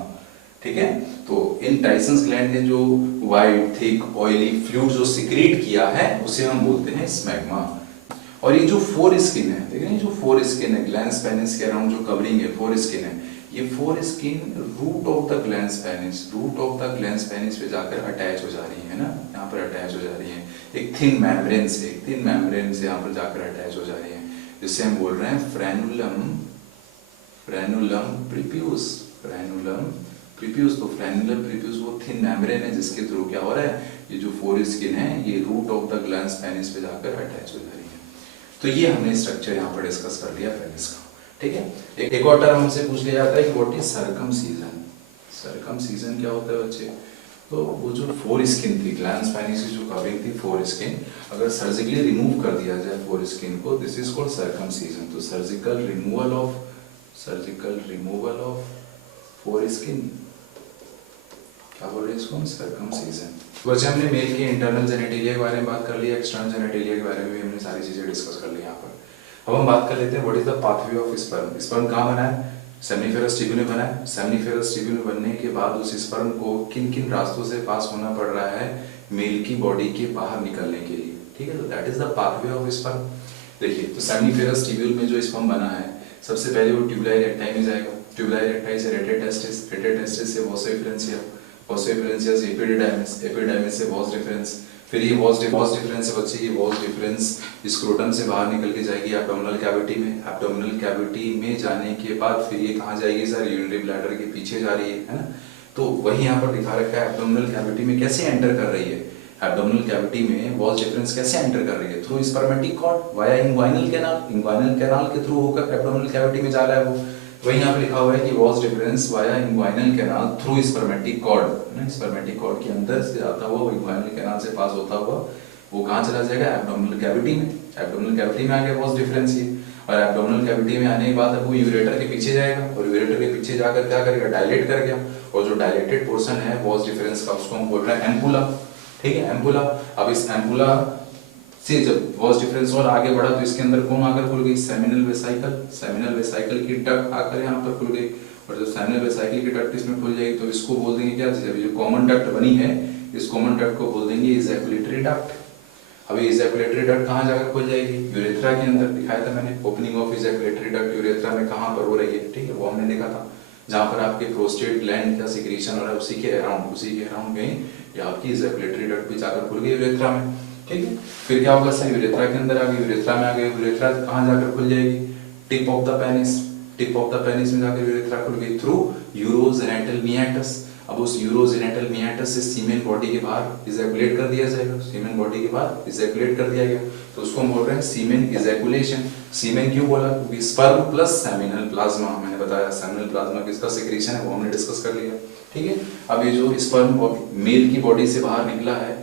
ठीक है, तो इन टाइसन्स ग्लैंड ने जो वाइट, थिक, ऑयली फ्लूइड जो सिक्रीट किया है उसे हम बोलते हैं स्मैग्मा। और ये जो फोरस्किन है, देख रहे हैं, जो फोरस्किन है ग्लैंस पेनिस के अराउंड जो कवरिंग है फोरस्किन है, ये foreskin root of the glans penis पे जाकर अटैच हो जा रही है ना, यहाँ पर अटैच हो जा रही है एक थिन मेम्ब्रेन से यहाँ पर जाकर अटैच हो जा रही है, जिससे हम बोल रहे हैं फ्रेनुलम प्रीप्यूस। तो फ्रेनुलम प्रीप्यूस वो थिन मेम्ब्रेन है जिसके थ्रू क्या हो रहा है, ये जो फोरस्किन है ये root of the glans penis पे जाकर अटैच हो जा रही है। तो ये हमने स्ट्रक्चर यहाँ पर डिस्कस कर लिया पेनिस का। ठीक है, एक और टर्म हमसे पूछ लिया जाता है कि व्हाट इज सर्कमसीजन क्या होता है बच्चे। तो वो जो फोरस्किन थी, ग्लैंस पेनिस की जो कवरिंग थी फोरस्किन, अगर सर्जिकली रिमूव कर दिया जाए फोरस्किन को, दिस इज कॉल्ड सर्कमसीजन। तो surgical removal of for skin, क्या बोल रहे हैं इसको हम, सर्कमसिजन। वैसे हमने मेल के इंटरनल जेनेटिलिया के बारे में बात कर ली, एक्सटर्नल जेनेटिलिया के बारे में भी हमने सारी चीजें डिस्कस कर ली यहाँ पर। अब हम बात कर लेते हैं what is the pathway of sperm. Sperm कहाँ बना है, सेमनीफेरस ट्यूब्यूल में बना है। सेमनीफेरस ट्यूब्यूल बनने के बाद उस स्पर्म को किन किन रास्तों से पास होना पड़ रहा है, मेल की बॉडी के बाहर निकलने के लिए, ठीक है। तो that is the pathway of sperm. देखिए, तो सेमनीफेरस ट्यूब्यूल में जो स्पर्म बना है, सबसे पहले वो ट्यूबुलाई रेक्टाई में जाएगा, ट्यूबुलाई रेक्टाई से रेटे टेस्टिस, रेटे टेस्टिस से वॉस डिफरेंशिया, वॉस डिफरेंशिया से एपिडिडाइमिस, एपिडिडाइमिस से वॉस डिफरेंस, फिर ये वॉस डिफरेंस से बच्चे की वॉस डिफरेंस स्क्रोटम से बाहर निकल के जाएगी एब्डोमिनल कैविटी में। एब्डोमिनल कैविटी में जाने के बाद फिर ये कहाँ जाएगी सर, यूरिनरी ब्लैडर के पीछे जा रही है ना। तो वही यहाँ पर दिखा रखा है एब्डोमिनल कैविटी में कैसे एंटर कर रही है, एब्डोमिनल कैविटी में वॉस डिफरेंस कैसे एंटर कर रही है, through spermatic cord via inguinal canal, inguinal canal के थ्रू होकर एब्डोमिनल कैविटी में जा रहा है वो। वही यहाँ पे लिखा हुआ है कि vas deferens via inguinal canal through spermatic cord, spermatic cord के अंदर से जाता हुआ वो इंग्वाइनल कैनाल से पास होता हुआ वो कहाँ चला जाएगा, एब्डोमिनल कैविटी में। एब्डोमिनल कैविटी में आ गया वॉस डिफरेंस ये, और एब्डोमिनल कैविटी में आने के बाद अब वो यूरेटर के पीछे जाएगा, और यूरेटर के पीछे जाकर क्या करेगा, डायलेट कर गया, और जो डायलेटेड पोर्शन है वॉस डिफरेंस का उसको हम बोल रहे हैं एम्पुला, ठीक है, एम्पुला। अब इस एम्पुला से जब वॉस डिफरेंस और आगे बढ़ा तो इसके अंदर कौन आकर खुल गई, सेमिनल वेसाइकल, सेमिनल वेसाइकल की डक्ट आकर यहाँ पर खुल गई, और जब सेमिनल वेसाइकल की डक्ट इसमें खुल जाएगी तो इसको बोल देंगे क्या, जो कॉमन डक्ट बनी है इस कॉमन डक्ट को बोल देंगे इजैकुलेटरी डक्ट। अभी इजैकुलेटरी डक्ट कहाँ जाकर खुल जाएगी, यूरेथ्रा के अंदर, दिखाया था मैंने opening of ejaculatory duct urethra में कहाँ पर हो रही है, ठीक है, वो हमने देखा था, जहाँ पर आपके प्रोस्टेट ग्लैंड का सिक्रीशन हो रहा है उसी के अराउंड कहीं ये आपकी इजैकुलेटरी डक्ट भी जाकर खुल गई यूरेथ्रा में, ठीक है। फिर क्या होगा सर, यूरेथ्रा के अंदर आ गई, यूरेथ्रा में आ गई, यूरेथ्रा कहाँ जाकर खुल जाएगी, tip of the penis, tip of the penis में जाकर यूरेथ्रा खुल गई थ्रू यूरोजेनेटल मियाटस। अब उस यूरोजेनेटल मियाटस से सीमेन बॉडी के बाहर इजैकुलेट कर दिया जाएगा, सीमेन बॉडी के बाहर इजैकुलेट कर दिया गया, तो उसको हम बोल रहे हैं सीमेन इजैकुलेशन। सीमेन क्यों बोला, क्योंकि स्पर्म प्लस सेमिनल प्लाज्मा, मैंने बताया सेमिनल प्लाज्मा किसका सिक्रीशन है वो हमने डिस्कस कर लिया, ठीक है। अब ये जो स्पर्म मेल की बॉडी से बाहर निकला है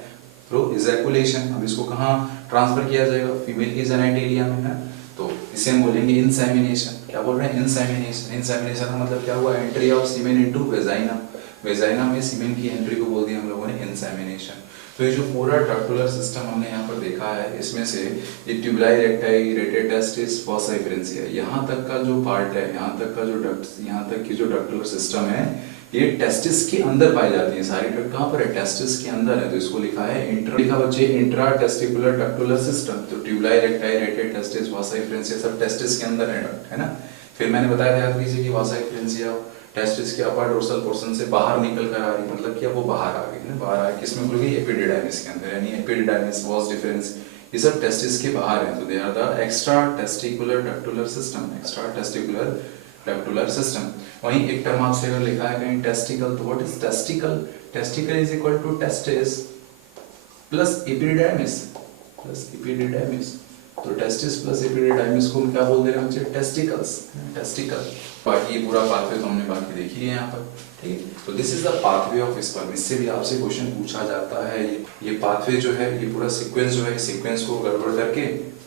थ्रू इजैकुलेशन, अब इसको कहाँ ट्रांसफर किया जाएगा, फीमेल की जेनेटिलिया में है, तो इसे हम बोलेंगे इंसेमिनेशन। क्या बोल रहे हैं, इंसेमिनेशन। इंसेमिनेशन का मतलब क्या हुआ, entry of semen into vagina, vagina में सीमेन की एंट्री को बोल दिया हम लोगों ने इंसेमिनेशन। तो ये जो पूरा डक्टुलर सिस्टम हमने यहाँ पर देखा है, इसमें से ये ट्यूबुलाई recti, rete testis, vasa differentia, यहाँ तक का जो पार्ट है, यहाँ तक का जो डक्ट, यहाँ तक की जो डक्टुलर सिस्टम है, ये टेस्टिस के अंदर पाई जाती है सारी डक्ट। कहाँ पर है, टेस्टिस के अंदर है, तो इसको लिखा है इंट्रा, लिखा बच्चे इंट्रा टेस्टिकुलर डक्टुलर सिस्टम। तो tubuli recti, rete testis, vasa efferentia सब टेस्टिस के अंदर है डक्ट, है ना। फिर मैंने बताया था याद कीजिए कि फॉसा डिफरेंशिया टेस्टिस के अपर डोर्सल पोर्शन से बाहर निकल कर आ रही, मतलब कि अब वो बाहर आ गई ना, बाहर आ गई, किसमें खुल गई, एपिडिडाइमिस के अंदर, यानी एपिडिडाइमिस, वॉस डिफरेंस, ये सब टेस्टिस के बाहर है, तो they are the extra testicular ductular system, extra testicular ductular system. वहीं एक टर्म आपसे अगर लिखा है कहीं टेस्टिकल, तो what is testicle, testicle is equal to testis plus epididymis, plus epididymis, तो टेस्टिस प्लस एपिडिडाइमिस को हम क्या बोल दे रहे हैं बच्चे, टेस्टिकल्स, टेस्टिकल। बाकी ये पूरा पाथवे तो हमने बाकी देखी है यहाँ पर, ठीक है। तो this is the pathway of sperm, इससे भी आपसे क्वेश्चन पूछा जाता है। ये पाथवे जो है, ये पूरा सीक्वेंस जो है, सीक्वेंस को गड़बड़ करके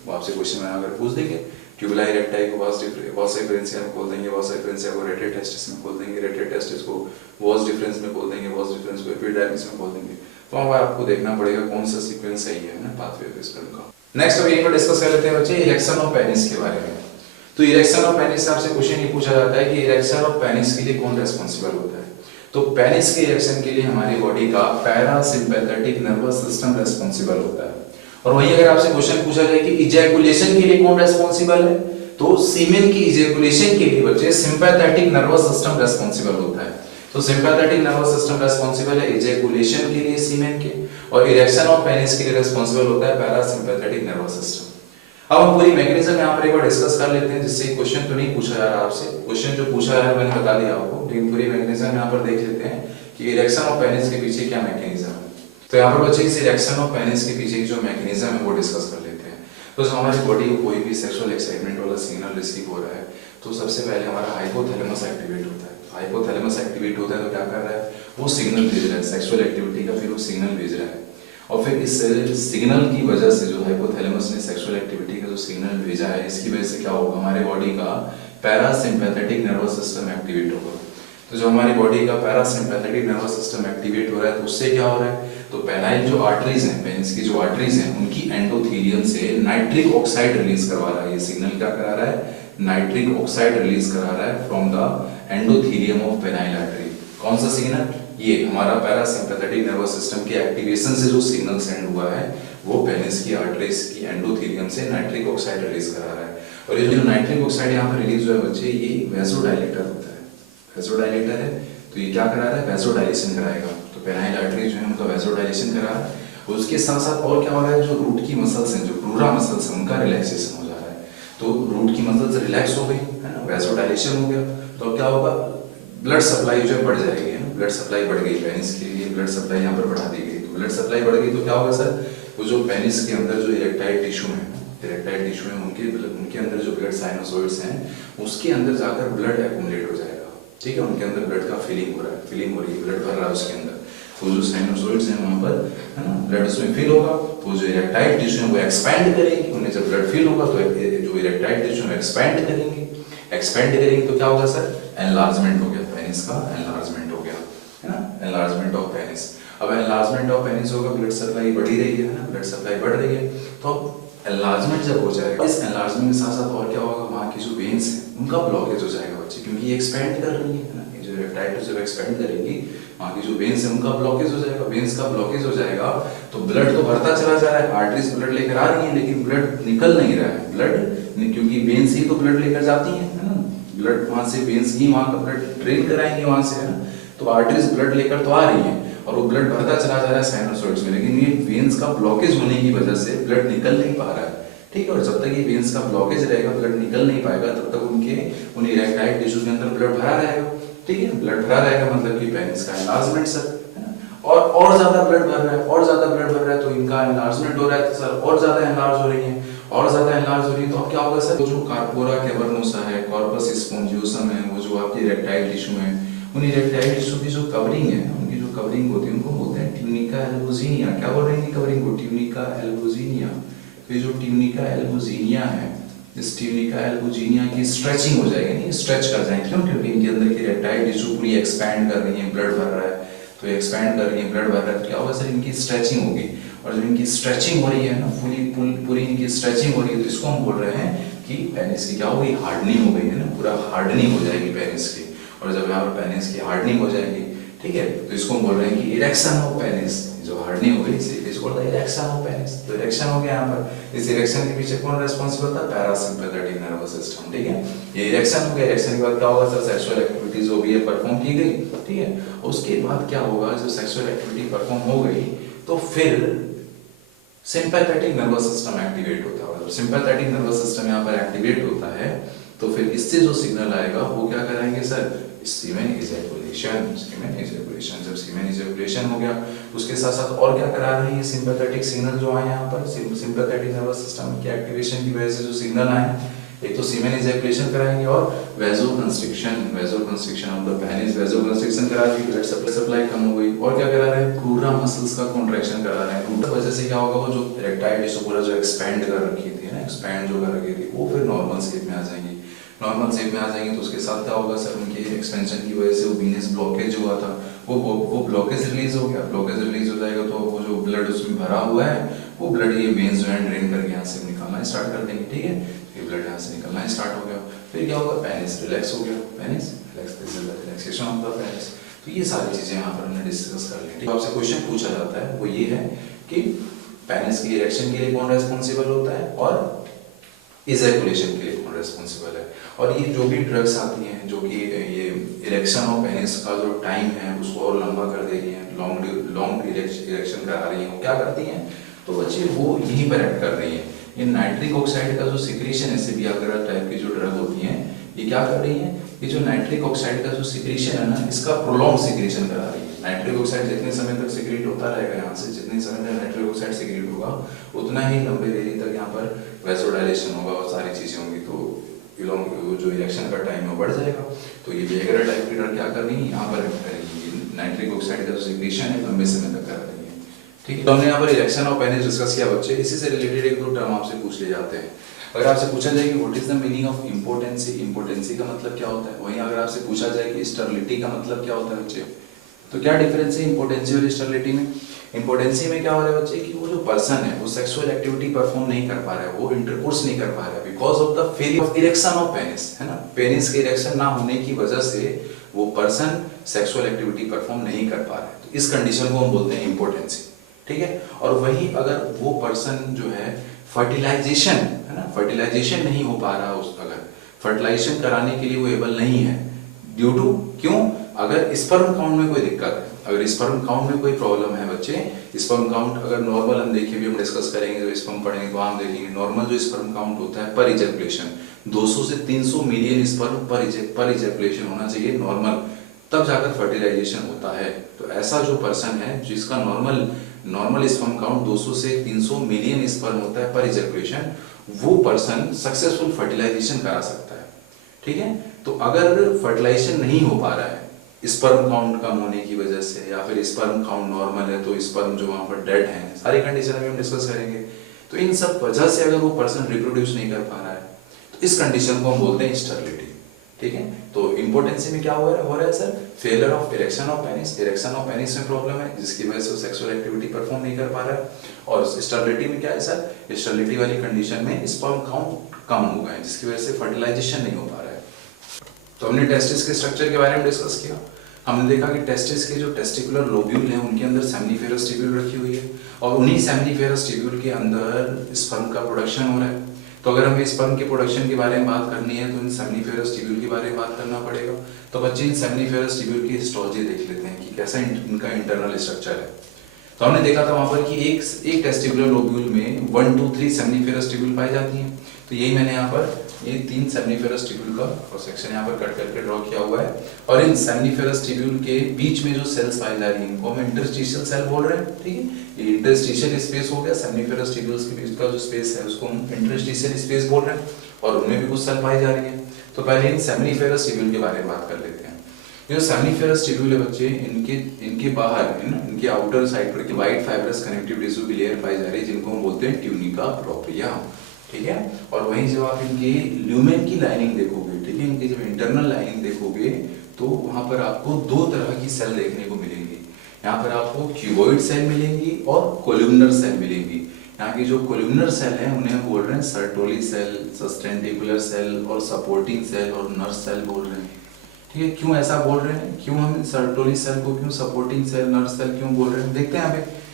वो आपसे क्वेश्चन में अगर पूछ देंगे, ट्यूबुलाई रेक्टाई को वॉस डिफरेंशिया में खोल देंगे, वॉस डिफरेंशिया को रेटे टेस्टिस में खोल देंगे, रेटे टेस्टिस को वॉस डिफरेंस में खोल देंगे, वॉस डिफरेंस को एपिडिडाइमिस में खोल देंगे। तो अब आपको देखना पड़ेगा कौन सा सीक्वेंस सही है ना पाथवे ऑफ स्पर्म का। नेक्स्ट अब यहीं पर डिस्कस कर लेते हैं बच्चे इरेक्शन ऑफ पेनिस के बारे में। तो इरेक्शन ऑफ पेनिस से आपसे क्वेश्चन ये पूछा जाता है कि इरेक्शन ऑफ पेनिस के लिए कौन रेस्पॉन्सिबल होता है। तो पेनिस के इरेक्शन के लिए हमारी बॉडी का पैरासिम्पैथेटिक नर्वस सिस्टम रेस्पॉन्सिबल होता है। और वहीं अगर आपसे क्वेश्चन पूछा जाए कि इजैकुलेशन के लिए कौन रेस्पॉन्सिबल है, तो सीमेन की इजैकुलेशन के लिए बच्चे सिंपैथेटिक नर्वस सिस्टम रेस्पॉन्सिबल होता है। तो सिंपैथेटिक नर्वस सिस्टम रेस्पॉन्सिबल है इजैकुलेशन के लिए सीमेन के, और इरेक्शन ऑफ पेनिस के लिए रेस्पॉन्सिबल होता है पैरासिम्पैथेटिक नर्वस सिस्टम। अब हम पूरी मैकेनिज्म यहाँ पर एक बार डिस्कस कर लेते हैं, जिससे क्वेश्चन तो नहीं पूछा जा रहा आपसे, क्वेश्चन जो पूछा जा रहा है मैंने बता दिया आपको, लेकिन पूरी मैकेनिज्म यहाँ पर देख लेते हैं कि इरेक्शन ऑफ पेनिस के पीछे क्या मैकेनिज्म है। तो यहाँ पर बच्चे इस इरेक्शन ऑफ पेनिस के पीछे जो मैकेनिज्म है वो डिस्कस कर लेते हैं। तो जब हमारी बॉडी को कोई भी सेक्सुअल एक्साइटमेंट वाला सिग्नल रिसीव हो रहा है, तो सबसे पहले हमारा हाइपोथैलेमस एक्टिवेट होता है। हाइपोथैलेमस एक्टिवेट होता है तो क्या कर रहा है, वो सिग्नल भेज रहा है, सेक्सुअल एक्टिविटी का फिर वो सिग्नल भेज रहा है, और फिर इस सिग्नल की वजह से जो हाइपोथैलेमस ने सेक्सुअल एक्टिविटी का जो सिग्नल भेजा है, इसकी वजह से क्या होगा, हमारे बॉडी का पैरासिम्पैथेटिक नर्वस सिस्टम एक्टिवेट होगा। तो जो हमारी बॉडी का पैरासिम्पैथेटिक नर्वस सिस्टम एक्टिवेट हो रहा है तो उससे क्या हो रहा है, तो पेनाइल जो आर्टरीज हैं, पेनिस की जो आर्टरीज हैं, उनकी एंडोथेलियम से नाइट्रिक ऑक्साइड रिलीज करवा रहा है। ये सिग्नल क्या करा रहा है, नाइट्रिक ऑक्साइड रिलीज करा रहा है from the endothelium of penile artery. कौन सा सिग्नल, ये हमारा पैरासिम्पैथेटिक नर्वस सिस्टम के एक्टिवेशन से जो सिग्नल सेंड हुआ है वो पेनिस की आर्टरीज की एंडोथेलियम से नाइट्रिक ऑक्साइड रिलीज करा रहा है। और ये जो नाइट्रिक ऑक्साइड यहाँ पर रिलीज हुआ है बच्चे, ये वैसोडाइलेटर होता है, वैसोडाइलेटर है। तो ये क्या करा रहा है, वैसोडाइलेशन कराएगा। तो पेनाइल आर्टरी जो है उनका वैसोडाइलेशन करा रहा है। उसके साथ साथ और क्या हो रहा है, जो रूट की मसल्स हैं, जो प्लूरा मसल्स हैं, उनका रिलैक्सेशन हो जा रहा है। तो रूट की मसल्स रिलैक्स हो गई है ना, वैसोडाइलेशन हो गया, तो क्या होगा, ब्लड सप्लाई जो है बढ़ जाएगी है ना, ब्लड सप्लाई बढ़ गई पेनिस के लिए, ब्लड सप्लाई यहाँ पर बढ़ा दी गई। तो ब्लड सप्लाई बढ़ गई तो क्या होगा सर, वो जो पेनिस के अंदर जो इरेक्टाइल टिश्यू है, इरेक्टाइल टिश्यू है, उनके अंदर जो ब्लड साइनोसॉइड्स हैं, उसके अंदर जाकर ब्लड एक्युमुलेट हो जाएगा। ठीक है, उनके अंदर ब्लड का फिलिंग हो रहा है, फिलिंग हो रही है, ब्लड भर रहा है उसके अंदर। तो जो साइनोसॉइड्स हैं वहाँ पर है ना, ब्लड उसमें फिल होगा, तो जो इरेक्टाइल टिश्यू है वो एक्सपैंड करेंगे। उन्हें जब ब्लड फिल होगा तो जो इरेक्टाइल टिश्यू है एक्सपैंड करेंगे, एक्सपैंड करेंगे तो क्या होगा सर, एनलार्जमेंट हो गया, पेनिस का एनलार्जमेंट हो गया है ना, एनलार्जमेंट ऑफ पेनिस। अब एनलार्जमेंट ऑफ पेनिस होगा, ब्लड सप्लाई बढ़ ही रही है ना, ब्लड सप्लाई बढ़ रही है। तो एनलार्जमेंट जब हो जाएगा, इस एनलार्जमेंट के साथ साथ और क्या होगा, वहाँ की जो वेन्स हैं उनका ब्लॉकेज हो जाएगा बच्चे, क्योंकि ये एक्सपैंड कर रही है ना, ये जो इरेक्टाइल टिश्यू जब एक्सपैंड करेंगी, वहाँ की जो वेन्स है उनका ब्लॉकेज हो जाएगा। वेन्स का ब्लॉकेज हो जाएगा तो ब्लड तो भरता चला जा रहा है, आर्टरीज ब्लड लेकर आ रही है, लेकिन ब्लड निकल नहीं रहा है, ब्लड, क्योंकि वेन्स ही तो ब्लड लेकर जाती है ना, ब्लड वहाँ से वेन्स ही वहाँ का ब्लड ड्रेन कराएंगे वहाँ से है ना, तो आर्टरीज ब्लड लेकर तो आ रही है और वो ब्लड भरता चला जा रहा है साइनोसॉइड्स में, लेकिन ये वेन्स का ब्लॉकेज होने की वजह से ब्लड निकल नहीं पा रहा है। ठीक है, और जब तक ये वेन्स का ब्लॉकेज रहेगा, ब्लड निकल नहीं पाएगा, तब तक उन इरेक्टाइल टिश्यू के अंदर ब्लड भरा रहेगा। ठीक है, ब्लड भरा रहेगा मतलब कि पेनिस का एनलार्जमेंट सर है ना, और ज्यादा ब्लड भर रहा है, और ज्यादा ब्लड भर रहा है तो इनका एनलार्जमेंट हो रहा है, तो सर और ज्यादा एनलार्ज हो रही है, और ज्यादा एनलार्ज हो रही है, तो अब क्या होगा सर, जो कार्पोरा कैवर्नोसा है, कॉर्पस स्पोंजियोसम है, वो जो आपकी इरेक्टाइल टिश्यू है, उन इरेक्टाइल टिश्यू की जो कवरिंग है, उनकी जो कवरिंग होती है उनको बोलते हैं ट्यूनिका एल्बुजिनिया। क्या बोल रहे हैं कवरिंग को, ट्यूनिका एल्बुजिनिया। तो ये जो ट्यूनिका एल्बुजिनिया है, इस ट्यूनिका एल्बुजिनिया की स्ट्रेचिंग हो जाएगी, नहीं स्ट्रेच कर जाएंगे, क्यों, क्योंकि इनके अंदर की इरेक्टाइल टिश्यू पूरी एक्सपैंड कर रही है, ब्लड भर रहा है, तो एक्सपैंड कर रही है, ब्लड भर रहा है, तो क्या होगा सर, इनकी स्ट्रेचिंग होगी। और जब इनकी स्ट्रेचिंग हो रही है ना, पूरी इनकी स्ट्रेचिंग हो रही है, तो इसको हम बोल रहे हैं कि पेनिस की क्या होगी, हार्डनिंग हो गई है ना, पूरा हार्डनिंग हो जाएगी पेनिस की। और जब यहाँ पर पेनिस की हार्डनिंग हो जाएगी, ठीक है, तो इसको हम बोल रहे हैं कि इरेक्शन ऑफ पेनिस, जो हार्डनिंग हो गई इसको बोलते हैं इरेक्शन ऑफ पेनिस। तो इरेक्शन हो गया यहाँ पर, इस इरेक्शन के पीछे कौन रिस्पॉन्सिबल था, पैरासिम्पैथेटिक नर्वस सिस्टम। ठीक है, ये इरेक्शन हो गया, इरेक्शन के बाद क्या होगा सर, सेक्सुअल एक्टिविटीज जो भी है परफॉर्म की गई। ठीक है, उसके बाद क्या होगा, जो सेक्सुअल एक्टिविटी परफॉर्म हो गई तो फिर सिंपैथेटिक नर्वस सिस्टम एक्टिवेट होता है। जब सिंपैथेटिक नर्वस सिस्टम यहाँ पर एक्टिवेट होता है तो फिर इससे जो सिग्नल आएगा वो क्या कराएंगे सर, सीमेन इजैकुलेशन। सीमेन इजैकुलेशन, जब सीमेन इजैकुलेशन हो गया उसके साथ साथ और क्या करा रहे हैं, ये सिंपैथेटिक सिग्नल जो आए यहाँ पर, सिंपैथेटिक नर्वस सिस्टम की एक्टिवेशन की वजह से जो सिग्नल आए, एक तो सीमेन इजैकुलेशन कराएंगे और vasoconstriction of the penis, vasoconstriction करा दी, ब्लड सप्लाई कम हो गई। और क्या करा रहे हैं, प्लूरा मसल्स का कॉन्ट्रैक्शन करा रहे हैं। प्लूरा वजह से क्या होगा, वो जो इरेक्टाइल टिश्यू पूरा जो एक्सपैंड कर रखी थी ना, एक्सपैंड जो कर रखी थी, वो फिर नॉर्मल शेप में आ जाएंगी। नॉर्मल शेप में आ जाएंगे तो उसके साथ क्या होगा सर, उनके एक्सपेंशन की वजह से वो वीनस ब्लॉकेज हुआ था, वो ब्लॉकेज रिलीज हो गया। ब्लॉकेज रिलीज हो जाएगा तो वो जो ब्लड उसमें भरा हुआ है, वो ब्लड ये वेन्स जो है ड्रेन करके यहाँ से निकालना स्टार्ट कर देंगे। ठीक है, ये ब्लड यहाँ से निकलना स्टार्ट हो गया, फिर क्या होगा, पेनिस रिलैक्स हो गया, penis relaxation of the penis. तो ये सारी चीजें यहाँ पर हमने डिस्कस कर ली। आपसे क्वेश्चन पूछा जाता है वो ये है कि पेनिस की इरेक्शन के लिए कौन रेस्पॉन्सिबल होता है और इजैकुलेशन के लिए कौन रेस्पॉन्सिबल है। और ये जो भी ड्रग्स आती हैं जो कि ये इरेक्शन ऑफ पेनिस का जो टाइम है उसको और लंबा कर दे रही हैं, लॉन्ग इरेक्शन करा रही हैं, वो क्या करती हैं, तो बच्चे वो यहीं पर एक्ट कर रही हैं। ये नाइट्रिक ऑक्साइड का जो सिक्रीशन है, सिबियाग्रा टाइप की जो ड्रग होती हैं, ये क्या कर रही हैं, ये जो नाइट्रिक ऑक्साइड का जो सिक्रीशन है ना, इसका प्रोलॉन्ग सिक्रीशन करा रही है। नाइट्रिक ऑक्साइड जितने समय तक सिक्रीट होता रहेगा यहाँ से, जितने समय तक नाइट्रिक ऑक्साइड सिक्रीट होगा उतना ही लंबे देरी तक यहाँ पर वैसोडाइलेशन होगा और सारी चीजें होंगी, तो जो इरेक्शन का टाइम है वो बढ़ जाएगा। तो ये विएग्रा टाइप की ड्रग क्या कर रही है, यहाँ पर नाइट्रिक ऑक्साइड का जो सिक्रीशन है लंबे समय तक कर रही है। ठीक है। तो हमने यहाँ पर इरेक्शन ऑफ पेनिस डिस्कस किया बच्चे। इसी से रिलेटेड एक दो टर्म आपसे पूछ ले जाते हैं। अगर आपसे पूछा जाए कि what is the meaning of impotency, impotency का मतलब क्या होता है, वहीं अगर आपसे पूछा जाए कि स्टरलिटी का मतलब क्या होता है बच्चे, तो क्या डिफरेंस है इम्पोर्टेंसी और स्टरलिटी में। इम्पोर्टेंसी में क्या हो रहा है बच्चे कि वो जो पर्सन है वो सेक्सुअल एक्टिविटी परफॉर्म नहीं कर पा रहा है, वो इंटरकोर्स नहीं कर पा रहा है because of the failure of erection of penis, है ना। पेनिस के इरेक्शन ना होने की वजह से वो पर्सन सेक्सुअल एक्टिविटी परफॉर्म नहीं कर पा रहा है, तो इस कंडीशन को हम बोलते हैं इम्पोर्टेंसी, ठीक है। और वही अगर वो पर्सन जो है फर्टिलाइजेशन, है ना, फर्टिलाइजेशन नहीं हो पा रहा, उस अगर फर्टिलाइजेशन कराने के लिए वो एबल नहीं है ड्यू टू, क्यों, अगर स्पर्म काउंट में कोई दिक्कत है, अगर स्पर्म काउंट में कोई प्रॉब्लम है बच्चे, स्पर्म काउंट अगर नॉर्मल हम देखें, भी हम डिस्कस करेंगे जब स्पर्म पढ़ेंगे तो हम देखेंगे नॉर्मल जो स्पर्म काउंट होता है पर इजैकुलेशन 200 से 300 मिलियन स्पर्म पर इजैकुलेशन होना चाहिए नॉर्मल, तब जाकर फर्टिलाइजेशन होता है। तो ऐसा जो पर्सन है जिसका नॉर्मल स्पर्म काउंट 200 से 300 मिलियन स्पर्म होता है पर इजैकुलेशन, वो पर्सन सक्सेसफुल फर्टिलाइजेशन करा सकता है, ठीक है। तो अगर फर्टिलाइजेशन नहीं हो पा रहा है स्पर्म काउंट कम होने की वजह से, या फिर स्पर्म काउंट नॉर्मल है तो स्पर्म जो वहां पर डेड है, सारी कंडीशन अभी हम डिस्कस करेंगे, तो इन सब वजह से अगर वो पर्सन रिप्रोड्यूस नहीं कर पा रहा है तो इस कंडीशन को हम बोलते हैं स्टरलिटी, ठीक है। तो इंपोर्टेंसी में क्या हो रहा है sir, failure of erection of penis, erection of penis में प्रॉब्लम है जिसकी वजह से वो सेक्सुअल एक्टिविटी परफॉर्म नहीं कर पा रहा है। और स्टरलिटी में क्या है सर, स्टरलिटी वाली कंडीशन में स्पर्म काउंट कम हो गए जिसकी वजह से फर्टिलाइजेशन नहीं हो पा रहा है। तो हमने टेस्टिस के स्ट्रक्चर के बारे में डिस्कस किया। हमने देखा कि टेस्टिस के जो टेस्टिकुलर लोब्यूल हैं उनके अंदर सेमिनिफेरस ट्यूब्यूल रखी हुई है और उन्हीं सेमिनिफेरस ट्यूब्यूल के अंदर स्पर्म का प्रोडक्शन हो रहा है। तो अगर हमें स्पर्म के प्रोडक्शन के बारे में बात करनी है तो इन सेमिनिफेरस ट्यूब्यूल के बारे में बात करना पड़ेगा। तो बच्चे इन सेमिनिफेरस ट्यूब्यूल की हिस्टोलॉजी देख लेते हैं कि कैसा इनका इंटरनल स्ट्रक्चर है। तो हमने देखा था वहां पर कि एक टेस्टिकुलर लोब्यूल में 1 2 3 सेमिनिफेरस ट्यूब्यूल पाई जाती हैं। तो यही मैंने यहाँ पर ये 3 सेमिनिफेरस ट्यूब्यूल का क्रॉस सेक्शन यहाँ पर कट करके ड्रॉ किया हुआ है। और इन सेमिनिफेरस ट्यूब्यूल के बीच में जो सेल्स पाई जा रही हैं इनको हम इंटरस्टिशियल सेल बोल रहे हैं, ठीक है। ये इंटरस्टिशियल स्पेस हो गया, सेमिनिफेरस ट्यूब्यूल्स के बीच का जो स्पेस है उसको हम इंटरस्टिशियल स्पेस बोल रहे हैं और उनमें भी कुछ सेल पाई जा रही है। तो पहले इन सेमिनिफेरस ट्यूब्यूल के बारे में बात कर लेते हैं। जो सेमिनिफेरस ट्यूब्यूल है बच्चे, इनके बाहर है ना, इनके आउटर साइड पर वाइट फाइब्रस कनेक्टिव टिश्यू की लेयर पाई जा रही है जिनको हम बोलते हैं ट्यूनिका प्रोप्रिया, ठीक है। और वहीं जब आप इनके ल्यूमेन की लाइनिंग देखोगे, ठीक है, इनकी जब इंटरनल लाइनिंग देखोगे तो वहां पर आपको 2 तरह की सेल देखने को मिलेंगी। यहाँ पर आपको क्यूबॉइड सेल मिलेंगी और कोलुमनर सेल मिलेंगी। यहाँ की जो कोलुमनर सेल है उन्हें हम बोल रहे हैं सर्टोली सेल, सस्टेंटिकुलर सेल और सपोर्टिंग सेल और नर्व सेल बोल रहे हैं, ठीक है। क्यों ऐसा बोल रहे हैं, क्यों हम सर्टोली सेल को क्यों सपोर्टिंग सेल, नर्व सेल क्यों बोल रहे हैं, देखते हैं यहाँ पे।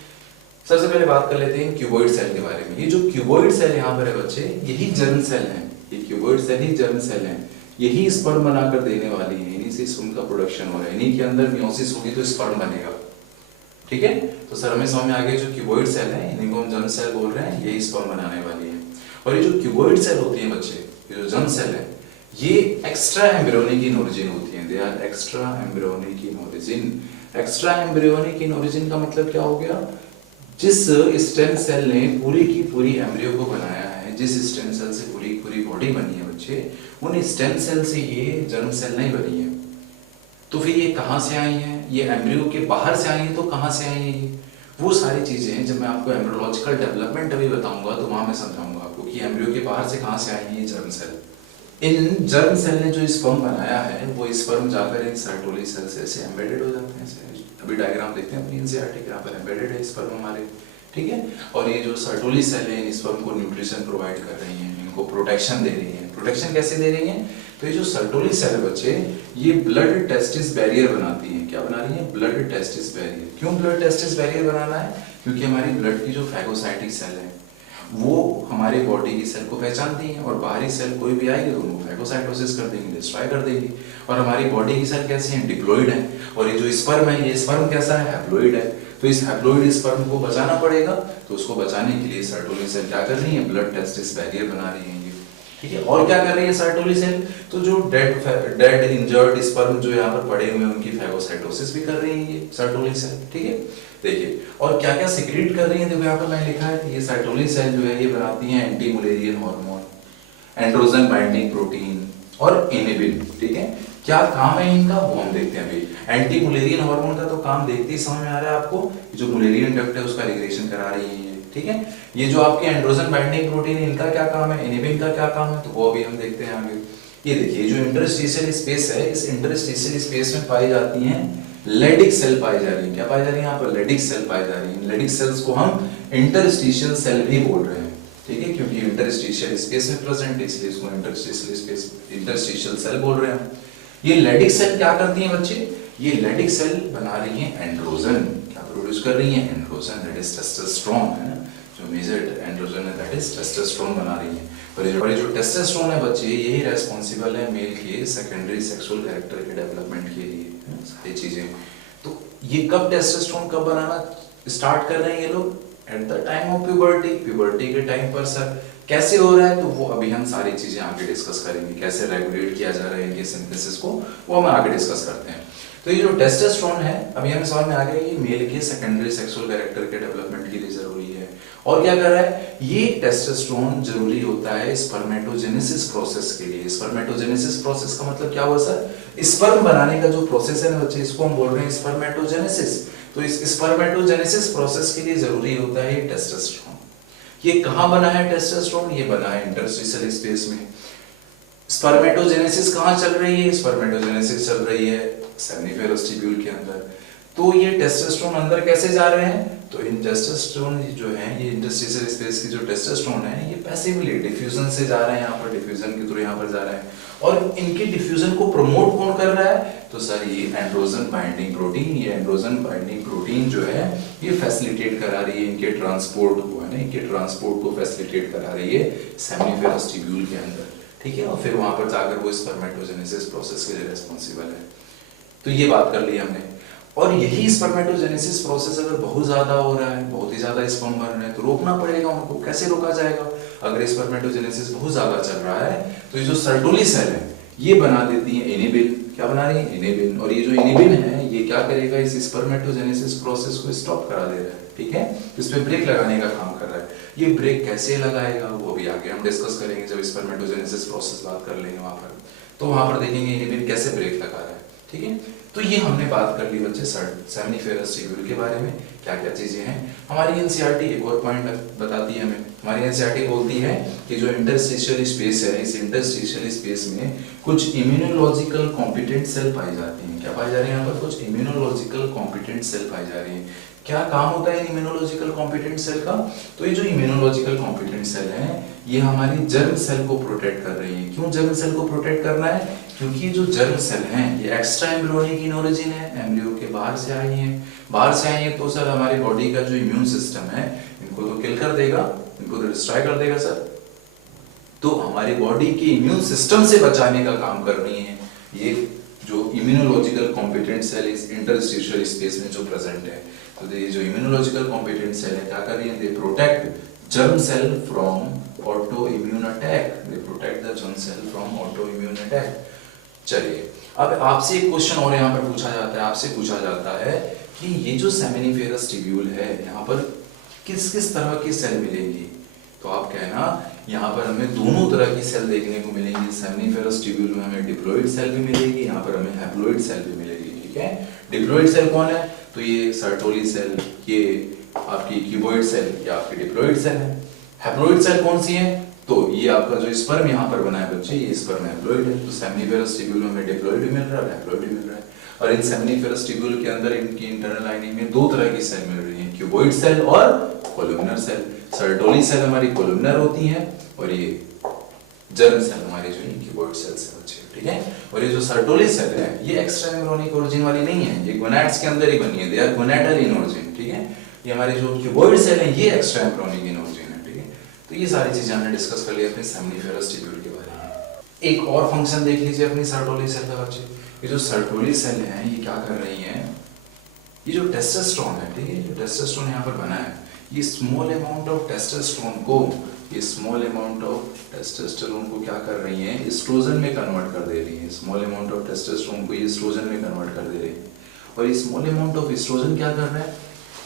सबसे पहले बात कर लेते हैं क्यूबॉइड सेल के बारे में। ये जो क्यूबॉइड सेल यहाँ पर है बच्चे, यही जर्म सेल है, ये क्यूबॉइड सेल ही जर्म सेल है, यही स्पर्म बनाकर देने वाली है, इन्हीं से स्पर्म का प्रोडक्शन हो रहा है, इन्हीं के अंदर मियोसिस होगी तो स्पर्म बनेगा, ठीक है। तो सर हमें समझ में आ गया जो क्यूबॉइड सेल है इन्हीं को हम जर्म सेल बोल रहे हैं, यही स्पर्म बनाने वाली है। और ये जो क्यूबॉइड सेल होती है बच्चे, ये जो जर्म सेल है ये एक्स्ट्रा एम्ब्रियोनिक इन ओरिजिन होती है, they are extra embryonic in origin. Extra embryonic in origin का मतलब क्या हो गया, जिस स्टेम सेल ने पूरी की पूरी एम्ब्रियो को बनाया है, जिस स्टेम सेल से पूरी पूरी बॉडी बनी है बच्चे, उन स्टेम सेल से ये जर्म सेल नहीं बनी है। तो फिर ये कहाँ से आई हैं, ये एम्ब्रियो के बाहर से आई हैं, तो कहाँ से आई हैं ये, वो सारी चीजें हैं जब मैं आपको एम्ब्रियोलॉजिकल डेवलपमेंट अभी बताऊंगा तो वहां मैं समझाऊंगा आपको कि एम्ब्रियो के बाहर से कहाँ से आई हैं ये जर्म सेल। इन जर्म सेल ने जो स्पर्म बनाया है वो स्पर्म जाकर इन सर्टोली सेल से ऐसे एम्बेडेड हो जाते हैं। अभी डायग्राम देखते हैं अपनी एनसीईआरटी, यहाँ पर एम्बेडेड है स्पर्म हमारे, ठीक है। और ये जो सर्टोली सेल है इन स्पर्म को न्यूट्रिशन प्रोवाइड कर रही हैं, इनको प्रोटेक्शन दे रही हैं। प्रोटेक्शन कैसे दे रही हैं, तो ये जो सर्टोली सेल है बच्चे, ये ब्लड टेस्टिस बैरियर बनाती हैं। क्या बना रही है, ब्लड टेस्टिस बैरियर। क्यों ब्लड टेस्टिस बैरियर बनाना है, क्योंकि हमारी ब्लड की जो फैगोसाइटिक सेल है वो हमारे बॉडी की सेल को पहचानती हैं और बाहरी सेल कोई भी आएगी तो उनको फैगोसाइटोसिस कर देंगी, डिस्ट्रॉय कर देंगी। और हमारी बॉडी की सेल कैसी हैं, डिप्लॉइड है। और ये जो स्पर्म है, ये स्पर्म कैसा है, हैप्लॉइड है। तो इस हैप्लॉइड स्पर्म को बचाना पड़ेगा, तो उसको बचाने के लिए सर्टोली सेल क्या कर रही है, ब्लड टेस्टिस बैरियर बना रही है, ठीक है। और क्या कर रही है सर्टोली सेल, तो जो डेड इंजर्ड स्पर्म जो यहाँ पर पड़े हुए हैं उनकी फैगोसाइटोसिस भी कर रही है ये सर्टोली सेल, ठीक है। देखिए और क्या क्या सिक्रीट कर रही है, देखो यहाँ पर मैंने लिखा है, ये सर्टोली सेल जो है ये बनाती है anti Mullerian hormone, androgen binding protein और इनिबिन, ठीक है। क्या काम है इनका वो हम देखते हैं अभी। एंटी मुलेरियन हार्मोन का तो काम देखते ही समझ में आ रहा है आपको, जो मुलेरियन डक्ट है उसका रिग्रेशन करा रही है ये, ठीक है। ये जो आपके एंड्रोजन बाइंडिंग प्रोटीन इनका क्या काम है, इनहिबिन का क्या काम है, तो वो अभी हम देखते हैं आगे। ये देखिए जो इंटरस्टिशियल स्पेस है, इस इंटरस्टिशियल स्पेस में पाई जाती हैं लेडिक सेल पाई जा रही है। क्या पाई जा रही है यहाँ पर, लेडिक सेल पाई जा रही है। लेडिक सेल्स को हम इंटरस्टिशियल सेल भी बोल रहे हैं, ठीक है, क्योंकि इंटरस्टिशियल स्पेस में प्रेजेंट है इसलिए इसको इंटरस्टिशियल स्पेस, इंटरस्टिशियल सेल बोल रहे हैं। ये लेडिक सेल क्या करती हैं बच्चे, ये लेडिक सेल बना रही हैं एंड्रोजन, क्या प्रोड्यूस कर रही हैं, एंड्रोजन, दैट इज टेस्टोस्टेरोन, है ना, जो मेजर एंड्रोजन है दैट इज टेस्टोस्टेरोन बना रही है। और ये जो टेस्टोस्टेरोन है बच्चे, यही रेस्पॉन्सिबल है मेल के सेकेंडरी सेक्सुअल कैरेक्टर के डेवलपमेंट के लिए, सारी चीजें। तो ये कब टेस्टोस्टेरोन कब बनाना स्टार्ट कर रहे हैं ये लोग, at the time of puberty, puberty के टाइम पर। सर कैसे हो रहा है, तो वो अभी हम सारी चीजें आगे डिस्कस करेंगे, कैसे रेगुलेट किया जा रहा है इनके सिंथेसिस को, वो हम आगे डिस्कस करते हैं। तो ये जो टेस्टोस्टेरोन है अभी हमें समझ में आ गया, ये मेल के सेकेंडरी सेक्सुअल कैरेक्टर के डेवलपमेंट के लिए जरूरी है। और क्या कर रहा है, ये टेस्टोस्टेरोन जरूरी होता है स्पर्मेटोजेनेसिस प्रोसेस के लिए। स्पर्मेटोजेनेसिस प्रोसेस का मतलब क्या हुआ सर, स्पर्म बनाने का जो प्रोसेस है ना बच्चे, इसको हम बोल रहे हैं स्पर्मेटोजेनेसिस। तो इस स्पर्मेटोजेनेसिस प्रोसेस के लिए जरूरी होता है ये टेस्टोस्टेरोन। ये कहां बना है टेस्टोस्टेरोन, ये बना है इंटरस्टिशियल स्पेस में। स्पर्मेटोजेनेसिस कहां चल रही है, स्पर्मेटोजेनेसिस चल रही है सेमिनिफेरस ट्यूब्यूल के अंदर। तो ये टेस्टोस्टेरोन अंदर कैसे जा रहे हैं, तो इन टेस्टोस्टेरोन जो है, ये इंटरस्टिशियल स्पेस की जो टेस्टोस्टेरोन है, ये पैसिवली डिफ्यूजन से जा रहे हैं, यहाँ पर डिफ्यूजन के थ्रू यहाँ पर जा रहे हैं। और इनके डिफ्यूजन को प्रमोट कौन कर रहा है, तो सर ये एंड्रोजन बाइंडिंग प्रोटीन, ये एंड्रोजन बाइंडिंग प्रोटीन जो है ये फैसिलिटेट करा रही है इनके ट्रांसपोर्ट को, है ना, इनके ट्रांसपोर्ट को फैसिलिटेट करा रही है सेमिनिफेरस ट्यूब्यूल के अंदर, ठीक है। और फिर वहां पर जाकर वो स्पर्मेटोजेनेसिस प्रोसेस के लिए रिस्पांसिबल है। तो ये बात कर ली हमने। और यही स्पर्मेटोजेनेसिस प्रोसेस अगर बहुत ज्यादा हो रहा है, बहुत ही ज्यादा स्पर्म बन रहे हैं, तो रोकना पड़ेगा उनको। कैसे रोका जाएगा, अगर स्पर्मेटोजेनेसिस बहुत ज्यादा चल रहा है तो ये जो सर्टोली सेल है ये बना देती है इनहिबिन। क्या बना रही है, इनहिबिन। और ये जो इनहिबिन है ये क्या करेगा, इस स्पर्मेटोजेनेसिस प्रोसेस को स्टॉप करा दे रहा है, ठीक है, इस पे ब्रेक लगाने का काम कर रहा है। ये ब्रेक कैसे लगाएगा वो भी आगे हम डिस्कस करेंगे जब स्पर्मेटोजेनेसिस प्रोसेस बात कर लेंगे वहां पर। तो वहां पर देखेंगे इनहिबिन कैसे ब्रेक लगा रहा है, ठीक है। तो ये हमने बात कर ली बच्चे सेमिनिफेरस ट्यूब्यूल के बारे में, क्या क्या चीजें हैं। हमारी एनसीईआरटी एक और पॉइंट बताती है हमें, हमारी एनसीईआरटी बोलती है कि जो इंटरस्टिशियल स्पेस है, इस इंटरस्टिशियल स्पेस में कुछ इम्यूनोलॉजिकल कॉम्पिटेंट सेल पाई जाती हैं। क्या पाई जा रही है यहाँ पर, कुछ इम्यूनोलॉजिकल कॉम्पिटेंट सेल पाई जा रही है। क्या काम होता है इम्यूनोलॉजिकल कॉम्पिटेंट सेल का, तो ये जो इम्यूनोलॉजिकल कॉम्पिटेंट सेल है ये हमारी जर्म सेल को प्रोटेक्ट कर रही है। क्यों जर्म सेल को प्रोटेक्ट करना है, क्योंकि जो जर्म सेल हैं ये एक्स्ट्रा एम्ब्रियोनिक इन ओरिजिन है, एम्ब्रियो के बाहर से आई हैं। बाहर से आई हैं तो सर हमारी बॉडी का जो इम्यून सिस्टम है इनको तो किल कर देगा, इनको तो डिस्ट्रॉय कर देगा सर। तो हमारी बॉडी के इम्यून सिस्टम से बचाने का काम कर रही है ये जो इम्यूनोलॉजिकल कॉम्पिटेंट सेल इस इंटरस्टिशियल स्पेस में जो प्रेजेंट है। तो ये जो इम्यूनोलॉजिकल कॉम्पिटेंट सेल है क्या कर रही है, they protect germ cell from auto immune attack, they protect the germ cell from auto immune attack. चलिए अब आपसे एक क्वेश्चन और यहाँ पर पूछा जाता है, आपसे पूछा जाता है कि ये जो सेमिनिफेरस ट्यूब्यूल है यहाँ पर किस किस तरह की सेल मिलेंगी, तो आप कहना यहाँ पर हमें दोनों तरह की सेल देखने को मिलेंगी। सेमिनिफेरस ट्यूब्यूल में हमें डिप्लॉइड सेल भी मिलेगी, यहाँ पर हमें हैप्लॉइड सेल भी मिलेगी, ठीक है। डिप्लॉइड सेल कौन है, तो ये सर्टोली सेल, ये आपकी क्यूबॉइड सेल, ये आपकी डिप्लॉइड सेल है। हैप्लॉइड सेल कौन सी है, तो ये आपका जो स्पर्म यहाँ पर बना है बच्चे, ये स्पर्म हैप्लॉइड है। तो सेमिनिफेरस ट्यूब्यूल में डिप्लॉइड भी मिल रहा है, हैप्लॉइड भी मिल रहा है। और इन सेमिनिफेरस ट्यूब्यूल के अंदर इनकी इंटरनल लाइनिंग में दो तरह की सेल मिल रही है, क्यूबॉइड सेल और कोलुमिनर सेल। सर्टोली सेल हमारी कोलुमिनर होती है और ये जर्म सेल हमारे जो क्यूबॉइड सेल्स है बच्चे, ठीक है। और ये जो सर्टोली सेल है ये एक्स्ट्रा एम्ब्रियोनिक ओरिजिन वाली नहीं है, ये गोनाड्स के अंदर ही बनी है, they are gonadal in origin, ठीक है। ये हमारे जो क्यूबॉइड सेल है ये एक्स्ट्रा एम्ब्रियोनिक इन ओरिजिन है, ठीक है। तो ये सारी चीजें हमने डिस्कस कर ली अपने सेमिनिफेरस ट्यूब्यूल के बारे में। एक और फंक्शन देख लीजिए अपनी सर्टोली सेल का बच्चे। ये जो सर्टोली सेल है ये क्या कर रही है, ये जो टेस्टोस्टेरोन है, ठीक है, जो टेस्टोस्टेरोन यहाँ पर बना है, ये स्मॉल अमाउंट ऑफ टेस्टोस्टेरोन को, ये स्मॉल अमाउंट ऑफ टेस्टोस्टेरोन को क्या कर रही है, एस्ट्रोजन में कन्वर्ट कर दे रही है। स्मॉल अमाउंट ऑफ टेस्टोस्टेरोन को ये एस्ट्रोजन में कन्वर्ट कर दे रही है। और ये स्मॉल अमाउंट ऑफ एस्ट्रोजन क्या कर रहा है,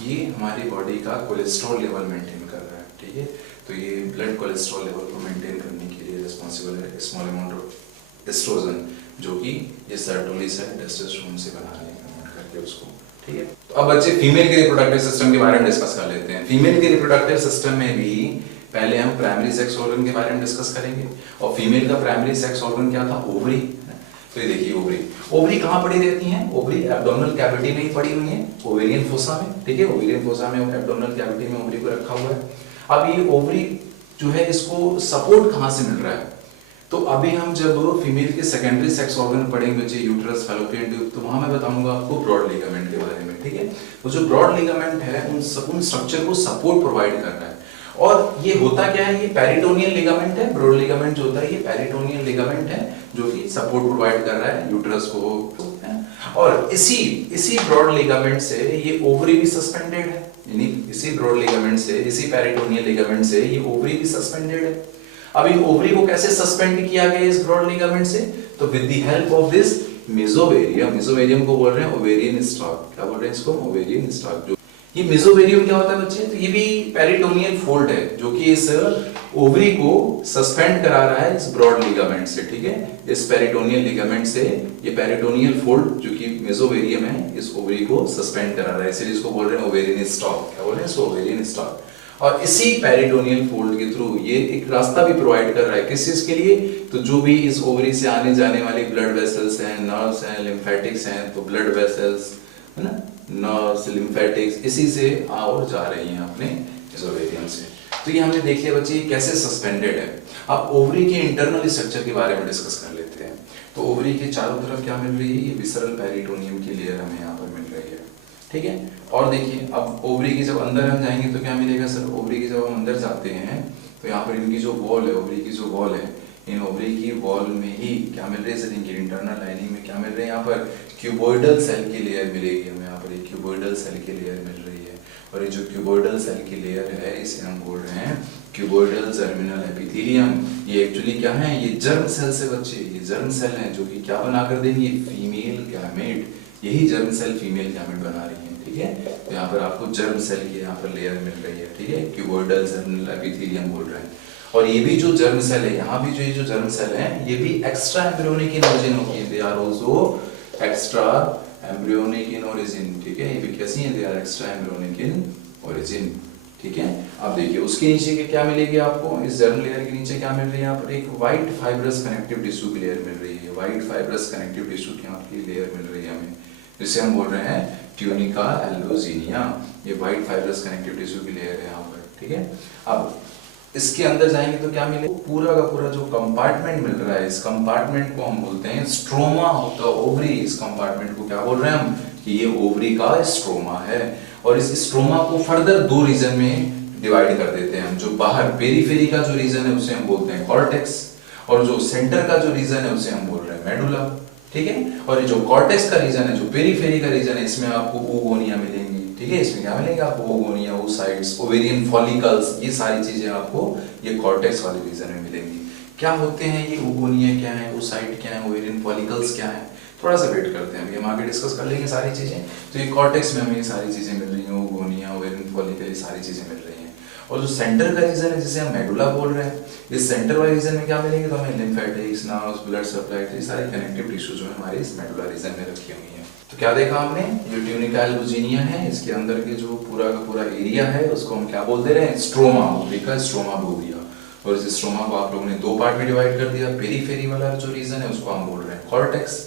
ये हमारी बॉडी का कोलेस्ट्रॉल लेवल मेंटेन कर रहा है, ठीक है। तो ये ब्लड कोलेस्ट्रॉल लेवल को मेंटेन करने के लिए रिस्पांसिबल है स्मॉल अमाउंट ऑफ एस्ट्रोजन, जो कि ये सर्टोलिस है टेस्टोस्टेरोन से बना रहे हैं कन्वर्ट करके उसको, ठीक है। तो अब बच्चे फीमेल के रिप्रोडक्टिव सिस्टम के बारे में डिस्कस कर लेते हैं। फीमेल के रिप्रोडक्टिव सिस्टम में भी पहले हम प्राइमरी सेक्स ऑर्गन के बारे में डिस्कस करेंगे, और फीमेल का प्राइमरी सेक्स ऑर्गन क्या था, ओवरी। तो ये देखिए ओवरी, ओवरी कहाँ पड़ी रहती हैं, ओवरी एब्डोमिनल कैविटी में ही पड़ी हुई है, ओवेरियन फोसा में, ठीक है। ओवेरियन फोसा में एब्डोमिनल कैविटी में ओवरी को रखा हुआ है। अब ये ओवरी जो है इसको सपोर्ट कहाँ से मिल रहा है, तो अभी हम जब फीमेल के सेकेंडरी सेक्स ऑर्गन पढ़ेंगे बच्चे, यूट्रस, फैलोपियन ट्यूब, तो वहां मैं बताऊंगा आपको ब्रॉड लिगामेंट के बारे में, ठीक है। तो जो ब्रॉड लिगामेंट है उन स्ट्रक्चर को सपोर्ट प्रोवाइड कर रहा है, और ये होता क्या है, ये पेरिटोनियल लिगामेंट है। ब्रॉड लिगामेंट जो होता है ये पेरिटोनियल लिगामेंट है जो कि सपोर्ट प्रोवाइड कर रहा है यूट्रस को, और इसी ब्रॉड लिगामेंट से ये ओवरी भी सस्पेंडेड है, यानी इसी ब्रॉड लिगामेंट से, इसी पेरिटोनियल लिगामेंट से ये ओवरी भी सस्पेंडेड है। अब इन ओवरी को कैसे सस्पेंड किया गया इस ब्रॉड लिगामेंट से, तो with the help of this mesovarium, mesovarium को बोल रहे हैं ओवेरियन स्टॉक, क्या बोल रहे हैं इसको, ओवेरियन स्टॉक। जो ये मेसोवेरियम क्या होता है बच्चे, तो ये भी पेरिटोनियल फोल्ड है जो कि इस ओवरी को सस्पेंड करा रहा है इस ब्रॉड लिगामेंट से, ठीक है। इस पेरिटोनियल लिगामेंट से ये पेरिटोनियल फोल्ड जो कि मेसोवेरियम है इस ओवरी को सस्पेंड करा रहा है, इसलिए इसको बोल रहे हैं ओवेरियन स्टॉक, क्या बोल रहे हैं इसको, ओवेरियन स्टॉक। और इसी पेरिटोनियल फोल्ड के थ्रू ये एक रास्ता भी प्रोवाइड कर रहा है किस चीज के लिए, तो जो भी इस ओवरी से आने जाने वाली ब्लड वेसल्स हैं, नर्व्स हैं, लिम्फेटिक्स हैं, तो ब्लड वेसल्स है ना, नर्व्स, लिम्फेटिक्स इसी से आ और जा रही हैं अपने इस ओवेरियम से। तो ये हमने देख लिया बच्चे कैसे सस्पेंडेड है। अब ओवरी के इंटरनल स्ट्रक्चर के बारे में डिस्कस कर लेते हैं। तो ओवरी के चारों तरफ क्या मिल रही है, ये विसरल पेरिटोनियम की लेयर हमें यहाँ पर मिल रही है, ठीक है। और देखिए अब ओवरी की जब अंदर हम जाएंगे तो क्या मिलेगा सर, ओवरी की जब हम अंदर जाते हैं तो यहाँ पर इनकी जो वॉल है, ओवरी की जो वॉल है, इन ओवरी की वॉल में ही क्या मिल रही है सर, इनकी इंटरनल लाइनिंग में क्या मिल रहे हैं, यहाँ पर क्यूबॉइडल सेल की लेयर मिलेगी हमें, यहाँ पर एक क्यूबॉइडल सेल की लेयर मिल रही है। और ये जो क्यूबॉइडल सेल की लेयर है इसे हम बोल रहे हैं क्यूबॉइडल जर्मिनल एपिथेलियम। ये एक्चुअली क्या है, ये जर्म सेल से बच्चे, ये जर्म सेल हैं जो कि क्या बना कर देंगे, फीमेल गैमेट, यही जर्म सेल फीमेल गैमेट बना रही है, ठीक है। तो यहाँ पर आपको जर्म सेल की यहाँ पर लेयर मिल रही है, ठीक है, क्यूबॉइडल जर्मिनल एपिथेलियम बोल रहे हैं। और ये भी जो जर्म सेल है, यहाँ भी जो ये जो जर्म सेल है ये भी एक्स्ट्रा एम्ब्रियोनिक इन ओरिजिन होगी, they are also extra embryonic in origin, ठीक है। ये भी कैसी हैं, they are extra embryonic in origin, ठीक है। अब देखिए उसके नीचे के क्या मिलेगी आपको, इस जर्म लेयर के नीचे क्या मिल रही है, यहाँ पर एक व्हाइट फाइब्रस कनेक्टिव टिश्यू की लेयर मिल रही है, व्हाइट फाइब्रस कनेक्टिव टिश्यू की यहाँ की लेयर मिल रही है हमें, जिसे हम बोल रहे हैं ट्यूनिका एल्बोजिनिया। ये व्हाइट फाइब्रस कनेक्टिव टिश्यू की लेयर है यहाँ पर, ठीक है। अब इसके अंदर जाएंगे तो क्या मिलेगा, पूरा का पूरा जो कंपार्टमेंट मिल रहा है, इस कंपार्टमेंट को हम बोलते हैं स्ट्रोमा ऑफ द ओवरी। इस कंपार्टमेंट को क्या बोल रहे हैं हम, कि ये ओवरी का स्ट्रोमा है। और इस स्ट्रोमा को फर्दर दो रीजन में डिवाइड कर देते हैं हम, जो बाहर पेरिफेरी का जो रीजन है उसे हम बोलते हैं कॉर्टेक्स, और जो सेंटर का जो रीजन है उसे हम बोल रहे हैं मेडुला, ठीक है। और ये जो कॉर्टेक्स का रीजन है, जो पेरिफेरी का रीजन है, इसमें आपको ओगोनिया मिलेंगी, ठीक है। इसमें क्या मिलेगा आपको, ओगोनिया, ओसाइट्स, ओवेरियन फॉलिकल्स, ये सारी चीजें आपको ये कॉर्टेक्स वाले रीजन में मिलेंगी। क्या होते हैं ये ओगोनिया, क्या है ओसाइट, क्या है ओवेरियन फॉलिकल्स, क्या है, थोड़ा सा वेट करते हैं, अभी हम आगे डिस्कस कर लेंगे सारी चीजें। तो ये कॉर्टेक्स में हमें ये सारी चीजें मिल रही हैं, ओगोनिया, ओवेरियन फॉलिकल, ये सारी चीजें मिल रही हैं। और जो सेंटर का रीजन है जिसे हम मेडुला बोल रहे हैं, इस सेंटर वाले रीजन में क्या मिलेंगे, तो हमें लिम्फेटिक्स, नर्व्स, ब्लड सप्लाई, ये सारे कनेक्टिव टिश्यू जो है हमारे इस मेडुला रीजन में रखी हुई हैं। तो क्या देखा हमने, जो ट्यूनिका एल्बोजिनिया है इसके अंदर के जो पूरा का पूरा एरिया है उसको हम क्या बोल दे रहे हैं, स्ट्रोमा, ओवरी का स्ट्रोमा बोल दिया। और इस स्ट्रोमा को आप लोगों ने दो पार्ट में डिवाइड कर दिया, पेरिफेरी वाला जो रीजन है उसको हम बोल रहे हैं कॉर्टेक्स,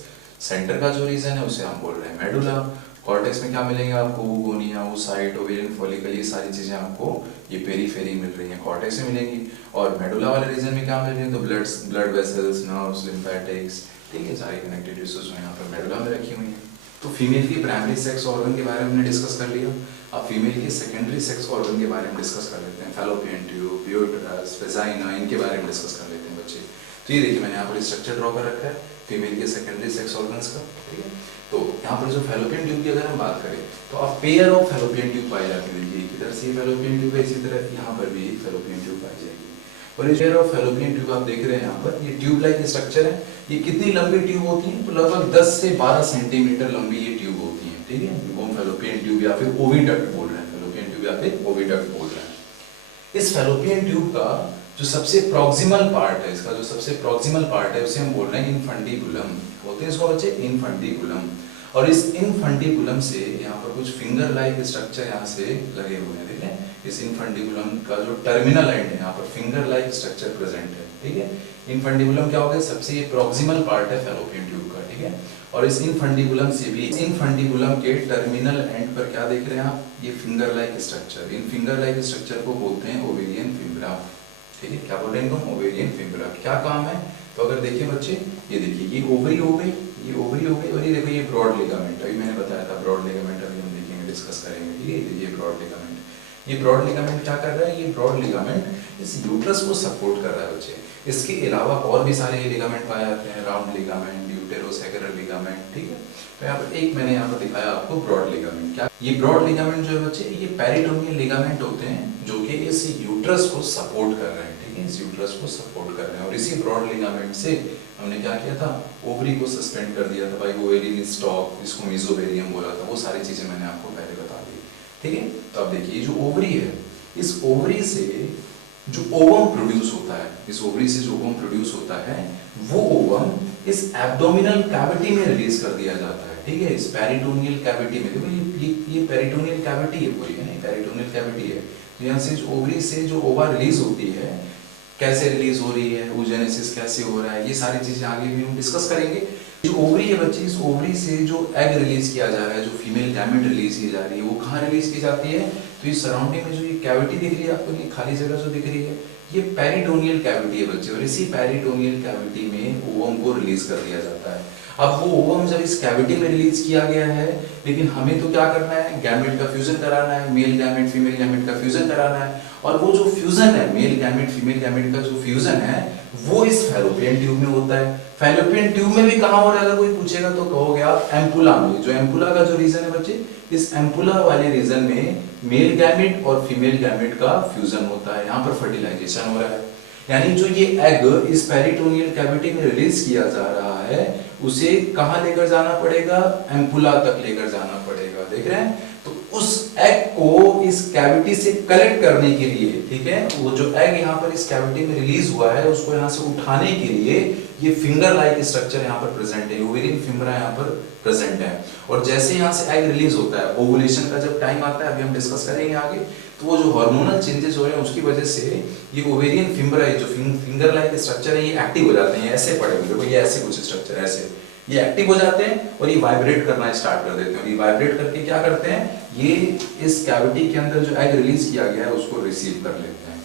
सेंटर का जो रीजन है उसे हम बोल रहे हैं मेडुला। कॉर्टेक्स में क्या मिलेंगे आपको, ओगोनिया, ओसाइट, ओवेरियन फॉलिकल, ये सारी चीजें आपको ये पेरिफेरी मिल रही हैं, कॉर्टेक्स में मिलेंगी। और मेडुला वाले रीजन में क्या मिल रही है, तो ब्लड वेसल्स, नर्व्स, लिम्फेटिक्स, ठीक है, सारी कनेक्टिव टिश्यूज यहाँ पर मेडुला में रखी हुई हैं। तो फीमेल की प्राइमरी सेक्स ऑर्गन के बारे में हमने डिस्कस कर लिया। अब फीमेल की सेकेंडरी सेक्स ऑर्गन के बारे में डिस्कस कर लेते हैं, फैलोपियन ट्यूब, यूट्रस, वेजाइना, इनके बारे में डिस्कस कर लेते हैं बच्चे। तो ये देखिए मैंने यहाँ पर स्ट्रक्चर ड्रॉ कर रखा है फीमेल के सेकेंडरी सेक्स ऑर्गन्स का, ठीक है। तो यहाँ पर जो फैलोपियन ट्यूब की अगर हम बात करें तो आप पेयर ऑफ फैलोपियन ट्यूब पाई जाती है, देखिए इधर से फैलोपियन ट्यूब है, इसी तरह यहाँ पर भी फैलोपियन ट्यूब पाई जाएगी। और ये पेयर ऑफ फैलोपियन ट्यूब आप देख रहे हैं यहाँ पर, ये ट्यूब लाइक स्ट्रक्चर है। ये कितनी लंबी ट्यूब होती है, तो लगभग 10 से 12 सेंटीमीटर लंबी ये ट्यूब होती है, ठीक है। जिनको हम फैलोपियन ट्यूब या फिर ओविडक्ट बोल रहे हैं, फैलोपियन ट्यूब या फिर ओविडक्ट बोल रहे हैं। इस फैलोपियन ट्यूब का जो सबसे प्रॉक्सिमल पार्ट है, इसका जो सबसे प्रॉक्सिमल पार्ट है उसे हम बोल रहे हैं इनफंडिबुलम, बोलते हैं इसको बच्चे इनफंडिबुलम। और इस इनफंडिबुलम से यहाँ पर कुछ फिंगर लाइक स्ट्रक्चर यहाँ से लगे हुए हैं, ठीक है। इस इनफंडिबुलम का जो टर्मिनल एंड है यहाँ पर फिंगर लाइक स्ट्रक्चर प्रेजेंट है, ठीक है। इनफंडिबुलम क्या हो गया, सबसे ये प्रॉक्सिमल पार्ट है फैलोपियन ट्यूब का, ठीक है। और इस इनफंडिबुलम से भी, इनफंडिबुलम के टर्मिनल एंड पर क्या देख रहे हैं आप, ये finger like structure. In finger like structure को बोलते हैं ओवेरियन फिब्रा, ठीक है। क्या बोल रहे हैं इनको, ओवेरियन फिब्रा। क्या काम है, तो अगर देखिए बच्चे, ये देखिए ये ओवरी हो गई, ये ओवरी हो गई, और ये देखो ये ब्रॉड लिगामेंट, अभी मैंने बताया था ब्रॉड लिगामेंट, अभी हम देखेंगे, डिस्कस करेंगे, ठीक है। ये ब्रॉड लिगामेंट, ये ब्रॉड लिगामेंट क्या कर रहा है, ये ब्रॉड लिगामेंट इस यूट्रस को सपोर्ट कर रहा है बच्चे। इसके अलावा और भी सारे लिगामेंट पाए जाते हैं, राउंड लिगामेंट, यूटेरोसैक्रल लिगामेंट, ठीक है। तो यहाँ पर एक मैंने यहाँ पर दिखाया आपको ब्रॉड लिगामेंट। क्या ये ब्रॉड लिगामेंट जो है बच्चे, ये पेरिटोनियल लिगामेंट होते हैं जो कि इस यूट्रस को सपोर्ट कर रहे हैं, ठीक है, इस यूट्रस को सपोर्ट कर रहे हैं। और इसी ब्रॉड लिगामेंट से हमने क्या किया था, ओवरी को सस्पेंड कर दिया था भाई, ओवेरियन स्टॉक, इसको मेसोवेरियम बोला था, वो सारी चीजें मैंने आपको पहले बता दी, ठीक है। तो अब देखिए जो ओवरी है, इस ओवरी से जो ओवम प्रोड्यूस होता है, इस ओवरी से जो ओवम प्रोड्यूस होता है, वो ओवम इस एब्डोमिनल कैविटी में रिलीज कर दिया जाता है, ठीक है, इस पेरिटोनियल कैविटी में। देखो ये पेरिटोनियल कैविटी है पूरी, है ना, पेरिटोनियल कैविटी है। तो यहाँ से ओवरी से जो ओवा रिलीज होती है, कैसे रिलीज हो रही है, oogenesis कैसे हो रहा है, ये सारी चीजें आगे भी हम डिस्कस करेंगे। जो ओवरी है बच्चे, इस ओवरी से जो एग रिलीज किया जा रहा है, जो फीमेल गैमेट रिलीज की जा रही है, वो कहाँ रिलीज की जाती है, तो ये सराउंडिंग में जो ये कैविटी दिख रही है आपको, ये खाली जगह जो दिख रही है, ये पेरिटोनियल कैविटी है बच्चे। और इसी पेरिटोनियल कैविटी में ओवम को रिलीज कर दिया जाता है। अब वो ओवम जब इस कैविटी में रिलीज किया गया है, लेकिन हमें तो क्या करना है, गैमेट का फ्यूजन कराना है, मेल गैमेट फीमेल गैमेट का फ्यूजन कराना है। और वो जो फ्यूजन है, मेल गैमेट फीमेल गैमेट का जो फ्यूजन है, वो इस फैलोपियन ट्यूब में होता है। फैलोपियन ट्यूब में भी कहाँ हो रहा है, अगर कोई पूछेगा तो कहोगे आप एम्पुला में। जो एम्पुला का जो रीजन है बच्चे, इस एम्पुला वाले रीजन में मेल गैमेट और फीमेल गैमेट का फ्यूजन होता है, यहाँ पर फर्टिलाइजेशन हो रहा है। यानी जो ये एग इस पेरिटोनियल कैविटी में रिलीज किया जा रहा है, उसे कहाँ लेकर जाना पड़ेगा, एम्पुला तक लेकर जाना पड़ेगा, देख रहे हैं। तो उस एग को इस कैविटी से कलेक्ट करने के लिए, ठीक है, वो जो एग यहाँ पर इस कैविटी में रिलीज हुआ है, उसको यहाँ से उठाने के लिए ये फिंगर लाइक स्ट्रक्चर यहाँ पर प्रेजेंट है, ओवेरियन फिब्रा यहाँ पर प्रेजेंट है। और जैसे यहाँ से एग रिलीज होता है, ओवुलेशन का जब टाइम आता है, अभी हम डिस्कस करेंगे आगे, तो वो जो हार्मोनल चेंजेस हो रहे हैं उसकी वजह से ये ओवेरियन फिब्रा है, जो फिंगर लाइक स्ट्रक्चर है, ये एक्टिव हो जाते हैं। ऐसे पड़े हुए, ये ऐसे कुछ स्ट्रक्चर, ऐसे ये एक्टिव हो जाते हैं और ये वाइब्रेट करना स्टार्ट कर देते हैं। ये वाइब्रेट करके क्या करते हैं, ये इस कैविटी के अंदर जो एग रिलीज किया गया है उसको रिसीव कर लेते हैं,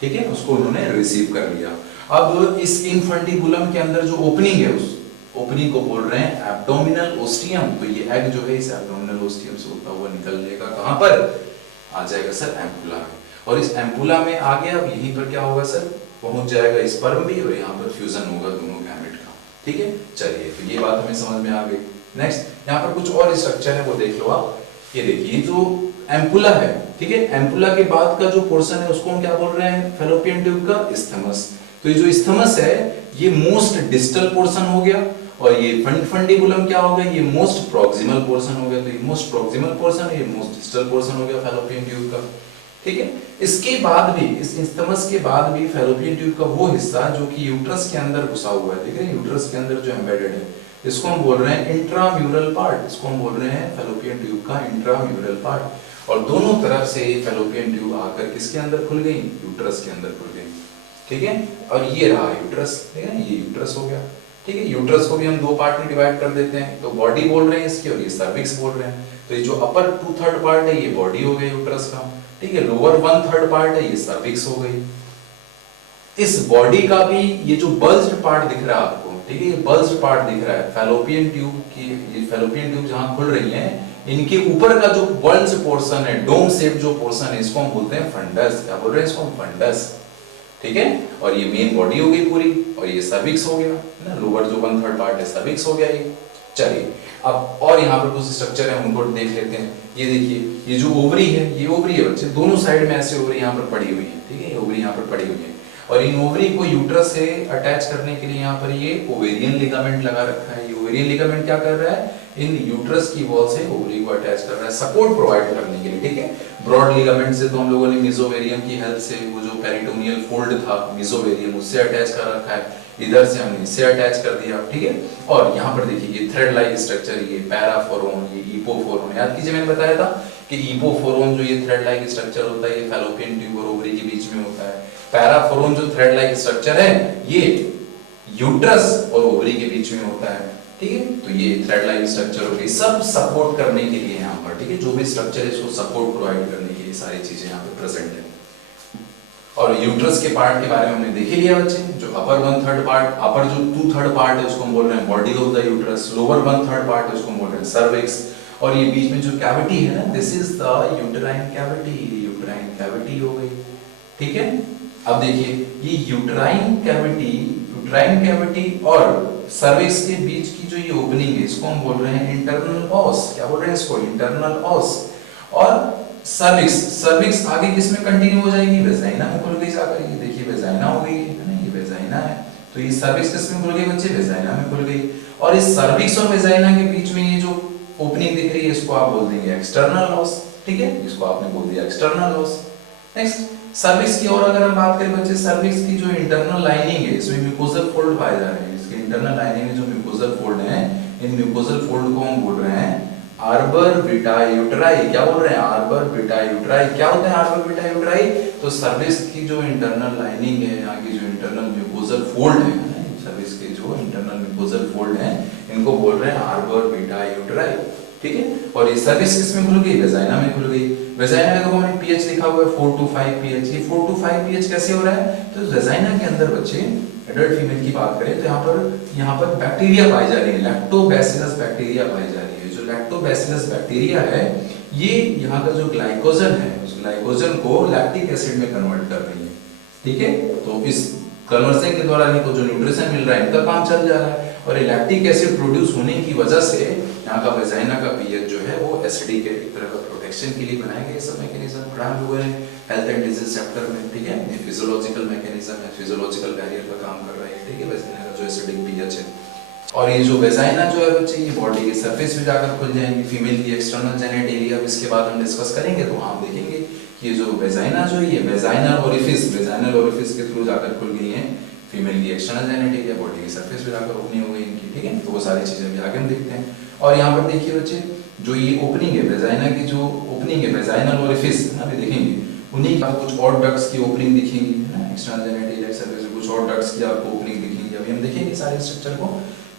ठीक है, उसको उन्होंने रिसीव कर लिया। अब इस इनफंडिबुलम के अंदर जो ओपनिंग है, उस ओपनिंग को बोल रहे हैं एब्डोमिनल ओस्टियम। तो ये एग जो है इस एब्डोमिनल ओस्टियम से होता हुआ निकल लेगा, कहां पर आ जाएगा सर, एम्पुला में। और इस एम्पुला में आ गया, अब यहीं पर क्या होगा सर, पहुंच जाएगा स्पर्म भी, और यहाँ पर फ्यूजन होगा दोनों गैमेट का, ठीक है। चलिए, तो ये बात हमें समझ में आ गई। नेक्स्ट यहाँ पर कुछ और स्ट्रक्चर है, वो देख लो आप। ये देखिए जो एम्पुला है, ठीक है, एम्पुला के बाद का जो पोर्शन है उसको हम क्या बोल रहे हैं, फैलोपियन ट्यूब का इस्थमस। तो ये जो इस्थमस है, ये मोस्ट डिस्टल पोर्शन हो गया, और ये फंडिबुलम क्या हो गया, ये मोस्ट प्रॉक्सिमल पोर्शन हो गया। तो ये मोस्ट प्रॉक्सिमल पोर्शन है, ये मोस्ट डिस्टल पोर्शन हो गया फैलोपियन ट्यूब का, ठीक है। इसके बाद भी, इस इस्थमस के बाद भी फैलोपियन ट्यूब का वो हिस्सा जो कि यूट्रस के अंदर घुसा हुआ है, देख रहे हैं, यूट्रस के अंदर जो एम्बेडेड है, इसको हम बोल रहे हैं इंट्राम्यूरल पार्ट। इसको हम बोल रहे हैं फैलोपियन ट्यूब का इंट्राम्यूरल पार्ट। और दोनों तरफ से फैलोपियन ट्यूब आकर किसके अंदर खुल गई, यूट्रस के अंदर खुल गई, ठीक है। और ये रहा यूट्रस, ठीक है, ये यूट्रस हो गया, ठीक है। यूट्रस को भी हम दो पार्ट में डिवाइड कर देते हैं, तो बॉडी बोल रहे हैं इसकी, और ये सर्विक्स बोल रहे हैं। तो ये जो अपर 2/3 पार्ट है, ये बॉडी हो गई यूट्रस का, ठीक है। लोअर 1/3 पार्ट है, ये सर्विक्स हो गई। इस बॉडी का भी ये जो बल्ज्ड पार्ट दिख रहा है आपको, ठीक है, ये बल्ज्ड पार्ट दिख रहा है फैलोपियन ट्यूब की, ये फैलोपियन ट्यूब जहां खुल रही है, इनके ऊपर का जो बल्ज्ड पोर्शन है, डोम शेप जो पोर्शन है, इसको हम बोलते हैं फंडस। क्या बोल रहे हैं इसको हम, फंडस, ठीक है। और ये मेन बॉडी हो गई पूरी, और ये सर्विक्स हो गया ना, लोअर जो 1/3 पार्ट है सर्विक्स हो गया ये। चलिए, अब और यहाँ पर कुछ स्ट्रक्चर है, उनको देख लेते हैं। ये देखिए, ये जो ओवरी है, ये ओवरी है बच्चे, दोनों साइड में ऐसे ओवरी यहाँ पर पड़ी हुई है, ठीक है, ओवरी यहाँ पर पड़ी हुई है। और इन ओवरी को यूट्रस से अटैच करने के लिए यहाँ पर ये ओवेरियन लिगामेंट लगा रखा है। ये ओवेरियन लिगामेंट क्या कर रहा है, इन यूट्रस की वॉल से ओवरी को अटैच कर रहा है सपोर्ट प्रोवाइड करने के लिए, ठीक है। ब्रॉड लिगामेंट से तो हम लोगों ने मेसोवेरियम की हेल्प से वो जो पेरिटोनियल फोल्ड था मेसोवेरियम उससे अटैच कर रखा है, इधर से हमने इससे अटैच कर दिया, ठीक है। और यहाँ पर देखिए ये थ्रेड लाइक स्ट्रक्चर, ये पैराफोरॉन, ये इपोफोरॉन, याद कीजिए मैंने बताया था कि इपोफोरॉन जो ये थ्रेड लाइक स्ट्रक्चर होता है ये फैलोपियन ट्यूब और ओवरी के बीच में होता है। पैराफोरॉन जो थ्रेड लाइक स्ट्रक्चर है ये यूट्रस और ओवरी के बीच में होता है, ठीक है। तो ये थ्रेड लाइक स्ट्रक्चर हो गई, सब सपोर्ट करने के लिए यहाँ पर, ठीक है। जो भी स्ट्रक्चर है इसको सपोर्ट प्रोवाइड करने के लिए सारी चीजें यहाँ पे प्रेजेंट है। और यूट्रस के पार्ट के बारे में हमने देख ही लिया बच्चे, जो अपर 1/3 पार्ट, अपर जो 2/3 पार्ट है उसको हम बोल रहे हैं body of the uterus, lower 1/3 part है उसको हम बोल रहे हैं सर्विक्स, और ये बीच में जो कैविटी है ना, this is the uterine cavity, uterine cavity हो गई, ठीक है। अब देखिए ये यूटेराइन कैविटी और सर्विक्स के बीच की जो ये ओपनिंग है इसको हम बोल रहे हैं इंटरनल ऑस, क्या बोल रहे हैं इसको, इंटरनल ऑस। और सर्विक्स आगे किसमें कंटिन्यू हो जाएगी, वेजाइना में खुल गई जाकर, ये देखिए वेजाइना हो गई है ना, ये वेजाइना है, तो ये सर्विक्स किसमें खुल गई बच्चे, वेजाइना में खुल गई। और इस सर्विक्स और वेजाइना के बीच में ये जो ओपनिंग दिख रही है इसको आप बोल देंगे एक्सटर्नल ऑस, ठीक है, इसको आपने बोल दिया एक्सटर्नल ऑस। नेक्स्ट सर्विक्स की और अगर हम बात करें बच्चे, सर्विक्स की जो इंटरनल लाइनिंग है इसमें म्यूकोजल फोल्ड पाए जा रहे हैं, इसके इंटरनल लाइनिंग में जो म्यूकोजल फोल्ड है, इन म्यूकोजल फोल्ड को हम बोल रहे हैं आर्बर बीटा यूटेराई, क्या बोल रहे हैं, आर्बर बीटा यूटेराई। क्या होता है आर्बर बीटा यूटेराई, तो सर्विक्स की जो इंटरनल लाइनिंग है, यहाँ की जो इंटरनल म्यूकोजल फोल्ड है, सर्विक्स के जो इंटरनल म्यूकोजल फोल्ड है इनको बोल रहे हैं आर्बर बीटा यूटेराई, ठीक है। और ये सर्विक्स किसमें खुल गई, वेजाइना में खुल गई। वेजाइना में देखो मैंने पीएच लिखा हुआ है 4 to 5 पीएच, ये 4 to 5 पीएच कैसे हो रहा है, तो वेजाइना के अंदर बच्चे एडल्ट फीमेल की बात करें तो यहाँ पर बैक्टीरिया पाई जा रही है, लैक्टोबैसिलस बैक्टीरिया पाई जा रही है। जो लैक्टोबैसिलस बैक्टीरिया है ये यहाँ का जो ग्लाइकोजन है उस ग्लाइकोजन को लैक्टिक एसिड में कन्वर्ट कर रही है, ठीक है। तो इस कन्वर्जन के द्वारा इनको जो न्यूट्रिशन मिल रहा है इनका काम चल जा रहा है, और ये लैक्टिक एसिड प्रोड्यूस होने की वजह से यहाँ का वेजाइना का पीएच जो है वो एसिडिक है, एक तरह का प्रोटेक्शन के लिए बनाया गया सब मैकेनिज्म पढ़ा हुए हैं हेल्थ एंड डिजीज चैप्टर में, ठीक है। ये फिजियोलॉजिकल मैकेनिज्म है, फिजियोलॉजिकल बैरियर का काम कर रहा है, ठीक है, वेजाइना का जो एसिडिक पीएच है। और ये जो वेजाइना जो है बच्चे ये बॉडी के सरफेस पे जाकर खुल जाएंगे, फीमेल की एक्सटर्नल जेनिटलिया इसके बाद हम डिस्कस करेंगे, तो हम देखेंगे कि ये जो वेजाइना जो है ये वेजाइनल ओरिफिस के थ्रू जाकर खुल गई है, फीमेल की एक्सटर्नल जेनिटलिया बॉडी के सरफेस पे जाकर ओपनिंग हो गई इनकी, ठीक है। तो वो सारी चीजें भी आगे हम देखते हैं। और यहाँ पर देखिए बच्चे जो ये ओपनिंग है वेजाइना की, जो ओपनिंग है वेजाइनल ओरिफिस अभी देखेंगे, उन्हीं का कुछ और डक्ट्स की ओपनिंग दिखेंगी, एक्सटर्नल जेनिटलिया सरफेस पे कुछ और डक्ट्स की आपको ओपनिंग दिखेंगी, अभी हम देखेंगे सारे स्ट्रक्चर को।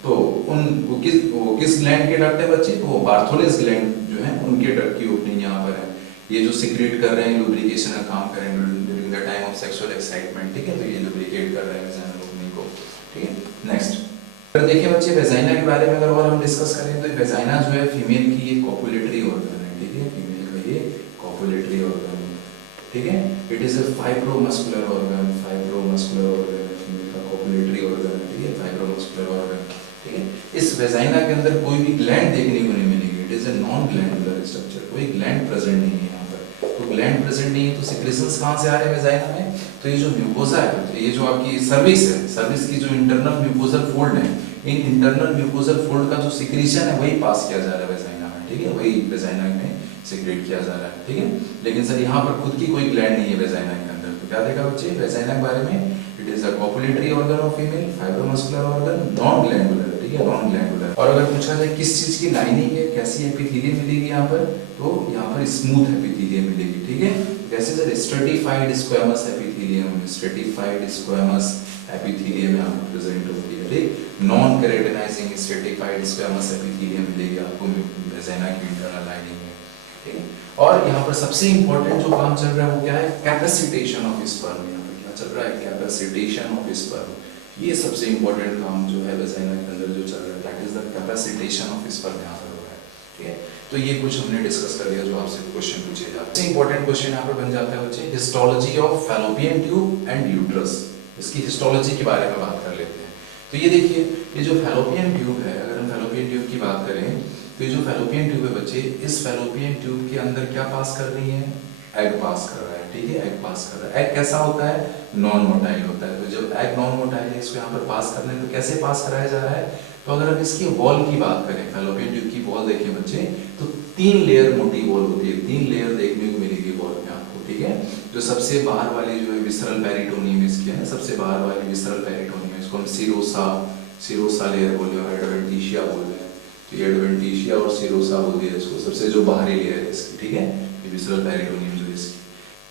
तो वो किस ग्लैंड के डक्ट है बच्चे, तो वो बार्थोलिस ग्लैंड जो है उनके डक्ट की ओपनिंग यहाँ पर है, ये जो सिक्रेट कर रहे हैं लुब्रिकेशन का काम कर रहे हैं during the time of sexual excitement, ठीक है, तो ये लुब्रिकेट कर रहे हैं वेजाइनल ओपनिंग को, ठीक है। नेक्स्ट फिर देखिए बच्चे वेजाइना के बारे में अगर और हम डिस्कस करें तो वेजाइना जो है फीमेल की एक कॉपुलेटरी ऑर्गन है, ठीक है, फीमेल का ये कॉपुलेटरी ऑर्गन है, ठीक है। It is a fibromuscular organ, female का कॉपुलेटरी ऑर्गन है, ठीक है, फाइब्रोमस्कुलर ऑर्गन, ठीक है। इस वेजाइना के अंदर कोई भी ग्लैंड देखने को नहीं मिलेगी, it is a non glandular structure, कोई ग्लैंड प्रेजेंट नहीं है यहाँ पर। तो ग्लैंड प्रेजेंट नहीं है तो सिक्रेशंस कहाँ से आ रहे हैं वेजाइना में, तो ये जो म्यूकोसा है, ये जो आपकी सर्विक्स है, सर्विक्स की जो इंटरनल म्यूकोजल फोल्ड है, इन इंटरनल म्यूकोजल फोल्ड का जो सिक्रीशन है वही पास किया जा रहा है वेजाइना में, ठीक है, वही वेजाइना में सिक्रेट किया जा रहा है, ठीक है। लेकिन सर यहाँ पर खुद की कोई ग्लैंड नहीं है वेजाइना के अंदर, तो क्या देखा बच्चे वेजाइना के बारे में, it is a copulatory organ of female, fibromuscular organ, non glandular, ठीक है, नॉन ग्लैंडुलर। और अगर पूछा जाए किस चीज की लाइनिंग है, कैसी एपिथेलियम मिलेगी यहाँ पर, तो यहाँ पर स्मूथ एपिथेलियम मिलेगी, ठीक है। जैसे sir stratified squamous epithelium, stratified squamous epithelium यहाँ पर प्रेजेंट होती है, ठीक, non keratinising stratified squamous epithelium मिलेगी आपको वेजाइना की इंटरनल लाइनिंग में, ठीक है। और यहाँ पर सबसे इंपॉर्टेंट जो काम चल रहा है वो क्या है, कैपेसिटेशन ऑफ स्पर्म, यहाँ पर क्या चल रहा है, कैपेसिटेशन ऑफ स्पर्म, ये सबसे इंपॉर्टेंट काम जो है वेजाइना के अंदर जो चल रहा है, that is the capacitation of sperm यहाँ पर हो रहा है, ठीक है। तो ये कुछ हमने डिस्कस कर लिया जो आपसे क्वेश्चन पूछे जाते हैं। इंपॉर्टेंट क्वेश्चन यहाँ पर बन जाता है बच्चे, histology of fallopian tube and uterus, इसकी हिस्टोलॉजी के बारे में बात कर लेते हैं। तो ये देखिए ये जो फैलोपियन ट्यूब है, अगर हम फैलोपियन ट्यूब की बात करें तो ये जो फैलोपियन ट्यूब है बच्चे, इस फैलोपियन ट्यूब के अंदर क्या पास कर रही है, एग पास कर रहा है, ठीक है, एग पास कर रहा है। एग कैसा होता है, नॉन मोटाइल होता है, तो जब एग नॉन मोटाइल है इसको यहाँ पर पास करने तो कैसे पास कराया जा रहा है, तो अगर हम इसकी वॉल की बात करें, फैलोपियन ट्यूब की वॉल देखें बच्चे, तो 3 लेयर मोटी वॉल होती है, 3 लेयर देखने को मिलेगी वॉल में आपको, ठीक है। जो सबसे बाहर वाली जो है विसरल पेरिटोनियम इसकी है, सबसे बाहर वाली विसरल पेरिटोनियम, इसको हम सिरोसा लेयर बोल रहे हैं, एडवेंटिशिया बोल रहे हैं। तो ये एडवेंटिशिया और सिरोसा बोल दिया इसको, सबसे जो बाहरी लेयर है इसकी, ठीक है, ये विसरल पेरिटोनियम जो इसकी।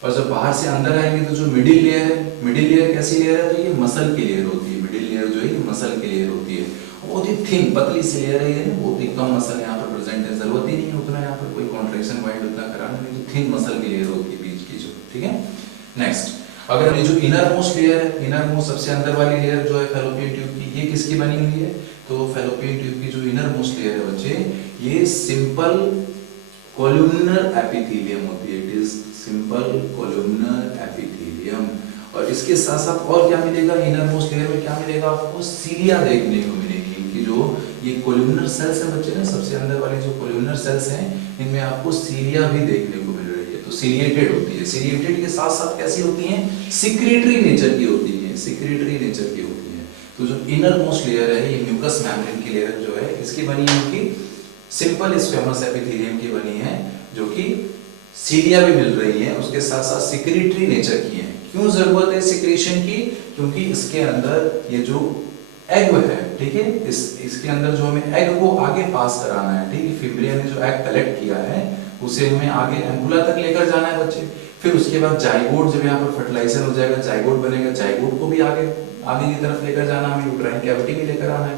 और जब बाहर से अंदर आएंगे तो जो मिडिल लेयर है, मिडिल लेयर कैसी लेयर है, तो ये मसल की लेयर होती है। मिडिल लेयर जो है ये मसल की लेयर होती है, बहुत ही थिन पतली सी लेयर है, ये बहुत ही कम मसल यहाँ पर प्रेजेंट है, जरूरत ही नहीं है उतना यहाँ पर कोई कॉन्ट्रैक्शन वाइड उतना कराना नहीं, तो थिन मसल की लेयर होती है बीच की जो, ठीक है। नेक्स्ट, अगर ये जो इनर मोस्ट लेयर है, इनर मोस्ट सबसे अंदर वाली लेयर जो है फैलोपियन ट्यूब की, ये किसकी बनी हुई है, तो फैलोपियन ट्यूब की जो इनर मोस्ट लेयर है बच्चे, ये सिंपल कोलुमनर एपिथेलियम होती है। It is simple columnar epithelium. और इसके साथ साथ और क्या मिलेगा, इनर मोस्ट लेयर में क्या मिलेगा आपको, सीलिया देखने को मिलेगी, कि जो ये कोलुमनर सेल्स हैं बच्चे ना, सबसे अंदर वाली जो कोलुमनर सेल्स हैं, इनमें आपको सीलिया भी देखने को मिल रही है, तो सीलिएटेड होती है। सीलिएटेड के साथ साथ कैसी होती हैं, सिक्रेटरी नेचर की होती है, सिक्रेटरी नेचर की होती है। तो जो इनर मोस्ट लेयर है, ये म्यूकस मेम्ब्रेन की लेयर जो है, इसकी बनी है कि सिंपल स्क्वेमस एपिथेलियम की बनी है, जो कि सीलिया भी मिल रही है, उसके साथ साथ सिक्रेटरी नेचर की है। क्यों जरूरत है सिक्रेशन की, क्योंकि इसके अंदर ये जो एग है, ठीक है, इसके अंदर जो हमें एग को आगे पास कराना है, ठीक है, फिब्रिया ने जो एग कलेक्ट किया है उसे हमें आगे एम्पुला तक लेकर जाना है बच्चे। फिर उसके बाद जाइगोट, जब यहाँ पर फर्टिलाइजेशन हो जाएगा, जाइगोट बनेगा, जाइगोट को भी आगे की तरफ लेकर जाना, हमें यूट्राइन कैविटी में लेकर आना है,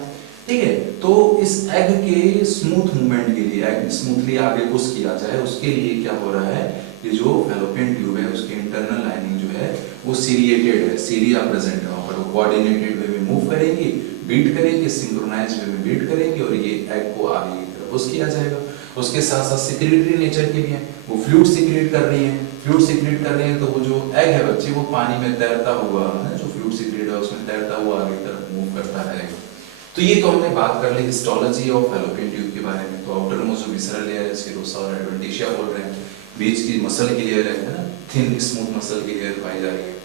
ठीक है। तो इस एग के स्मूथ मूवमेंट के लिए, एग स्मूथली आगे पुश किया जाए, उसके लिए क्या हो रहा है, ये जो फैलोपियन ट्यूब है उसकी इंटरनल लाइनिंग जो है वो सीलिएटेड है, सीलिया प्रेजेंट है वहां पर, वो कोऑर्डिनेटेड वे में मूव करेंगी, बीट करेंगे, सिंक्रोनाइज वे में बीट करेंगे, और ये एग को आगे की तरफ पुश किया जाएगा। उसके साथ साथ सिक्रेटरी नेचर की भी है, वो फ्लूइड सीक्रेट कर रही है, फ्लूइड सीक्रेट कर रही है, तो वो जो एग है बच्चे, वो पानी में तैरता हुआ, जो फ्लूइड सीक्रेट है उसमें तैरता हुआ आगे की तरफ मूव करता रहेगा। तो ये तो हमने बात कर ली हिस्टोलॉजी ऑफ फैलोपियन ट्यूब के बारे में। तो आउटर मोस्ट जो विसरल लेयर है, सिरोसा और एडवेंटिशिया बोल रहे हैं, बीच की मसल की लेयर है ना, थिन स्मूथ मसल की लेयर पाई जा रही है।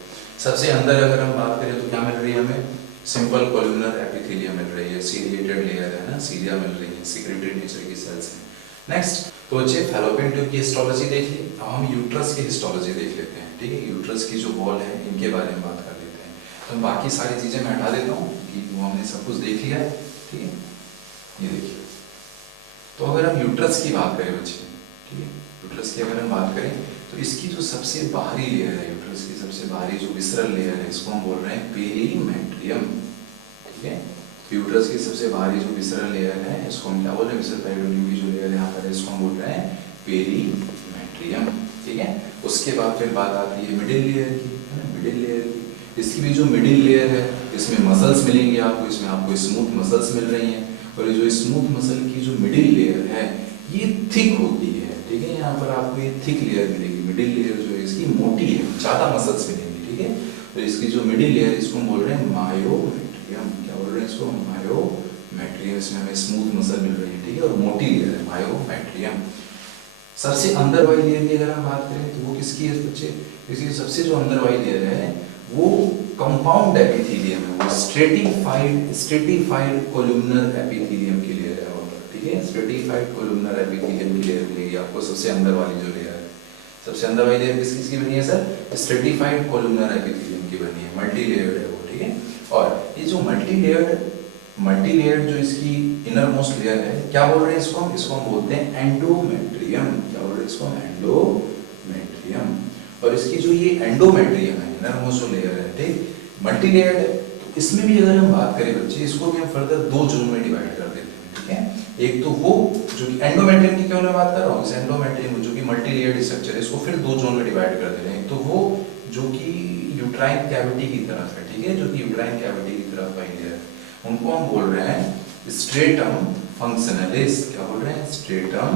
सबसे अंदर अगर हम बात करें तो क्या मिल रही है हमें, सिंपल कोलुमनर एपिथेलियम मिल रही है, सीलिएटेड लेयर है ना, सीलिया मिल रही है, सिक्रेटरी नेचर की सेल्स हैं। नेक्स्ट, तो बच्चे फैलोपियन ट्यूब की हिस्टोलॉजी देख ली, अब हम यूट्रस की हिस्टोलॉजी देख लेते हैं, ठीक है। यूट्रस की जो वॉल है इनके बारे में बात कर लेते हैं। तो बाकी सारी चीजें मैं हटा देता हूँ कि वो हमने सब कुछ देख लिया है, ठीक है। ये देखिए, तो अगर हम यूट्रस की बात करें बच्चे, ठीक है, यूट्रस की अगर हम बात करें तो इसकी जो सबसे बाहरी लेयर है, यूट्रस की सबसे बाहरी जो विसरल लेयर है, इसको हम बोल रहे हैं पेरीमेट्रियम, ठीक है। यूट्रस की सबसे बाहरी जो विसरल लेयर है, इसको हम क्या बोल रहे हैं, विसरल पेरिटोनियम की जो लेयर यहाँ पर है, इसको हम बोल रहे हैं पेरीमेट्रियम, ठीक है। उसके बाद फिर बात आती है मिडिल लेयर की, है ना, मिडिल लेयर की। इसकी भी जो मिडिल लेयर है, इसमें मसल्स मिलेंगे आपको, इसमें आपको स्मूथ मसल्स मिल रही हैं, और ये जो स्मूथ मसल की जो मिडिल लेयर है ये थिक होती है, ठीक है। यहाँ पर आपको ये थिक लेयर मिलेगी, मिडिल लेयर जो है इसकी मोटी है, ज्यादा मसल्स मिलेंगी, ठीक है। तो इसकी जो मिडिल लेयर, इसको हम बोल रहे हैं मायोमेट्रियम, क्या बोल रहे हैं इसको, मायोमेट्रियम। इसमें हमें स्मूथ मसल मिल रही है, ठीक है, और मोटी लेयर है मायोमेट्रियम। सबसे अंदर वाली लेयर की अगर हम बात करें तो वो किसकी है बच्चे, इसकी सबसे जो अंदर वाली लेयर है वो कंपाउंड एपिथेलियम है, वो स्ट्रेटिफाइड कोलुमनर एपिथेलियम की लेयर है, ठीक है। स्ट्रेटिफाइड कोलुमनर एपिथेलियम की लेयर मिलेगी आपको सबसे अंदर वाली जो लेयर है। सबसे अंदर वाली लेयर किसकी बनी है सर, स्ट्रेटिफाइड कोलुमनर एपिथेलियम की बनी है, मल्टी लेयर्ड है वो, ठीक है। और ये जो मल्टी लेयर्ड जो इसकी इनर मोस्ट लेयर है, क्या बोल रहे हैं इसको हम बोलते हैं एंडोमेट्रियम, क्या बोल रहे हैं इसको, एंडोमेट्रियम। और इसकी जो ये एंडोमेट्रियम है, इनर मोस्ट जो लेयर है, ठीक, मल्टी लेयर्ड है, तो इसमें भी अगर हम बात करें बच्चे, इसको भी हम फर्दर 2 जोन में डिवाइड कर देते हैं, ठीक है। एक तो वो जो कि एंडोमेट्रियम की क्यों मैं बात कर रहा हूँ, इस एंडोमेट्रियम जो कि मल्टी लेयर्ड स्ट्रक्चर है, इसको फिर 2 जोन में डिवाइड कर दे रहे हैं। तो वो जो कि यूट्राइन कैविटी की तरफ है, ठीक है, जो कि यूट्राइन कैविटी की तरफ वाली लेयर, उनको हम बोल रहे हैं स्ट्रेटम फंक्शनलिस, क्या बोल रहे हैं, स्ट्रेटम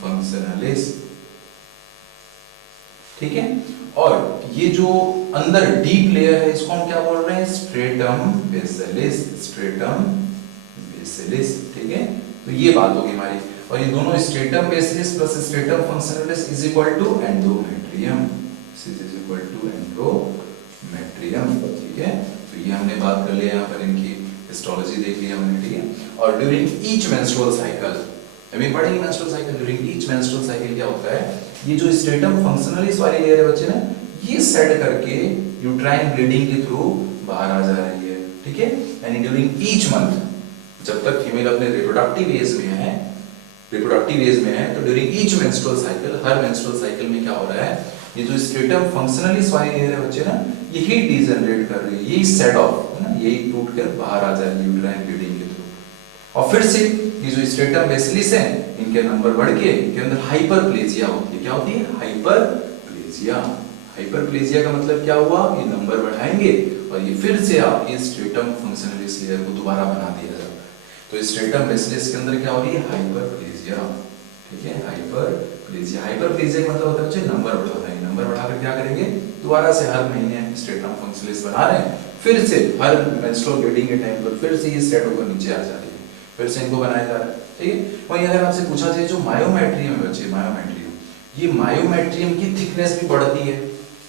फंक्शनलिस, ठीक है। और ये जो अंदर डीप लेयर है, इसको हम क्या बोल रहे हैं, स्ट्रेटम बेसिलिस, स्ट्रेटम बेसिलिस, ठीक है। तो ये बात होगी हमारी, और ये दोनों stratum basalis plus stratum functionalis is equal to endometrium, is equal to endometrium, ठीक है। तो ये हमने बात कर लिया यहाँ पर इनकी हिस्टोलॉजी देख लिया हमने, ठीक है। और ड्यूरिंग ईच मेंस्ट्रुअल साइकिल, अभी पढ़ेंगे menstrual cycle, during each menstrual cycle क्या होता है, ये जो स्ट्रेटम फंक्शनलिस वाली लेयर है बच्चे ना, ये सेट करके यूट्राइन ब्लीडिंग के थ्रू बाहर आ जा रही है, ठीक है। यानी ड्यूरिंग ईच मंथ, जब तक फीमेल अपने रिप्रोडक्टिव एज में है, तो ड्यूरिंग ईच मेंस्ट्रुअल साइकिल, हर मेंस्ट्रुअल साइकिल में क्या हो रहा है, ये जो स्ट्रेटम फंक्शनलिस वाली लेयर है बच्चे ना, ये हीट डिजनरेट कर रही है, यही सेट ऑफ है ना, यही टूट कर बाहर आ जाएगी यूट्राइन ब्लीडिंग के थ्रू। और फिर से ये जो स्ट्रेटम बेसिलिस है, इनके नंबर बढ़ के इनके अंदर हाइपरप्लेजिया होती है। क्या होती है? हाइपरप्लेजिया। हाइपरप्लेजिया का मतलब क्या हुआ, ये नंबर बढ़ाएंगे और ये फिर से आपकी स्ट्रेटम फंक्शनलिस लेयर को दोबारा बना दिया जाता है। तो स्ट्रेटम बेसिलिस के अंदर क्या हो रही है, हाइपरप्लेजिया, ठीक है। हाइपरप्लेजिया, हाइपरप्लेजिया का मतलब होता है बच्चे नंबर बढ़ा रहे हैं, नंबर बढ़ाकर क्या करेंगे, दोबारा से हर महीने स्ट्रेटम फंक्शनलिस बना रहे हैं, फिर से हर मेंस्ट्रुअल ब्लीडिंग के टाइम पर फिर से ये सेट होकर नीचे आ जाती है, फिर से इनको बनाया जा रहा है, ठीक है। वहीं अगर आपसे पूछा जाए जो मायोमेट्रियम है बच्चे, मायोमेट्रियम, ये मायोमेट्रियम की थिकनेस भी बढ़ती है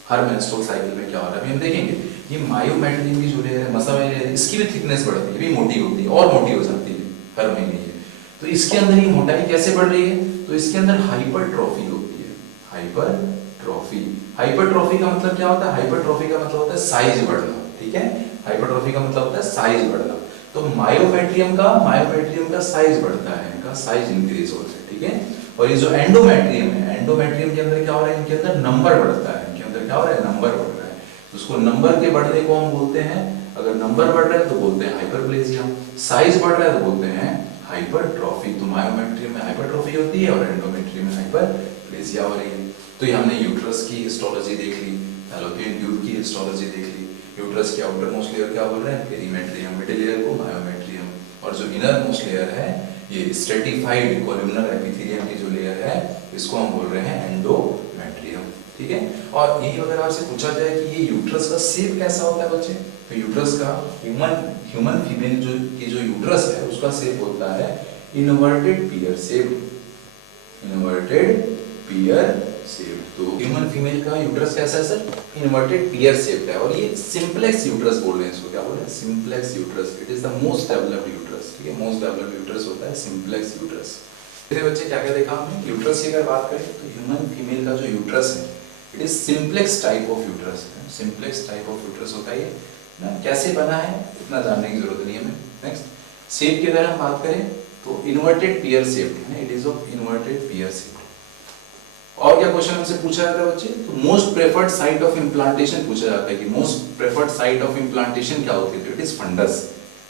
हर मेंस्ट्रुअल साइकिल में। क्या हो रहा है अभी हम देखेंगे, ये मायोमेट्रियम की जो लेयर है, मसल वाली लेयर है, इसकी भी थिकनेस बढ़ती है, भी मोटी होती है और मोटी हो जाती है हर महीने ये। तो इसके अंदर ये मोटाई कैसे बढ़ रही है, तो इसके अंदर हाइपरट्रॉफी होती है, हाइपरट्रॉफी। हाइपरट्रॉफी का मतलब क्या होता है, हाइपरट्रॉफी का मतलब होता है साइज बढ़ना, ठीक है। हाइपरट्रॉफी का मतलब होता है साइज बढ़ना। तो मायोमेट्रियम का साइज बढ़ता है, इनका साइज इंक्रीज होता है, ठीक है। और ये जो एंडोमेट्रियम है, एंडोमेट्रियम के अंदर क्या हो रहा है, इनके अंदर नंबर बढ़ता है, इनके अंदर क्या हो रहा है, नंबर बढ़ रहा है। तो उसको नंबर के बढ़ने को हम बोलते हैं, अगर नंबर बढ़ रहा है तो बोलते हैं हाइपरप्लेजिया, साइज बढ़ रहा है तो बोलते हैं हाइपरट्रॉफी। तो मायोमेट्रियम में हाइपरट्रॉफी होती है और एंडोमेट्रियम में हाइपरप्लेजिया हो रही है। तो ये हमने यूट्रस की हिस्टोलॉजी देख ली, फैलोपियन ट्यूब की हिस्टोलॉजी देख ली। यूट्रस की आउटर मोस्ट लेयर क्या बोल रहे हैं, पेरीमेट्रियम, मिडिल लेयर को मायोमेट्रियम, और जो इनर मोस्ट लेयर है, ये स्ट्रेटिफाइड कोलुमनर एपिथेलियम की जो लेयर है, इसको हम बोल रहे हैं एंडोमेट्रियम, ठीक है। और यही अगर आपसे पूछा जाए कि ये यूट्रस का शेप कैसा होता है बच्चे, तो यूट्रस का ह्यूमन फीमेल जो यूट्रस है, उसका शेप होता है inverted pear shape, inverted pear shape. तो ह्यूमन फीमेल का यूट्रस कैसा है सर, इनवर्टेड पियर शेप है। और ये सिंप्लेक्स यूट्रस बोल रहे हैं इसको, क्या बोल रहे हैं, simplex uterus. It is the most developed uterus, ठीक है। मोस्ट डेवलप्ड यूट्रस होता है सिंप्लेक्स यूट्रस। मेरे बच्चे क्या क्या देखा हमने, यूट्रस की अगर बात करें तो ह्यूमन फीमेल का जो यूट्रस है, it is simplex type of uterus, simplex type of uterus होता है ये ना। कैसे बना है इतना जानने की जरूरत नहीं है हमें। नेक्स्ट, शेप की अगर हम बात करें तो इनवर्टेड पियर शेप है, it is of inverted pear shape. और क्या क्वेश्चन हमसे पूछा जाता है बच्चे, तो most preferred site of implantation पूछा जाता है कि most preferred site of implantation क्या होती है, तो इट इज फंडस।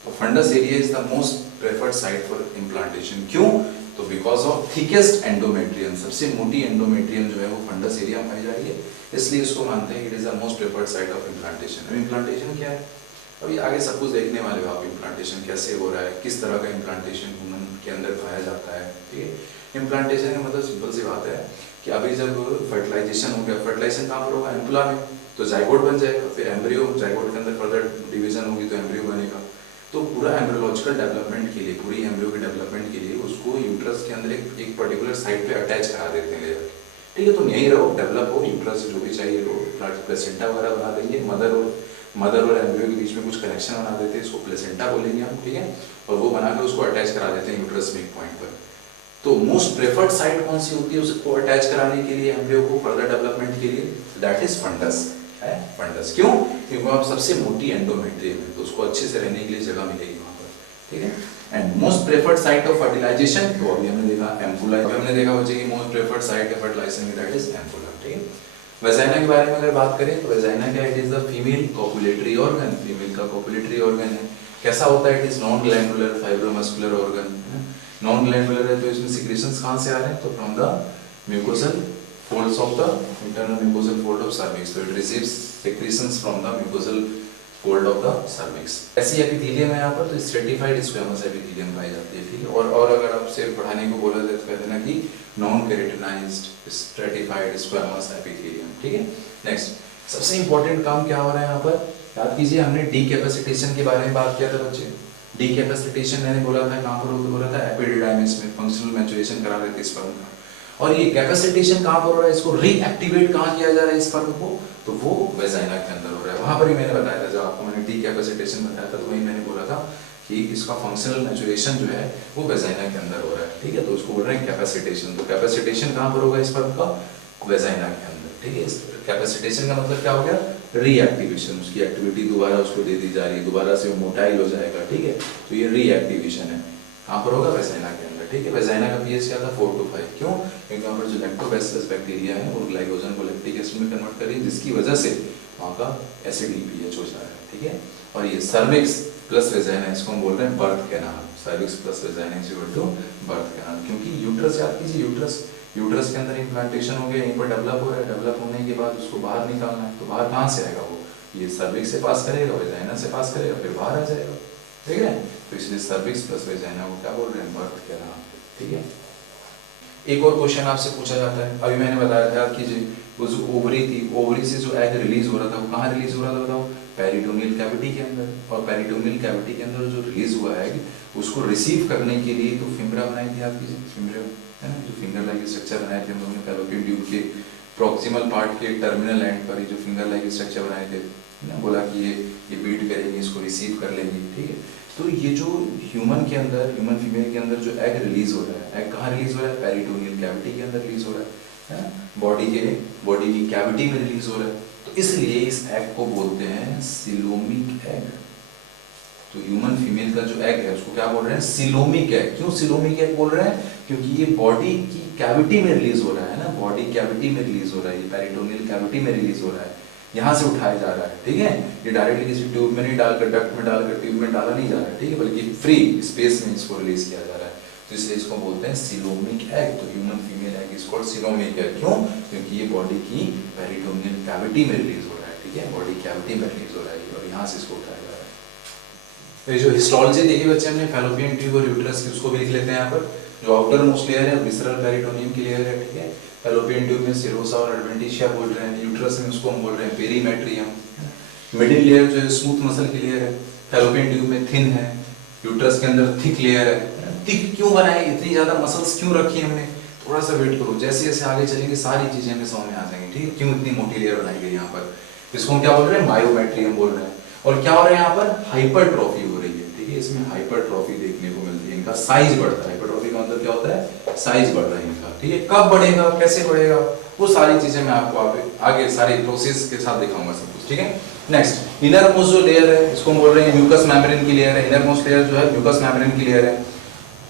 तो fundus area is the most preferred site for implantation. क्यों, तो बिकॉज ऑफ थिकेस्ट एंडोमेट्रियम, सबसे मोटी एंडोमेट्रियम जो है वो फंडस एरिया में पाई जा रही है, इसलिए इसको मानते हैं it is the most preferred site of implantation. अब इम्प्लांटेशन क्या है, अभी आगे सब कुछ देखने वाले हो आप, इम्प्लांटेशन कैसे हो रहा है, किस तरह का इम्प्लांटेशन ह्यूमन के अंदर पाया जाता है, ठीक है। इम्प्लांटेशन का मतलब सिंपल सी बात है कि अभी जब फर्टिलाइजेशन हो गया, फर्टिलाइजेशन कहाँ पर होगा, एम्पुला में, तो जाइगोट बन जाएगा, फिर एम्ब्रियो, जाइगोट के अंदर फर्दर डिवीजन होगी तो एम्ब्रियो बनेगा। तो पूरा एम्ब्रियोलॉजिकल डेवलपमेंट के लिए, पूरी एम्ब्रियो के डेवलपमेंट के लिए उसको यूट्रस के अंदर एक पर्टिकुलर साइट पे अटैच करा देते हैं, ठीक है। तुम यहीं रहो, डेवलप हो, यूट्रस जो भी चाहिए वो प्लेसेंटा वगैरह बना देंगे, मदर और एम्ब्रियो के बीच में कुछ कनेक्शन बना देते हैं, इसको प्लेसेंटा बोलेंगे हम, ठीक है। और वो बना के उसको अटैच करा देते हैं यूट्रस में एक पॉइंट पर। तो मोस्ट प्रेफर्ड साइट कौन सी होती है उसको अटैच कराने के लिए एम्ब्रियो को फर्दर डेवलपमेंट के लिए, दैट इज फंडस, है फंडस। क्यों, क्योंकि वहाँ सबसे मोटी एंडोमेट्रियम है, तो उसको अच्छे से रहने के लिए जगह मिलेगी वहाँ पर, ठीक है। And most preferred site of fertilisation, तो अभी हमने देखा एम्पुला, अभी हमने देखा बच्चे की most preferred site of fertilisation that is ampulla, ठीक है। वेजाइना के बारे में अगर बात करें तो वेजाइना क्या, it is the female copulatory organ, female का कोपुलेटरी ऑर्गन है। कैसा होता है, it is non glandular fibromuscular organ, non glandular है, तो इसमें सिक्रीशंस कहाँ से आ रहे हैं, तो from the mucosal folds of the internal mucosal fold of cervix, so it receives secretions from the mucosal fold of the cervix। ऐसी एपिथेलियम है यहाँ पर, तो स्ट्रेटिफाइड स्क्वेमस एपिथेलियम पाई जाती है, ठीक है। और अगर आपसे पढ़ाने को बोला जाए तो कहते हैं कि non keratinised stratified squamous epithelium, ठीक है। नेक्स्ट, सबसे इंपॉर्टेंट काम क्या हो रहा है यहाँ पर, याद कीजिए हमने डीकैपेसिटेशन के बारे में बात किया था बच्चे। डीकैपेसिटेशन मैंने बोला था कहाँ पर बोला था, एपिडिडाइमिस में फंक्शनल मैचुरेशन करा रहे थे स्पर्म का। और ये कैपेसिटेशन कहाँ पर हो रहा है, इसको रीएक्टिवेट कहाँ किया जा रहा है स्पर्म को, तो वो वेजाइना के अंदर हो रहा है। वहां पर ही मैंने बताया था, जब आपको मैंने डीकैपेसिटेशन बताया था तो वही मैंने बोला था कि इसका फंक्शनल मैचुरेशन जो है वो वेजाइना के अंदर हो रहा है, ठीक है। तो उसको बोल रहे हैं कैपेसिटेशन। तो कैपेसिटेशन कहाँ पर होगा स्पर्म का? वेजाइना के अंदर, ठीक है। कैपेसिटेशन का मतलब क्या हो गया? रीएक्टिवेशन, उसकी एक्टिविटी दोबारा उसको दे दी जा रही है, दोबारा से वो मोटाइल हो जाएगा, ठीक है। तो ये रीएक्टिवेशन है, कहाँ पर होगा? वेजाइना के अंदर, ठीक है। वेजाइना का पीएच क्या था? 4 to 5। क्यों? क्योंकि वहाँ पर जो लैक्टोबैसिलस बैक्टीरिया है वो ग्लाइकोजन को लैक्टिक एसिड में कन्वर्ट कर रही है, जिसकी वजह से वहाँ का एसिडिक पीएच हो जा रहा है, ठीक है। और ये सर्विक्स प्लस वेजाइना, इसको हम बोल रहे हैं birth canal. Cervix plus vagina is equal to birth canal, क्योंकि यूट्रस, याद कीजिए यूट्रस के अंदर इम्प्लांटेशन हो गया, यहीं पर डेवलप हो रहा है, डेवलप होने के बाद उसको बाहर निकालना है। तो बाहर कहाँ से आएगा वो? ये सर्विक्स से पास करेगा, वेजाइना से पास करेगा, फिर बाहर आ जाएगा, ठीक है। तो इसलिए सर्विक्स प्लस वेजाइना को क्या बोल रहे हैं? बर्थ कैनाल, ठीक है। एक और क्वेश्चन आपसे पूछा जाता है, अभी मैंने बताया था कि वो जो ओवरी थी, ओवरी से जो एग रिलीज हो रहा था वो कहाँ रिलीज हो रहा था बताओ? पेरिटोनियल कैविटी के अंदर। और पेरिटोनियल कैविटी के अंदर जो रिलीज हुआ एग, उसको रिसीव करने के लिए तो फिम्ब्रा बनाई थी, आपकी फिम्ब्रा है ना, जो फिंगर लाइक स्ट्रक्चर बनाए थे हम लोगों ने फैलोपियन ट्यूब के प्रॉक्सिमल पार्ट के टर्मिनल एंड पर, जो फिंगर लाइक स्ट्रक्चर बनाए थे ना, बोला कि ये बीट करेंगे, इसको रिसीव कर लेंगे, ठीक है। तो ये जो ह्यूमन के अंदर, ह्यूमन फीमेल के अंदर जो एग रिलीज हो रहा है, एग कहाँ रिलीज हो रहा है? पेरिटोनियल कैविटी के अंदर रिलीज हो रहा है ना, बॉडी की कैविटी में रिलीज हो रहा है। तो इसलिए इस एग को बोलते हैं सिलोमिक एग। तो ह्यूमन फीमेल का जो एग है उसको क्या बोल रहे हैं? Coelomic egg. क्यों सिलोमिक एग बोल रहे हैं? क्योंकि ये बॉडी की कैविटी में रिलीज हो रहा है ना, बॉडी कैविटी में रिलीज हो रहा है, ये पेरिटोनियल कैविटी में रिलीज हो रहा है, यहाँ से उठाया जा रहा है, ठीक है। ये डायरेक्टली किसी ट्यूब में नहीं डालकर, डक्ट में डालकर, ट्यूब में डाला नहीं जा रहा है, ठीक है, बल्कि फ्री स्पेस में इसको रिलीज किया जा रहा है। तो इसलिए इसको बोलते हैं सिलोमिक एग। तो human female egg is called coelomic egg. क्यों? क्योंकि ये बॉडी की पेरिटोनियल कैविटी में रिलीज हो रहा है, ठीक है, बॉडी कैविटी में रिलीज हो रहा है और यहाँ से इसको उठाया जा रहा है। तो ये जो हिस्टोलॉजी देखी बच्चे हमने फैलोपियन ट्यूब और यूट्रस की, उसको भी लिख लेते हैं यहाँ पर। जो आउटर मोस्ट लेयर है विसरल पेरिटोनियम की लेयर है, ठीक है। फैलोपियन ट्यूब में सिरोसा और एडवेंटिशिया बोल रहे हैं, यूट्रस में उसको हम बोल रहे हैं पेरीमेट्रियम। मिडिल लेयर जो है स्मूथ मसल की लेयर है, फैलोपियन ट्यूब में थिन है, यूट्रस के अंदर थिक लेयर है। थिक क्यों बनाई, इतनी ज्यादा मसल्स क्यों रखी हमने? थोड़ा सा वेट करो, जैसे जैसे आगे चलेंगे सारी चीजें हमें समझ में आ जाएंगी, ठीक है। क्यों इतनी मोटी लेयर बनाई गई यहाँ पर? इसको हम क्या बोल रहे हैं? मायोमेट्रियम बोल रहे हैं। और क्या हो रहा है यहाँ पर? हाइपरट्रॉफी हो रही है, ठीक है। इसमें हाइपरट्रॉफी देखने को मिलती है, इनका साइज बढ़ता है। हाइपरट्रॉफी का मतलब क्या होता है? साइज बढ़ रहा है इनका, ठीक है। कब बढ़ेगा, कैसे बढ़ेगा, वो सारी चीजें मैं आपको आगे सारे प्रोसेस के साथ दिखाऊंगा सब कुछ, ठीक है। नेक्स्ट, इनर मोस्ट जो लेयर है इसको हम बोल रहे हैं म्यूकस मेम्ब्रेन की लेयर है। इनर मोस्ट लेयर जो है म्यूकस मेम्ब्रेन की लेयर है।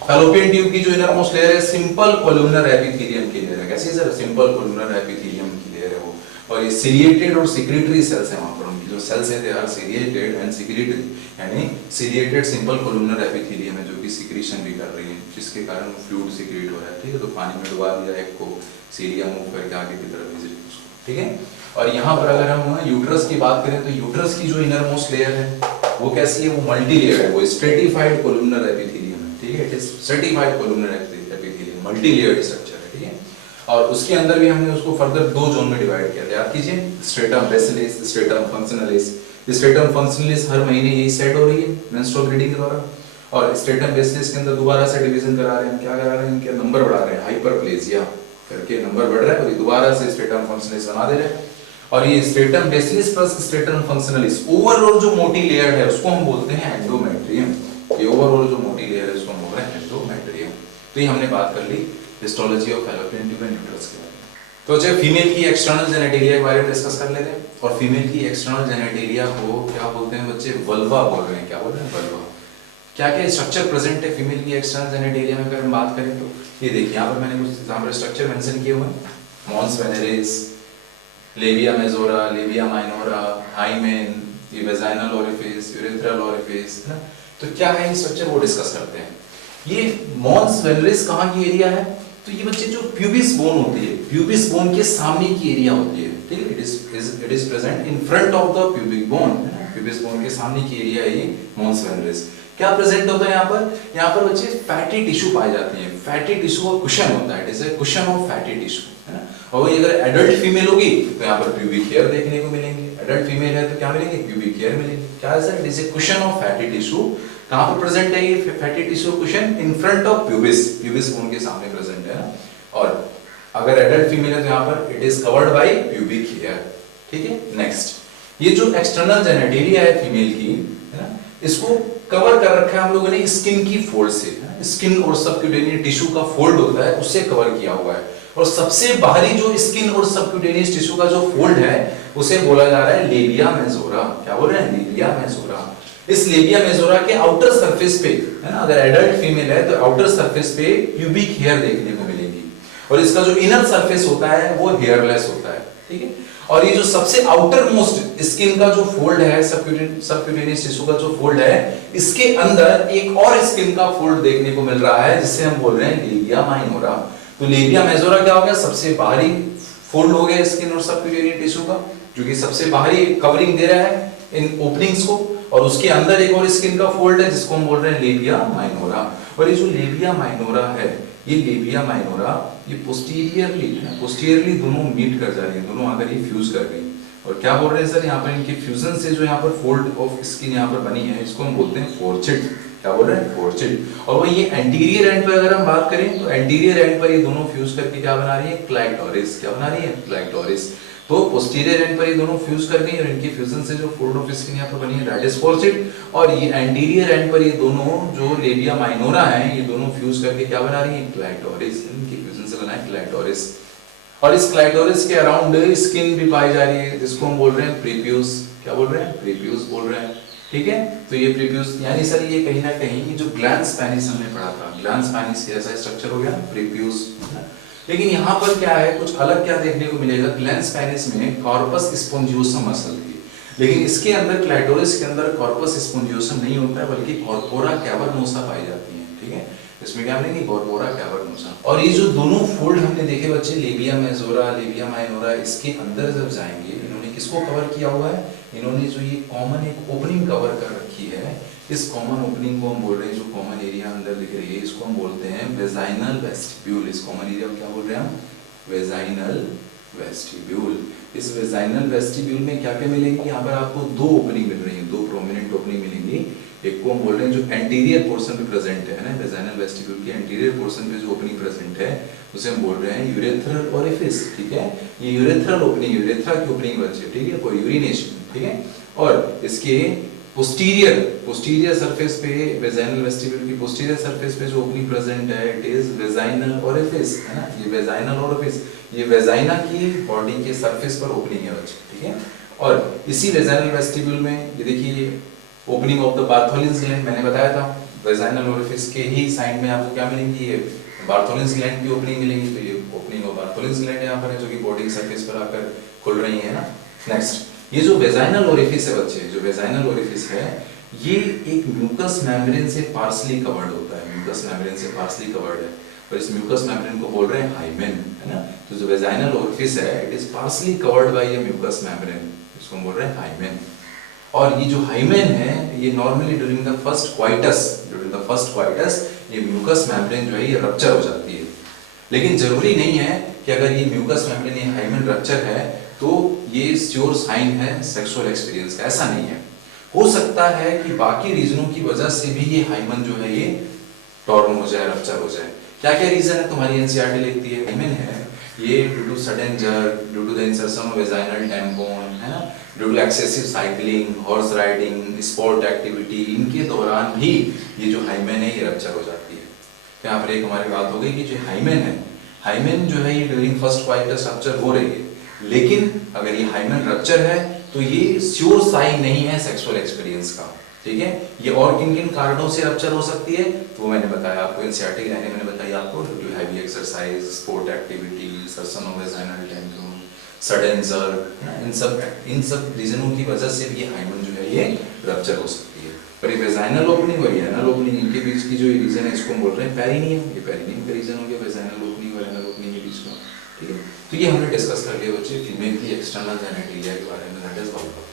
फैलोपियन ट्यूब की जो इनर मोस्ट लेयर है सिंपल कोलुमनर एपिथेलियम की लेयर है। कैसी है सर? सिंपल कोलुमनर एपिथेलियम की लेयर है वो। और ये सिलिएटेड और सिक्रीटरी सेल्स है, वहां पर उनकी जो सेल्स है they are ciliated and secretory, यानी सिलिएटेड सिंपल कोलुमनर एपिथेलियम है जो कि सिक्रीशन भी कर रही है, जिसके कारण फ्लूइड सिक्रीट हो रहा है, ठीक है। तो पानी में डुबा दिया एक को, सीलिया मूव करके आगे की तरफ भेज रही है उसको, ठीक है। और यहाँ पर अगर हम यूट्रस की बात करें तो यूट्रस की जो इनर मोस्ट लेयर है वो कैसी है? वो मल्टी लेयर है, वो स्ट्रेटिफाइड कोलुमनर एपिथेलियम है, ठीक है। It is stratified columnar epithelium, multi layered structure है, ठीक है। और उसके अंदर भी हमने उसको फर्दर दो जोन में डिवाइड किया था, याद कीजिए, स्ट्रेटम बेसिलिस, स्ट्रेटम फंक्शनलिस। स्ट्रेटम फंक्शनलिस हर महीने यही सेट हो रही है मेंस्ट्रुअल ब्लीडिंग के दौरान, और स्ट्रेटम बेसिलिस के अंदर दोबारा से डिवीजन करा रहे हैं। क्या करा रहे हैं? इनके नंबर बढ़ा रहे हैं, हाइपरप्लेजिया करके नंबर बढ़ रहा है, और ये दोबारा से स्ट्रेटम फंक्शनलिस बना दे रहे हैं। और ये stratum basalis plus stratum फंक्शनलिस, overall जो मोटी लेयर है उसको हम बोलते हैं एंडोमेट्रियम। ये ओवरऑल जो मोटी लेयर है उसको हम बोल रहे हैं एंडोमेट्रियम। तो ये हमने बात कर ली histology of fallopian tube and uterus के बारे में। तो जब फीमेल की एक्सटर्नल जेनेटेरिया के बारे में डिस्कस कर लेते हैं। और फीमेल की एक्सटर्नल जेनेटेरिया को क्या बोलते हैं बच्चे? वल्वा बोल रहे हैं। क्या बोल रहे हैं? वल्वा। क्या क्या स्ट्रक्चर प्रेजेंट है फीमेल की एक्सटर्नल जेनेटेरिया में? अगर हम बात करें तो ये देखिए, यहाँ पर मैंने कुछ यहाँ पर स्ट्रक्चर मेंशन किए हुए हैं। Mons veneris, labia majora, labia minora, hymen, ये वेजाइनल ओरिफिस, यूरेथ्रल ओरिफिस, है ना। तो क्या है ये स्ट्रक्चर, वो डिस्कस करते हैं। ये मॉन्स वेनेरिस कहाँ की एरिया है? तो ये बच्चे जो प्यूबिस बोन होती है, प्यूबिस बोन के सामने की एरिया होती है, ठीक है। It is present in front of the pubic bone. Pubis bone के सामने की एरिया है ये मॉन्स वेनेरिस। क्या प्रेजेंट होता है यहाँ पर? यहाँ पर बच्चे फैटी टिश्यू पाए जाते हैं। फैटी टिश्यू का कुशन होता है, it is a cushion of fatty tissue, है ना। और अगर एडल्ट फीमेल होगी तो यहाँ पर प्यूबिक हेयर देखने को मिलेंगे। एडल्ट फीमेल है तो क्या मिलेंगे? प्यूबिक हेयर मिलेंगे। क्या है sir? It is a cushion of fatty tissue. कहाँ पर प्रेजेंट है ये fatty tissue cushion? In front of pubis, pubis bone के सामने प्रेजेंट है ना। और अगर एडल्ट फीमेल है तो यहाँ पर it is covered by pubic hair, ठीक है। नेक्स्ट, ये जो एक्सटर्नल जेनेटेरिया है फीमेल की, है ना, इसको कवर कर रखा है हम लोगों ने स्किन की फोल्ड से, स्किन और सबक्यूटेनियस टिश्यू का फोल्ड होता है उससे कवर किया हुआ है। और सबसे बाहरी जो स्किन और सबक्यूटेनियस टिश्यू का जो फोल्ड है उसे बोला जा रहा है लेबिया मेजोरा। क्या बोल रहे हैं? Labia majora. इस लेबिया मेजोरा के आउटर सरफेस पे, है ना, अगर एडल्ट फीमेल है तो आउटर सरफेस पे प्यूबिक हेयर देखने को मिलेगी, और इसका जो इनर सरफेस होता है वो हेयरलेस होता है, ठीक है। और ये जो सबसे आउटर मोस्ट स्किन का जो फोल्ड है, सबक्यूटेनियस टिश्यू का जो फोल्ड है, इसके अंदर एक और स्किन का फोल्ड देखने को मिल रहा है जिसे हम बोल रहे हैं लेबिया माइनोरा। तो लेबिया मेजोरा क्या हो गया? सबसे बाहरी फोल्ड हो गया स्किन और सबक्यूटेनियस टिश्यू का, जो कि सबसे बाहरी कवरिंग दे रहा है इन ओपनिंग्स को, और उसके अंदर एक और स्किन का फोल्ड है जिसको हम बोल रहे हैं लेबिया माइनोरा। और ये जो लेबिया माइनोरा है, ये लेबिया माइनोरा ये पोस्टीरियरली दोनों मीट कर जा रही है, दोनों आकर ये फ्यूज कर गई। और क्या बोल रहे हैं सर? यहाँ पर इनके फ्यूजन से जो यहाँ पर फोल्ड ऑफ स्किन यहाँ पर बनी है इसको हम बोलते हैं फोर्चिड। क्या बोल रहे हैं? फोर्चिड। और वही ये एंटीरियर एंड पर अगर हम बात करें तो एंटीरियर एंड पर ये दोनों फ्यूज करके क्या बना रही है? क्लाइटोरिस। क्या बना रही है? क्लाइटोरिस। तो पोस्टीरियर एंड पर ये दोनों फ्यूज कर गई और इनके फ्यूजन से जो फोल्ड ऑफ स्किन यहाँ पर बनी है दैट इज फोर्चिड। और ये एंटीरियर एंड पर ये दोनों जो लेबिया माइनोरा है ये दोनों फ्यूज करके क्या बना रही है? क्लाइटोरिस। इनके फ्यूजन से बना है क्लाइटोरिस। और इस क्लाइटोरिस के अराउंड स्किन भी पाई जा रही है जिसको हम बोल रहे हैं प्रीप्यूस। क्या बोल रहे हैं? प्रीप्यूस बोल रहे हैं, ठीक है। तो ये प्रीप्यूस यानी सर ये कहीं ना कहीं जो ग्लैंड स्पैनिस हमने पढ़ा था, ग्लैंड स्पैनिस जैसा स्ट्रक्चर हो गया प्रीप्यूस। लेकिन यहाँ पर क्या है, कुछ अलग क्या देखने को मिलेगा? ग्लैंड स्पैनिस में कॉर्पस स्पोंजियोसम मसल थी, लेकिन इसके अंदर क्लाइटोरिस के अंदर कॉर्पस स्पोंजियोसम नहीं होता है बल्कि कॉर्पोरा कैवर्नोसा पाई जाती है, ठीक है। इसमें क्या मिलेंगी? Corpora cavernosa. और ये जो दोनों फोल्ड हमने देखे बच्चे, लेबिया मेजोरा, लेबिया माइनोरा, इसके अंदर जब जाएंगे इन्होंने किसको कवर किया हुआ है? इन्होंने जो ये कॉमन एक ओपनिंग कवर कर रखी है, इस कॉमन ओपनिंग को हम बोल रहे हैं, जो कॉमन एरिया अंदर दिख रही है इसको हम बोलते हैं वेजाइनल वेस्टिब्यूल। इस कॉमन एरिया को क्या बोल रहे हैं हम? Vaginal vestibule. इस वेजाइनल वेस्टिब्यूल में क्या क्या मिलेंगी? यहाँ पर आपको दो ओपनिंग मिल रही है, दो प्रोमिनेंट ओपनिंग मिलेंगी। एक को हम बोल रहे हैं जो एंटीरियर पोर्शन पे प्रेजेंट है ना, वेजाइनल वेस्टिब्यूल के एंटीरियर पोर्शन पे जो ओपनिंग प्रेजेंट है उसे हम बोल रहे हैं यूरेथ्रल ओरिफिस, ठीक है। ये यूरेथ्रल ओपनिंग, यूरेथ्रा की ओपनिंग बच्चे, ठीक है, फॉर यूरिनेशन, ठीक है। और इसके पोस्टीरियर सरफेस पे, वेजाइनल वेस्टिब्यूल की पोस्टीरियर सरफेस पे जो ओपनिंग प्रेजेंट है इट इज वेजाइनल ओरिफिस, है ना। ये वेजाइनल ओरिफिस ये वेजाइना की बॉडी के सरफेस पर ओपनिंग है बच्चे, ठीक है। और इसी वेजाइनल वेस्टिब्यूल में ये देखिए opening of the Bartholin's gland मैंने बताया था, वेजाइनल ओरिफिस के ही साइड में आपको क्या मिलेंगी? ये बार्थोलिन्स ग्लैंड की ओपनिंग मिलेंगी। तो ये ओपनिंग ऑफ बार्थोलिन्स ग्लैंड यहाँ पर है जो कि बॉडी के सरफेस पर आकर खुल रही है ना। नेक्स्ट, ये जो वेजाइनल ओरिफिस है बच्चे, जो वेजाइनल ओरिफिस है ये एक म्यूकस मेम्ब्रेन से पार्सली कवर्ड होता है, म्यूकस मेम्ब्रेन से पार्सली कवर्ड है। और इस म्यूकस मेम्ब्रेन को बोल रहे हैं हाइमेन, है ना। तो जो वेजाइनल ओरिफिस है it is partly covered by a mucous membrane, इसको हम बोल रहे हैं हाइमेन। और ये जो हाइमेन है ये normally during the first coitus ये म्यूकस मेम्ब्रेन जो है ये रप्चर हो जाती है। लेकिन जरूरी नहीं है कि अगर ये म्यूकस मेम्ब्रेन ये हाइमेन रप्चर है तो ये श्योर साइन है सेक्सुअल एक्सपीरियंस का, ऐसा नहीं है। हो सकता है कि बाकी रीजनों की वजह से भी ये हाइमेन जो है ये टॉर्न हो जाए, रप्चर हो जाए। क्या क्या रीजन है तुम्हारी एनसीईआरटी लिखती है? हाइमेन है ये due to sudden jerk, due to the insertion of vaginal tampon, है ना, due to excessive cycling, horse riding, sport activity, इनके दौरान भी ये जो हाइमेन है ये रप्चर हो जाती है। तो यहाँ पर एक हमारी बात हो गई कि जो हाइमेन है, हाइमेन जो है ये ड्यूरिंग फर्स्ट क्वाइटस रप्चर हो रही है, लेकिन अगर ये हाइमेन रप्चर है तो ये श्योर साइन नहीं है सेक्सुअल एक्सपीरियंस का, ठीक है। ये और किन किन कारणों से रप्चर हो सकती है तो वो मैंने बताया आपको, एनसीईआरटी लाइनें मैंने बताई आपको, due to heavy exercise, sport activity, insertion of vaginal tampon, sudden jerk, इन सब रीजनों की वजह से भी ये हाइमेन जो है ये रप्चर हो सकती है। पर ये वेजाइनल ओपनिंग और एनल ओपनिंग इनके बीच की जो रीजन है इसको हम बोल रहे हैं पेरिनियम। ये पेरिनियम का रीजन हो गया वेजाइनल ओपनिंग और एनल ओपनिंग के बीच का, ठीक है। तो ये हमने डिस्कस कर लिया बच्चे फीमेल की एक्सटर्नल जेनिटलिया के बारे में, दैट इज वल्वा।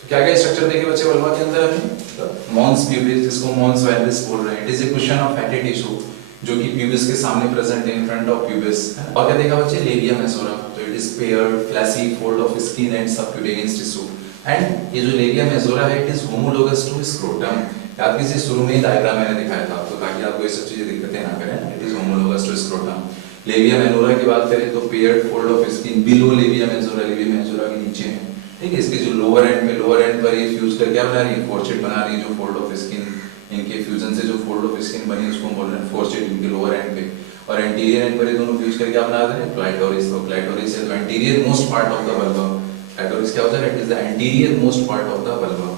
तो क्या क्या स्ट्रक्चर देखे बच्चे वल्वा के अंदर हमने? मॉन्स प्यूबिस, जिसको मॉन्स वेरिस बोल रहे हैं, it is a question of fatty tissue जो कि प्यूबिस के सामने प्रेजेंट है, इन फ्रंट ऑफ प्यूबिस। और क्या देखा बच्चे? लेबिया मेजोरा, तो it is paired fleshy fold of skin and subcutaneous tissue. And ये जो लेबिया मेजोरा है it is homologous to scrotum. याद कीजिए शुरू में ही डायग्राम मैंने दिखाया था आपको ताकि आपको ये सब चीजें दिक्कतें ना करें। It is homologous to scrotum. Labia majora की बात करें तो paired fold of skin below labia majora, labia majora के नीचे है, ठीक है। इसके जो लोअर एंड पर ये फ्यूज कर क्या बना रही है, फोर्सेट बना रही है, जो फोल्ड ऑफ स्किन, इनके फ्यूजन से जो फोल्ड ऑफ स्किन बनी उसको हम बोल रहे हैं फोर्सेट, इनके लोअर एंड पे। और एंटीरियर एंड पर ये दोनों फ्यूज करके क्या बना रहे हैं, क्लाइटोरिस। तो क्लाइटोरिस है तो anterior most part of the vulva. Clitoris क्या होता है, it is the anterior most part of the vulva.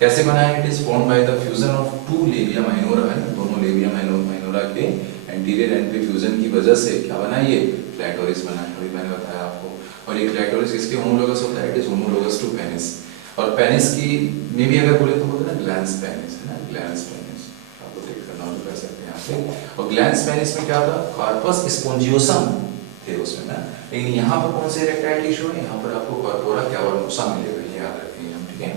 कैसे बना है, it is formed by the fusion of two labia minora है, दोनों लेबिया माइनोरा के एंटीरियर एंड पे फ्यूजन की वजह से क्या बना, ये क्लाइटोरिस बना है। अभी मैंने बताया आपको। और ये क्लाइटोरिस किसके होमोलोगस होता है, it is homologous to penis. और पेनिस की में भी अगर बोले तो बोलते हैं ना ग्लैंस पेनिस है ना, ग्लैंस पेनिस आपको टिक करना हो तो कर सकते हैं यहाँ पे। और ग्लैंस पेनिस में क्या था, कार्पस स्पोंजियोसम थे उसमें ना, लेकिन यहाँ पर कौन से इरेक्टाइल टिश्यू है, यहाँ पर आपको कॉर्पोरा कैवर्नोसा मिलेगा, ये याद रखेंगे हम, ठीक है।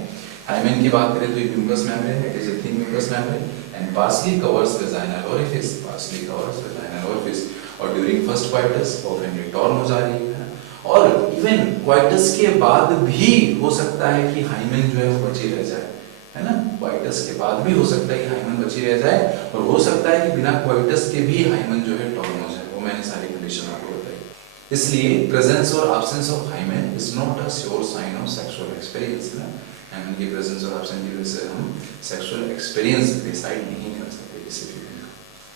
हाइमेन की बात करें तो ये mucous membrane, it is a thin mucous membrane and partly covers vaginal orifice, partly covers vaginal orifice. और ड्यूरिंग फर्स्ट क्वाइटस ऑफन ये टॉर्न हो जा रही है। और इवन क्वाइटस के बाद भी हो सकता है कि हाइमेन जो है वो बची रह जाए, है ना। क्वाइटस के बाद भी हो सकता है कि हाइमेन बची रह जाए, और हो सकता है कि बिना क्वाइटस के भी हाइमेन जो है टॉर्न हो जाए। वो मैंने सारी कंडीशन आपको बताई। इसलिए प्रेजेंस और absence of hymen is not a sure sign of sexual experience ना। हाइमेन की प्रेजेंस और एब्सेंस की वजह से हम सेक्सुअल एक्सपीरियंस डिसाइड नहीं कर सकते किसी भी